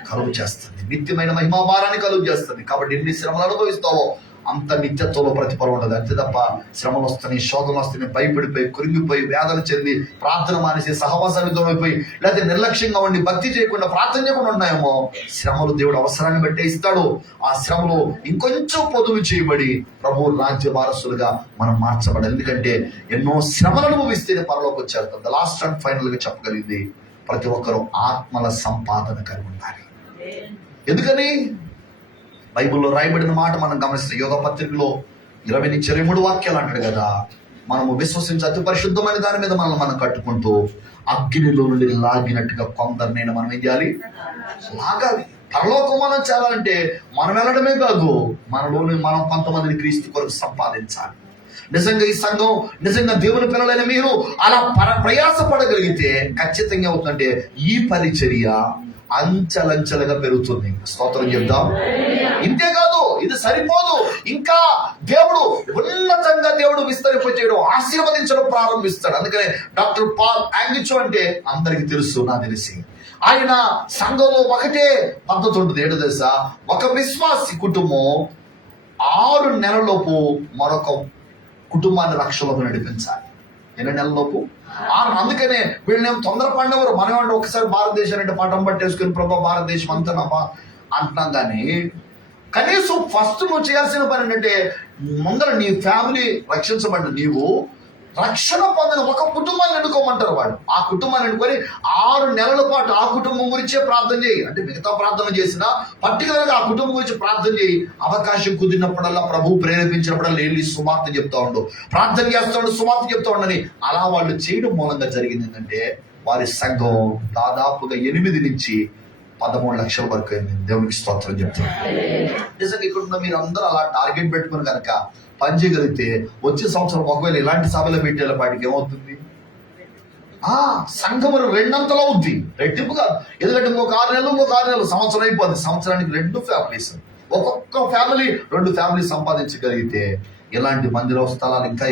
కలుగు చేస్తుంది, నిత్యమైన మహిమా భారాన్ని కలుగు చేస్తుంది. కాబట్టి ఎన్ని శ్రమలు అనుభవిస్తావో అంత నిత్యత్వంలో ప్రతిఫలం ఉండదు. అంతే తప్ప శ్రమలు వస్తున్నాయి, శోధనలు వస్తున్నాయి, భయపడిపోయి, కురింగిపోయి, వేదన చెంది, ప్రార్థన మానేసి, సహవాసానికి దూరమైపోయి, లేకపోతే నిర్లక్ష్యంగా ఉండి, భక్తి చేయకుండా, ప్రార్థన చేయకుండా ఉన్నాయేమో, శ్రమలు దేవుడు అవసరాన్ని బట్టే ఇస్తాడు. ఆ శ్రమలు ఇంకొంచెం పొదుపు చేయబడి ప్రభు రాజ్య వారసులుగా మనం మార్చబడాలి. ఎందుకంటే ఎన్నో శ్రమలు అనుభవిస్తేనే పరలోకి వచ్చేస్తాం. ద లాస్ట్ అండ్ ఫైనల్ గా చెప్పగలిగింది, ప్రతి ఒక్కరూ ఆత్మల సంపాదన కలిగి ఉండాలి. ఎందుకని? బైబిల్లో రాయబడిన మాట మనం గమనిస్తే యోగ పత్రికలో 20-23 వాక్యాలు అంటాడు కదా, మనము విశ్వసించి అతి పరిశుద్ధమైన దాని మీద మనం కట్టుకుంటూ అగ్నిలో నుండి లాగినట్టుగా కొందరినైనా మనం ఏం చేయాలి? లాగాలి. పరలోకం మనం చేరాలంటే మనం వెళ్ళడమే కాదు, మనలోని మనం కొంతమందిని క్రీస్తు కొరకు సంపాదించాలి. నిజంగా ఈ సంఘం, నిజంగా దేవుని పిల్లలైన మీరు అలా ప్రయాసపడగలిగితే ఖచ్చితంగా అవుతుందంటే ఈ పరిచర్య అంచెలంచెలుగా పెరుగుతుంది. స్తోత్రం చెప్దాం. ఇంతేకాదు, ఇది సరిపోదు, ఇంకా దేవుడు ఉన్నతంగా దేవుడు విస్తరింపచేయడం, ఆశీర్వదించడం ప్రారంభిస్తాడు. అందుకనే డాక్టర్ పాల్ యాంగిచో అంటే అందరికి తెలుసు, నాకు తెలిసి ఆయన సంఘంలో ఒకటే పద్ధతి ఉంటుంది. ఏంటో తెలుసా? ఒక విశ్వాసి కుటుంబం 6 నెలలలోపు మరొక కుటుంబాన్ని రక్షణలోకి నడిపించాలి. ఎన్ని నెలలలోపు? 6. అందుకనే వీళ్ళేం తొందరపడినవారు. మనం అంటే ఒకసారి భారతదేశాన్ని అంటే పటం పట్టేసుకుని ప్రభా భారతదేశం అంతా అంటున్నాం. కానీ కనీసం ఫస్ట్ నువ్వు చేయాల్సిన పని ఏంటంటే, ముందర నీ ఫ్యామిలీ రక్షించబడి నీవు రక్షణ పొందిన ఒక కుటుంబాన్ని ఎన్నుకోమంటారు వాళ్ళు. ఆ కుటుంబాన్ని ఎన్నుకొని 6 నెలల పాటు ఆ కుటుంబం గురించే ప్రార్థన చేయి. అంటే మిగతా ప్రార్థన చేసినా పర్టికులర్ గా ఆ కుటుంబం గురించి ప్రార్థన చేయి. అవకాశం కుదిరినప్పుడల్లా ప్రభు ప్రేరేపించినప్పుడల్లా వెళ్ళి సువార్త చెప్తా ఉండు, ప్రార్థన చేస్తూ ఉండు, సువార్త చెప్తా ఉండని. అలా వాళ్ళు చేయడం మూలంగా జరిగింది ఏంటంటే, వారి సంఘం దాదాపుగా 8 నుంచి 13 లక్షల వరకు అయింది. దేవునికి స్తోత్రం చెప్తాను. నిజంగా ఇక్కడ మీరు అందరూ అలా టార్గెట్ పెట్టుకుని కనుక పని చేయగలిగితే వచ్చే సంవత్సరం ఒకవేళ ఇలాంటి సభలు పెట్టేలా వాటికి ఏమవుతుంది? సంఘం 2 అవుద్ది, రెట్టింపు కాదు. ఎందుకంటే ఇంకొక 6 నెలలు సంవత్సరం అయిపోద్ది. సంవత్సరానికి 2 ఫ్యామిలీస్, ఒక్కొక్క ఫ్యామిలీ 2 ఫ్యామిలీ సంపాదించగలిగితే ఇలాంటి మందిర స్థలాలు ఇంకా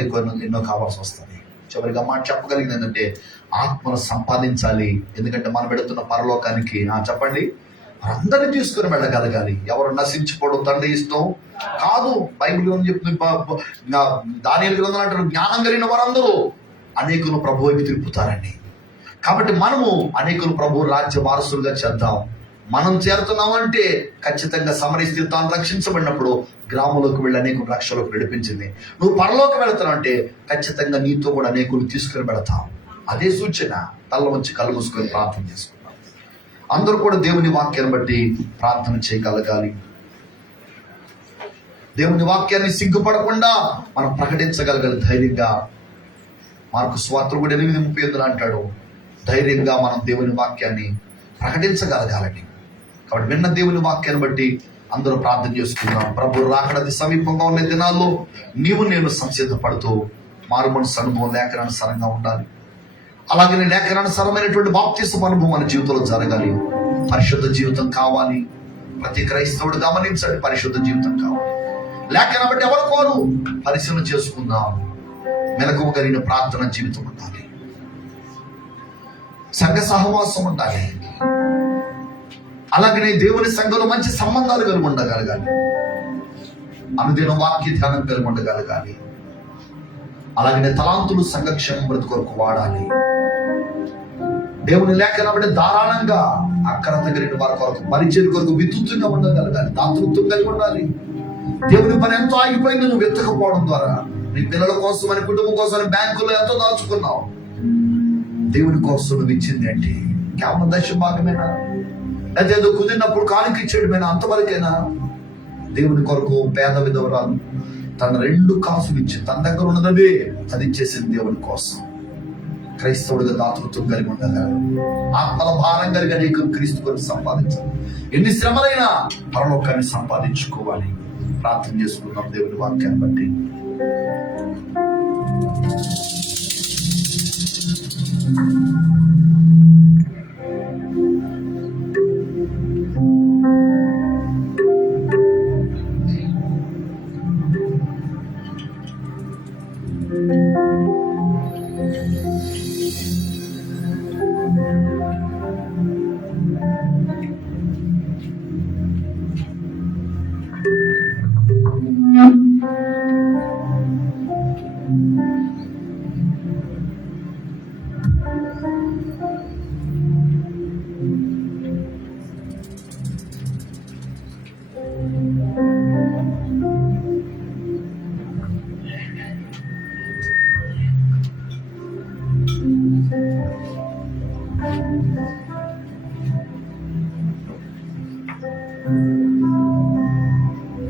ఎన్నో కావాల్సి వస్తుంది. చివరిగా మాట చెప్పగలిగింది ఏంటంటే, ఆత్మను సంపాదించాలి. ఎందుకంటే మనం పెడుతున్న పరలోకానికి చెప్పండి, అందరినీ తీసుకుని వెళ్ళగలగాలి. ఎవరు నశించిపోవడం తండ్రి ఇష్టం కాదు. బైబిల్ చెప్తుంది, దానియేలు గ్రంథం అంటారు, జ్ఞానం కలిగిన వారందరూ అనేకులు ప్రభు వైపు తిప్పుతారండి. కాబట్టి మనము అనేకులు ప్రభు రాజ్య వారసులుగా చేద్దాం. మనం చేరుతున్నామంటే ఖచ్చితంగా సమరస్తి తాను రక్షించబడినప్పుడు గ్రామంలోకి వెళ్ళి అనేకులు రక్షలోకి నడిపించింది. నువ్వు పరలోకి వెళుతున్నావు అంటే ఖచ్చితంగా నీతో కూడా అనేకులు తీసుకుని వెళతావు. అదే సూచన. తల్ల వంచి కళ్ళు మూసుకొని ప్రార్థన చేసుకుంటాం. అందరూ కూడా దేవుని వాక్యాన్ని బట్టి ప్రార్థన చేయగలగాలి. దేవుని వాక్యాన్ని సిగ్గుపడకుండా మనం ప్రకటించగలగాలి ధైర్యంగా. మార్కు సువార్తలు కూడా 8:35 అంటాడు, ధైర్యంగా మనం దేవుని వాక్యాన్ని ప్రకటించగలగాలని. కాబట్టి విన్న దేవుని వాక్యాన్ని బట్టి అందరూ ప్రార్థన చేసుకుందాం. ప్రభు రాకడది సమీపంగా ఉన్న దినాల్లో నీవు నేను సంసిద్ధపడుతూ మారు మనసు అనుభవం లేఖనానుసారంగా ఉండాలి. అలాగే లేఖనానుసారమైనటువంటి బాప్తిస్మ అనుభవం మన జీవితంలో జరగాలి. పరిశుద్ధ జీవితం కావాలి. ప్రతి క్రైస్తవుడు గమనించండి, పరిశుద్ధ జీవితం కావాలి. లేఖనం బట్టి ఎవరు కోరు పరిశీలన చేసుకుందాం. మెలకువ కలిగిన ప్రార్థన జీవితం ఉండాలి, సంఘ సహవాసం ఉండాలి. అలాగనే దేవుని సంఘంలో మంచి సంబంధాలు కలిగి ఉండగలగాలి. అనుదిన వాక్య ధ్యానం కలిగి ఉండగలగాలి. అలాగనే తలాంతులు సంఘక్షేమం బ్రతుకు కొరకు వాడాలి. దేవుని లేఖనం బట్టి ధారాళంగా అక్కడ తగిన వారి కొరకు పరిచయం కొరకు విద్యుత్తుగా ఉండగలగాలి. దాతృత్వం కలిగి ఉండాలి. దేవుని పని ఎంతో ఆగిపోయింది నువ్వు వెతకపోవడం ద్వారా. నీ పిల్లల కోసం అని, కుటుంబం కోసం అని బ్యాంకులో ఎంతో దాచుకున్నావు. దేవుని కోసం నువ్వు ఇచ్చింది ఏంటి? కేవలం దశ భాగమేనా? అయితే ఏదో కుదిరినప్పుడు కానుక ఇచ్చేయడమేనా? అంతవరకేనా? దేవుని కొరకు పేద విధవరాలు తన 2 కాసులు ఇచ్చి తన దగ్గర ఉన్నదే అది ఇచ్చేసింది దేవుని కోసం. క్రైస్తవుడిగా దాతృత్వం కలిగి ఉండగా, ఆత్మల భారం కలిగి అనేక క్రీస్తు కొరకు సంపాదించాలి. ఎన్ని శ్రమలైనా పరలోకాన్ని సంపాదించుకోవాలి. ప్రార్థన చేసుకుందాం దేవుని వాక్యాన్ని బట్టి.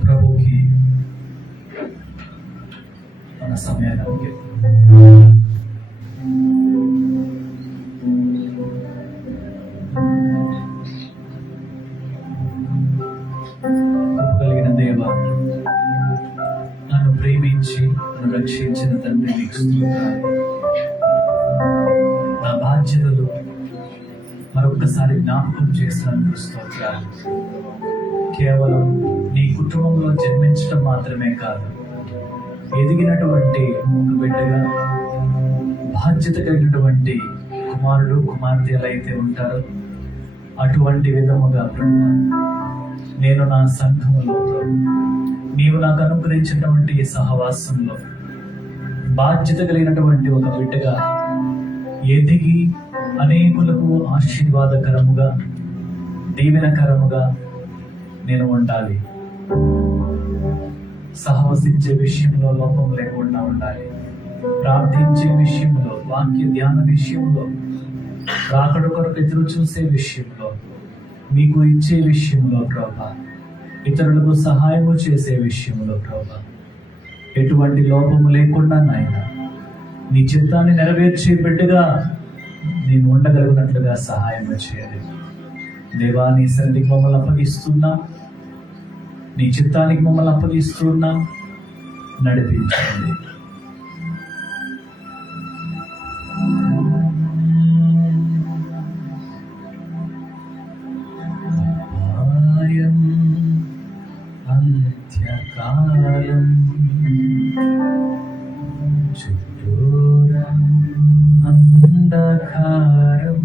ప్రభుకి మన సమయాన్ని అప్పగిద్దాం. కలిగిన దేవ, నన్ను ప్రేమించి నన్ను రక్షించిన తండ్రి నీకు స్తోత్రాలు. నా బాధ్యతలు మరొకసారి జ్ఞాపకం చేసినందుకు స్తోత్రాలు. కేవలం నీ కుటుంబంలో జన్మించడం మాత్రమే కాదు, ఎదిగినటువంటి ఒక బిడ్డగా బాధ్యత కలిగినటువంటి కుమారుడు కుమార్తె ఎలా అయితే ఉంటారో అటువంటి విధముగా ప్రభు నేను నా సంఘములో, నీవు నాకు అనుగ్రహించినటువంటి ఈ సహవాసంలో బాధ్యత కలిగినటువంటి ఒక బిడ్డగా ఎదిగి అనేకులకు ఆశీర్వాదకరముగా, దీవెనకరముగా నేను ఉండాలి. సహవసించే విషయంలో లోపం లేకుండా ఉండాలి. ప్రార్థించే విషయంలో, వాక్య ధ్యాన విషయంలో, రాకడ కొరకు ఎదురు చూసే విషయంలో, మీకు ఇచ్చే విషయంలో ప్రభా, ఇతరులకు సహాయము చేసే విషయంలో ప్రభా, ఎటువంటి లోపము లేకుండా నాయన నీ చిత్తాన్ని నెరవేర్చే బిడ్డగా నేను ఉండగలిగినట్లుగా సహాయం చేయాలి. దేవా, నీ సన్నిధికి మమ్మల్ని అప్పగిస్తున్నా, నీ చిత్తానికి మమ్మల్ని అప్పగిస్తున్నా, నడిపించండి. అంత్యకాలం చుట్టూరా అంధకారం,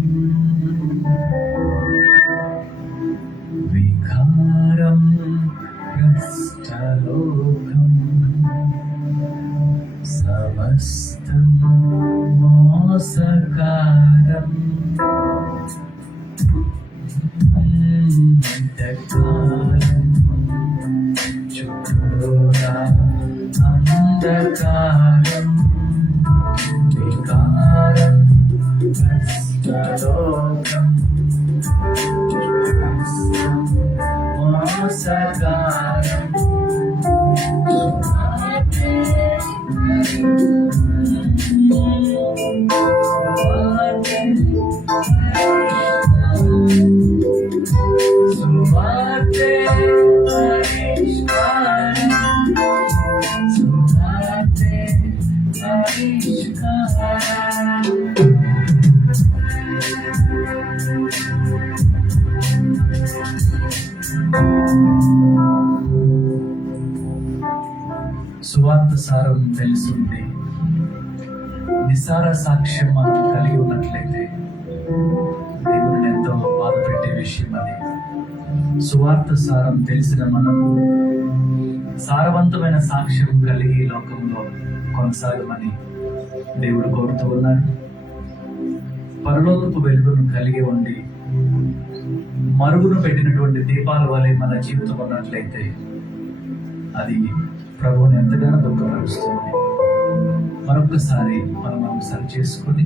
వికారం భ్రష్టలోకం, సమస్తం మోసకారం, అంధకారం చుట్టూరా అంధకారం, వికారం భ్రష్టలోకం, మోసకారం, సువార్తే పరిష్కారం, సువార్తే పరిష్కారం. సువార్త సారం తెలుసుంది నిసార సాక్ష్యం మనం కలిగి ఉన్నట్లయితే దేవుడిని ఎంతో బాధ పెట్టే విషయం అది. సువార్త సారం తెలిసిన మనకు సారవంతమైన సాక్ష్యం కలిగి లోకంలో కొనసాగమని దేవుడు కోరుతూ ఉన్నాడు. పరలోకపు వెలుగును కలిగి ఉండి మరుగును పెట్టినటువంటి దీపాల వలె మన జీవితం ఉన్నట్లయితే అది ప్రభువుని ఎంతగానో దుఃఖపరుస్తుంది. మరొకసారి మనం సరి చేసుకుని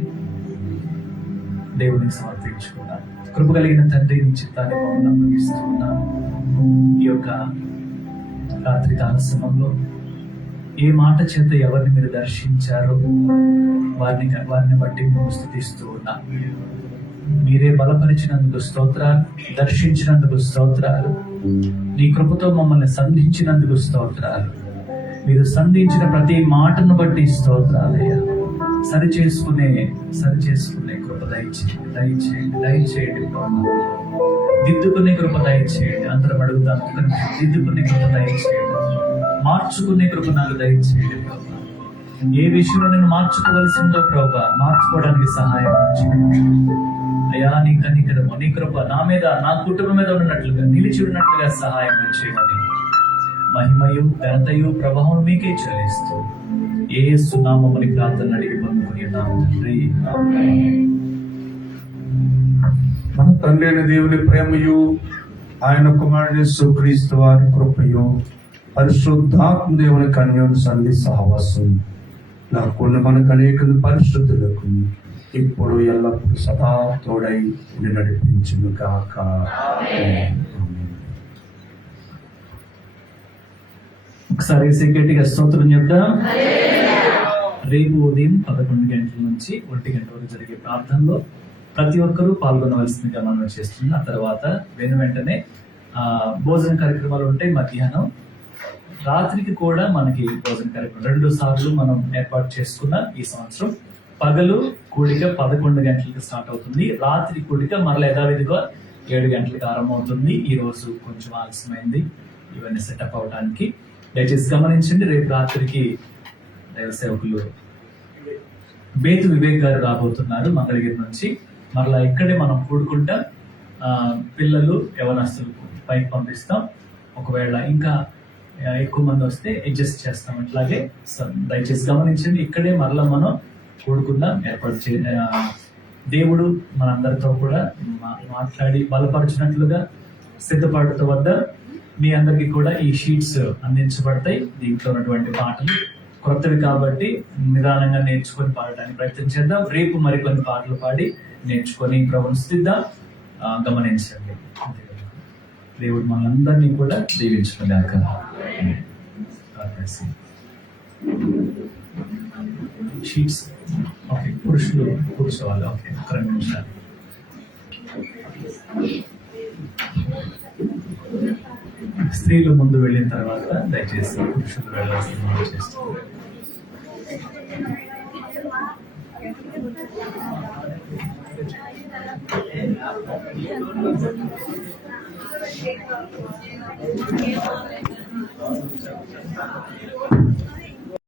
దేవునికి సమర్పించుకున్నాం. కృప కలిగిన తండ్రి నీ చిత్తాన్ని మమ్మల్ని అప్పగిస్తూ ఉన్నాం. ఈ యొక్క రాత్రి కాల సమయంలో ఏ మాట చేత ఎవరిని మీరు దర్శించారో వారిని బట్టి మేము స్తుతిస్తూ ఉన్నాం. మీరే బలపరిచినందుకు స్తోత్రాలు, దర్శించినందుకు స్తోత్రాలు, నీ కృపతో మమ్మల్ని సంధించినందుకు స్తోత్రాలు. మీరు సంధించిన ప్రతి మాటను బట్టి స్తోత్రాలయ్యా. సరి చేసుకునే కృప దయచేయండి ప్రభు. దిద్దుకునే కృప దయచేయండి. అందరం అడుగుదాం. దిద్దుకునే కృప దయచేయండి. మార్చుకునే కృప నాకు దయచేయండి ప్రభు. ఏ విషయంలో నేను మార్చుకోవలసిందో ప్రభు, మార్చుకోవడానికి సహాయం చేయండి అయ్యా. నీ కనికరము, నీ కృప నా మీద, నా కుటుంబం మీద ఉన్నట్లుగా, నిలిచి ఉన్నట్లుగా సహాయం చేయమని మహిమయు ఘనతయు ప్రభావం మీకే చెల్లిస్తూ యేసు నామమున ప్రార్థన అడిగి పొందుకుని ఉన్నాము తండ్రి. మన తండ్రి అయిన దేవుని ప్రేమయు, ఆయన కుమారుడు యేసుక్రీస్తు వారి కృపయు, పరిశుద్ధాత్మ దేవుని కన్యోని సంధి సహవాసం నాకున్న మనకు అనేక పరిశుద్ధులకు ఇప్పుడు ఎల్లప్పుడు సదా తోడై నడిపించును గాక. ఒకసారి గట్టిగా స్తోత్రం చెప్దాం. రేపు ఉదయం 11 గంటల నుంచి 1 గంట వరకు జరిగే ప్రార్థనలో ప్రతి ఒక్కరూ పాల్గొనవలసిందిగా మనం చేస్తున్నాం. ఆ తర్వాత వెంటనే భోజన కార్యక్రమాలు ఉంటాయి. మధ్యాహ్నం రాత్రికి కూడా మనకి భోజన కార్యక్రమం 2 సార్లు మనం ఏర్పాటు చేసుకున్నాం ఈ సంవత్సరం. పగలు కూడిక 11 గంటలకు స్టార్ట్ అవుతుంది. రాత్రి కూడిక మరలా యథావిధిగా 7 గంటలకు ఆరంభమవుతుంది. ఈ రోజు కొంచెం ఆలస్యమైంది ఇవన్నీ సెటప్ అవడానికి. దయచేసి గమనించండి. రేపు రాత్రికి దైవ సేవకులు బేతు వివేక్ గారు రాబోతున్నారు మంగళగిరి నుంచి. మరలా ఇక్కడే మనం కూడుకుంటా పిల్లలు యవనస్తులు పైకి పంపిస్తాం. ఒకవేళ ఇంకా ఎక్కువ మంది వస్తే అడ్జస్ట్ చేస్తాం. ఇట్లాగే దయచేసి గమనించండి. ఇక్కడే మరలా మనం కూడుకుందాం. దేవుడు మనందరితో కూడా మాట్లాడి బలపరిచినట్లుగా సిద్ధపడుతూ వద్ద మీ అందరికీ కూడా ఈ షీట్స్ అందించబడతాయి. దీంట్లో ఉన్నటువంటి పాటలు కొత్తవి కాబట్టి నిదానంగా నేర్చుకొని పాడడానికి ప్రయత్నం చేద్దాం. రేపు మరికొన్ని పాటలు పాడి నేర్చుకొని ప్రభువుని స్తుతిద్దాం. గమనించండి. దేవుడు మనందరినీ కూడా దీవించుకున్నాక షీట్స్ ఓకే. పురుషులు కూర్చోవాలి. ఓకే, 2 నిమిషాలు. స్త్రీలు ముందు వెళ్ళిన తర్వాత దయచేసి పురుషులు వెళ్ళాల్సింది చేస్తారు.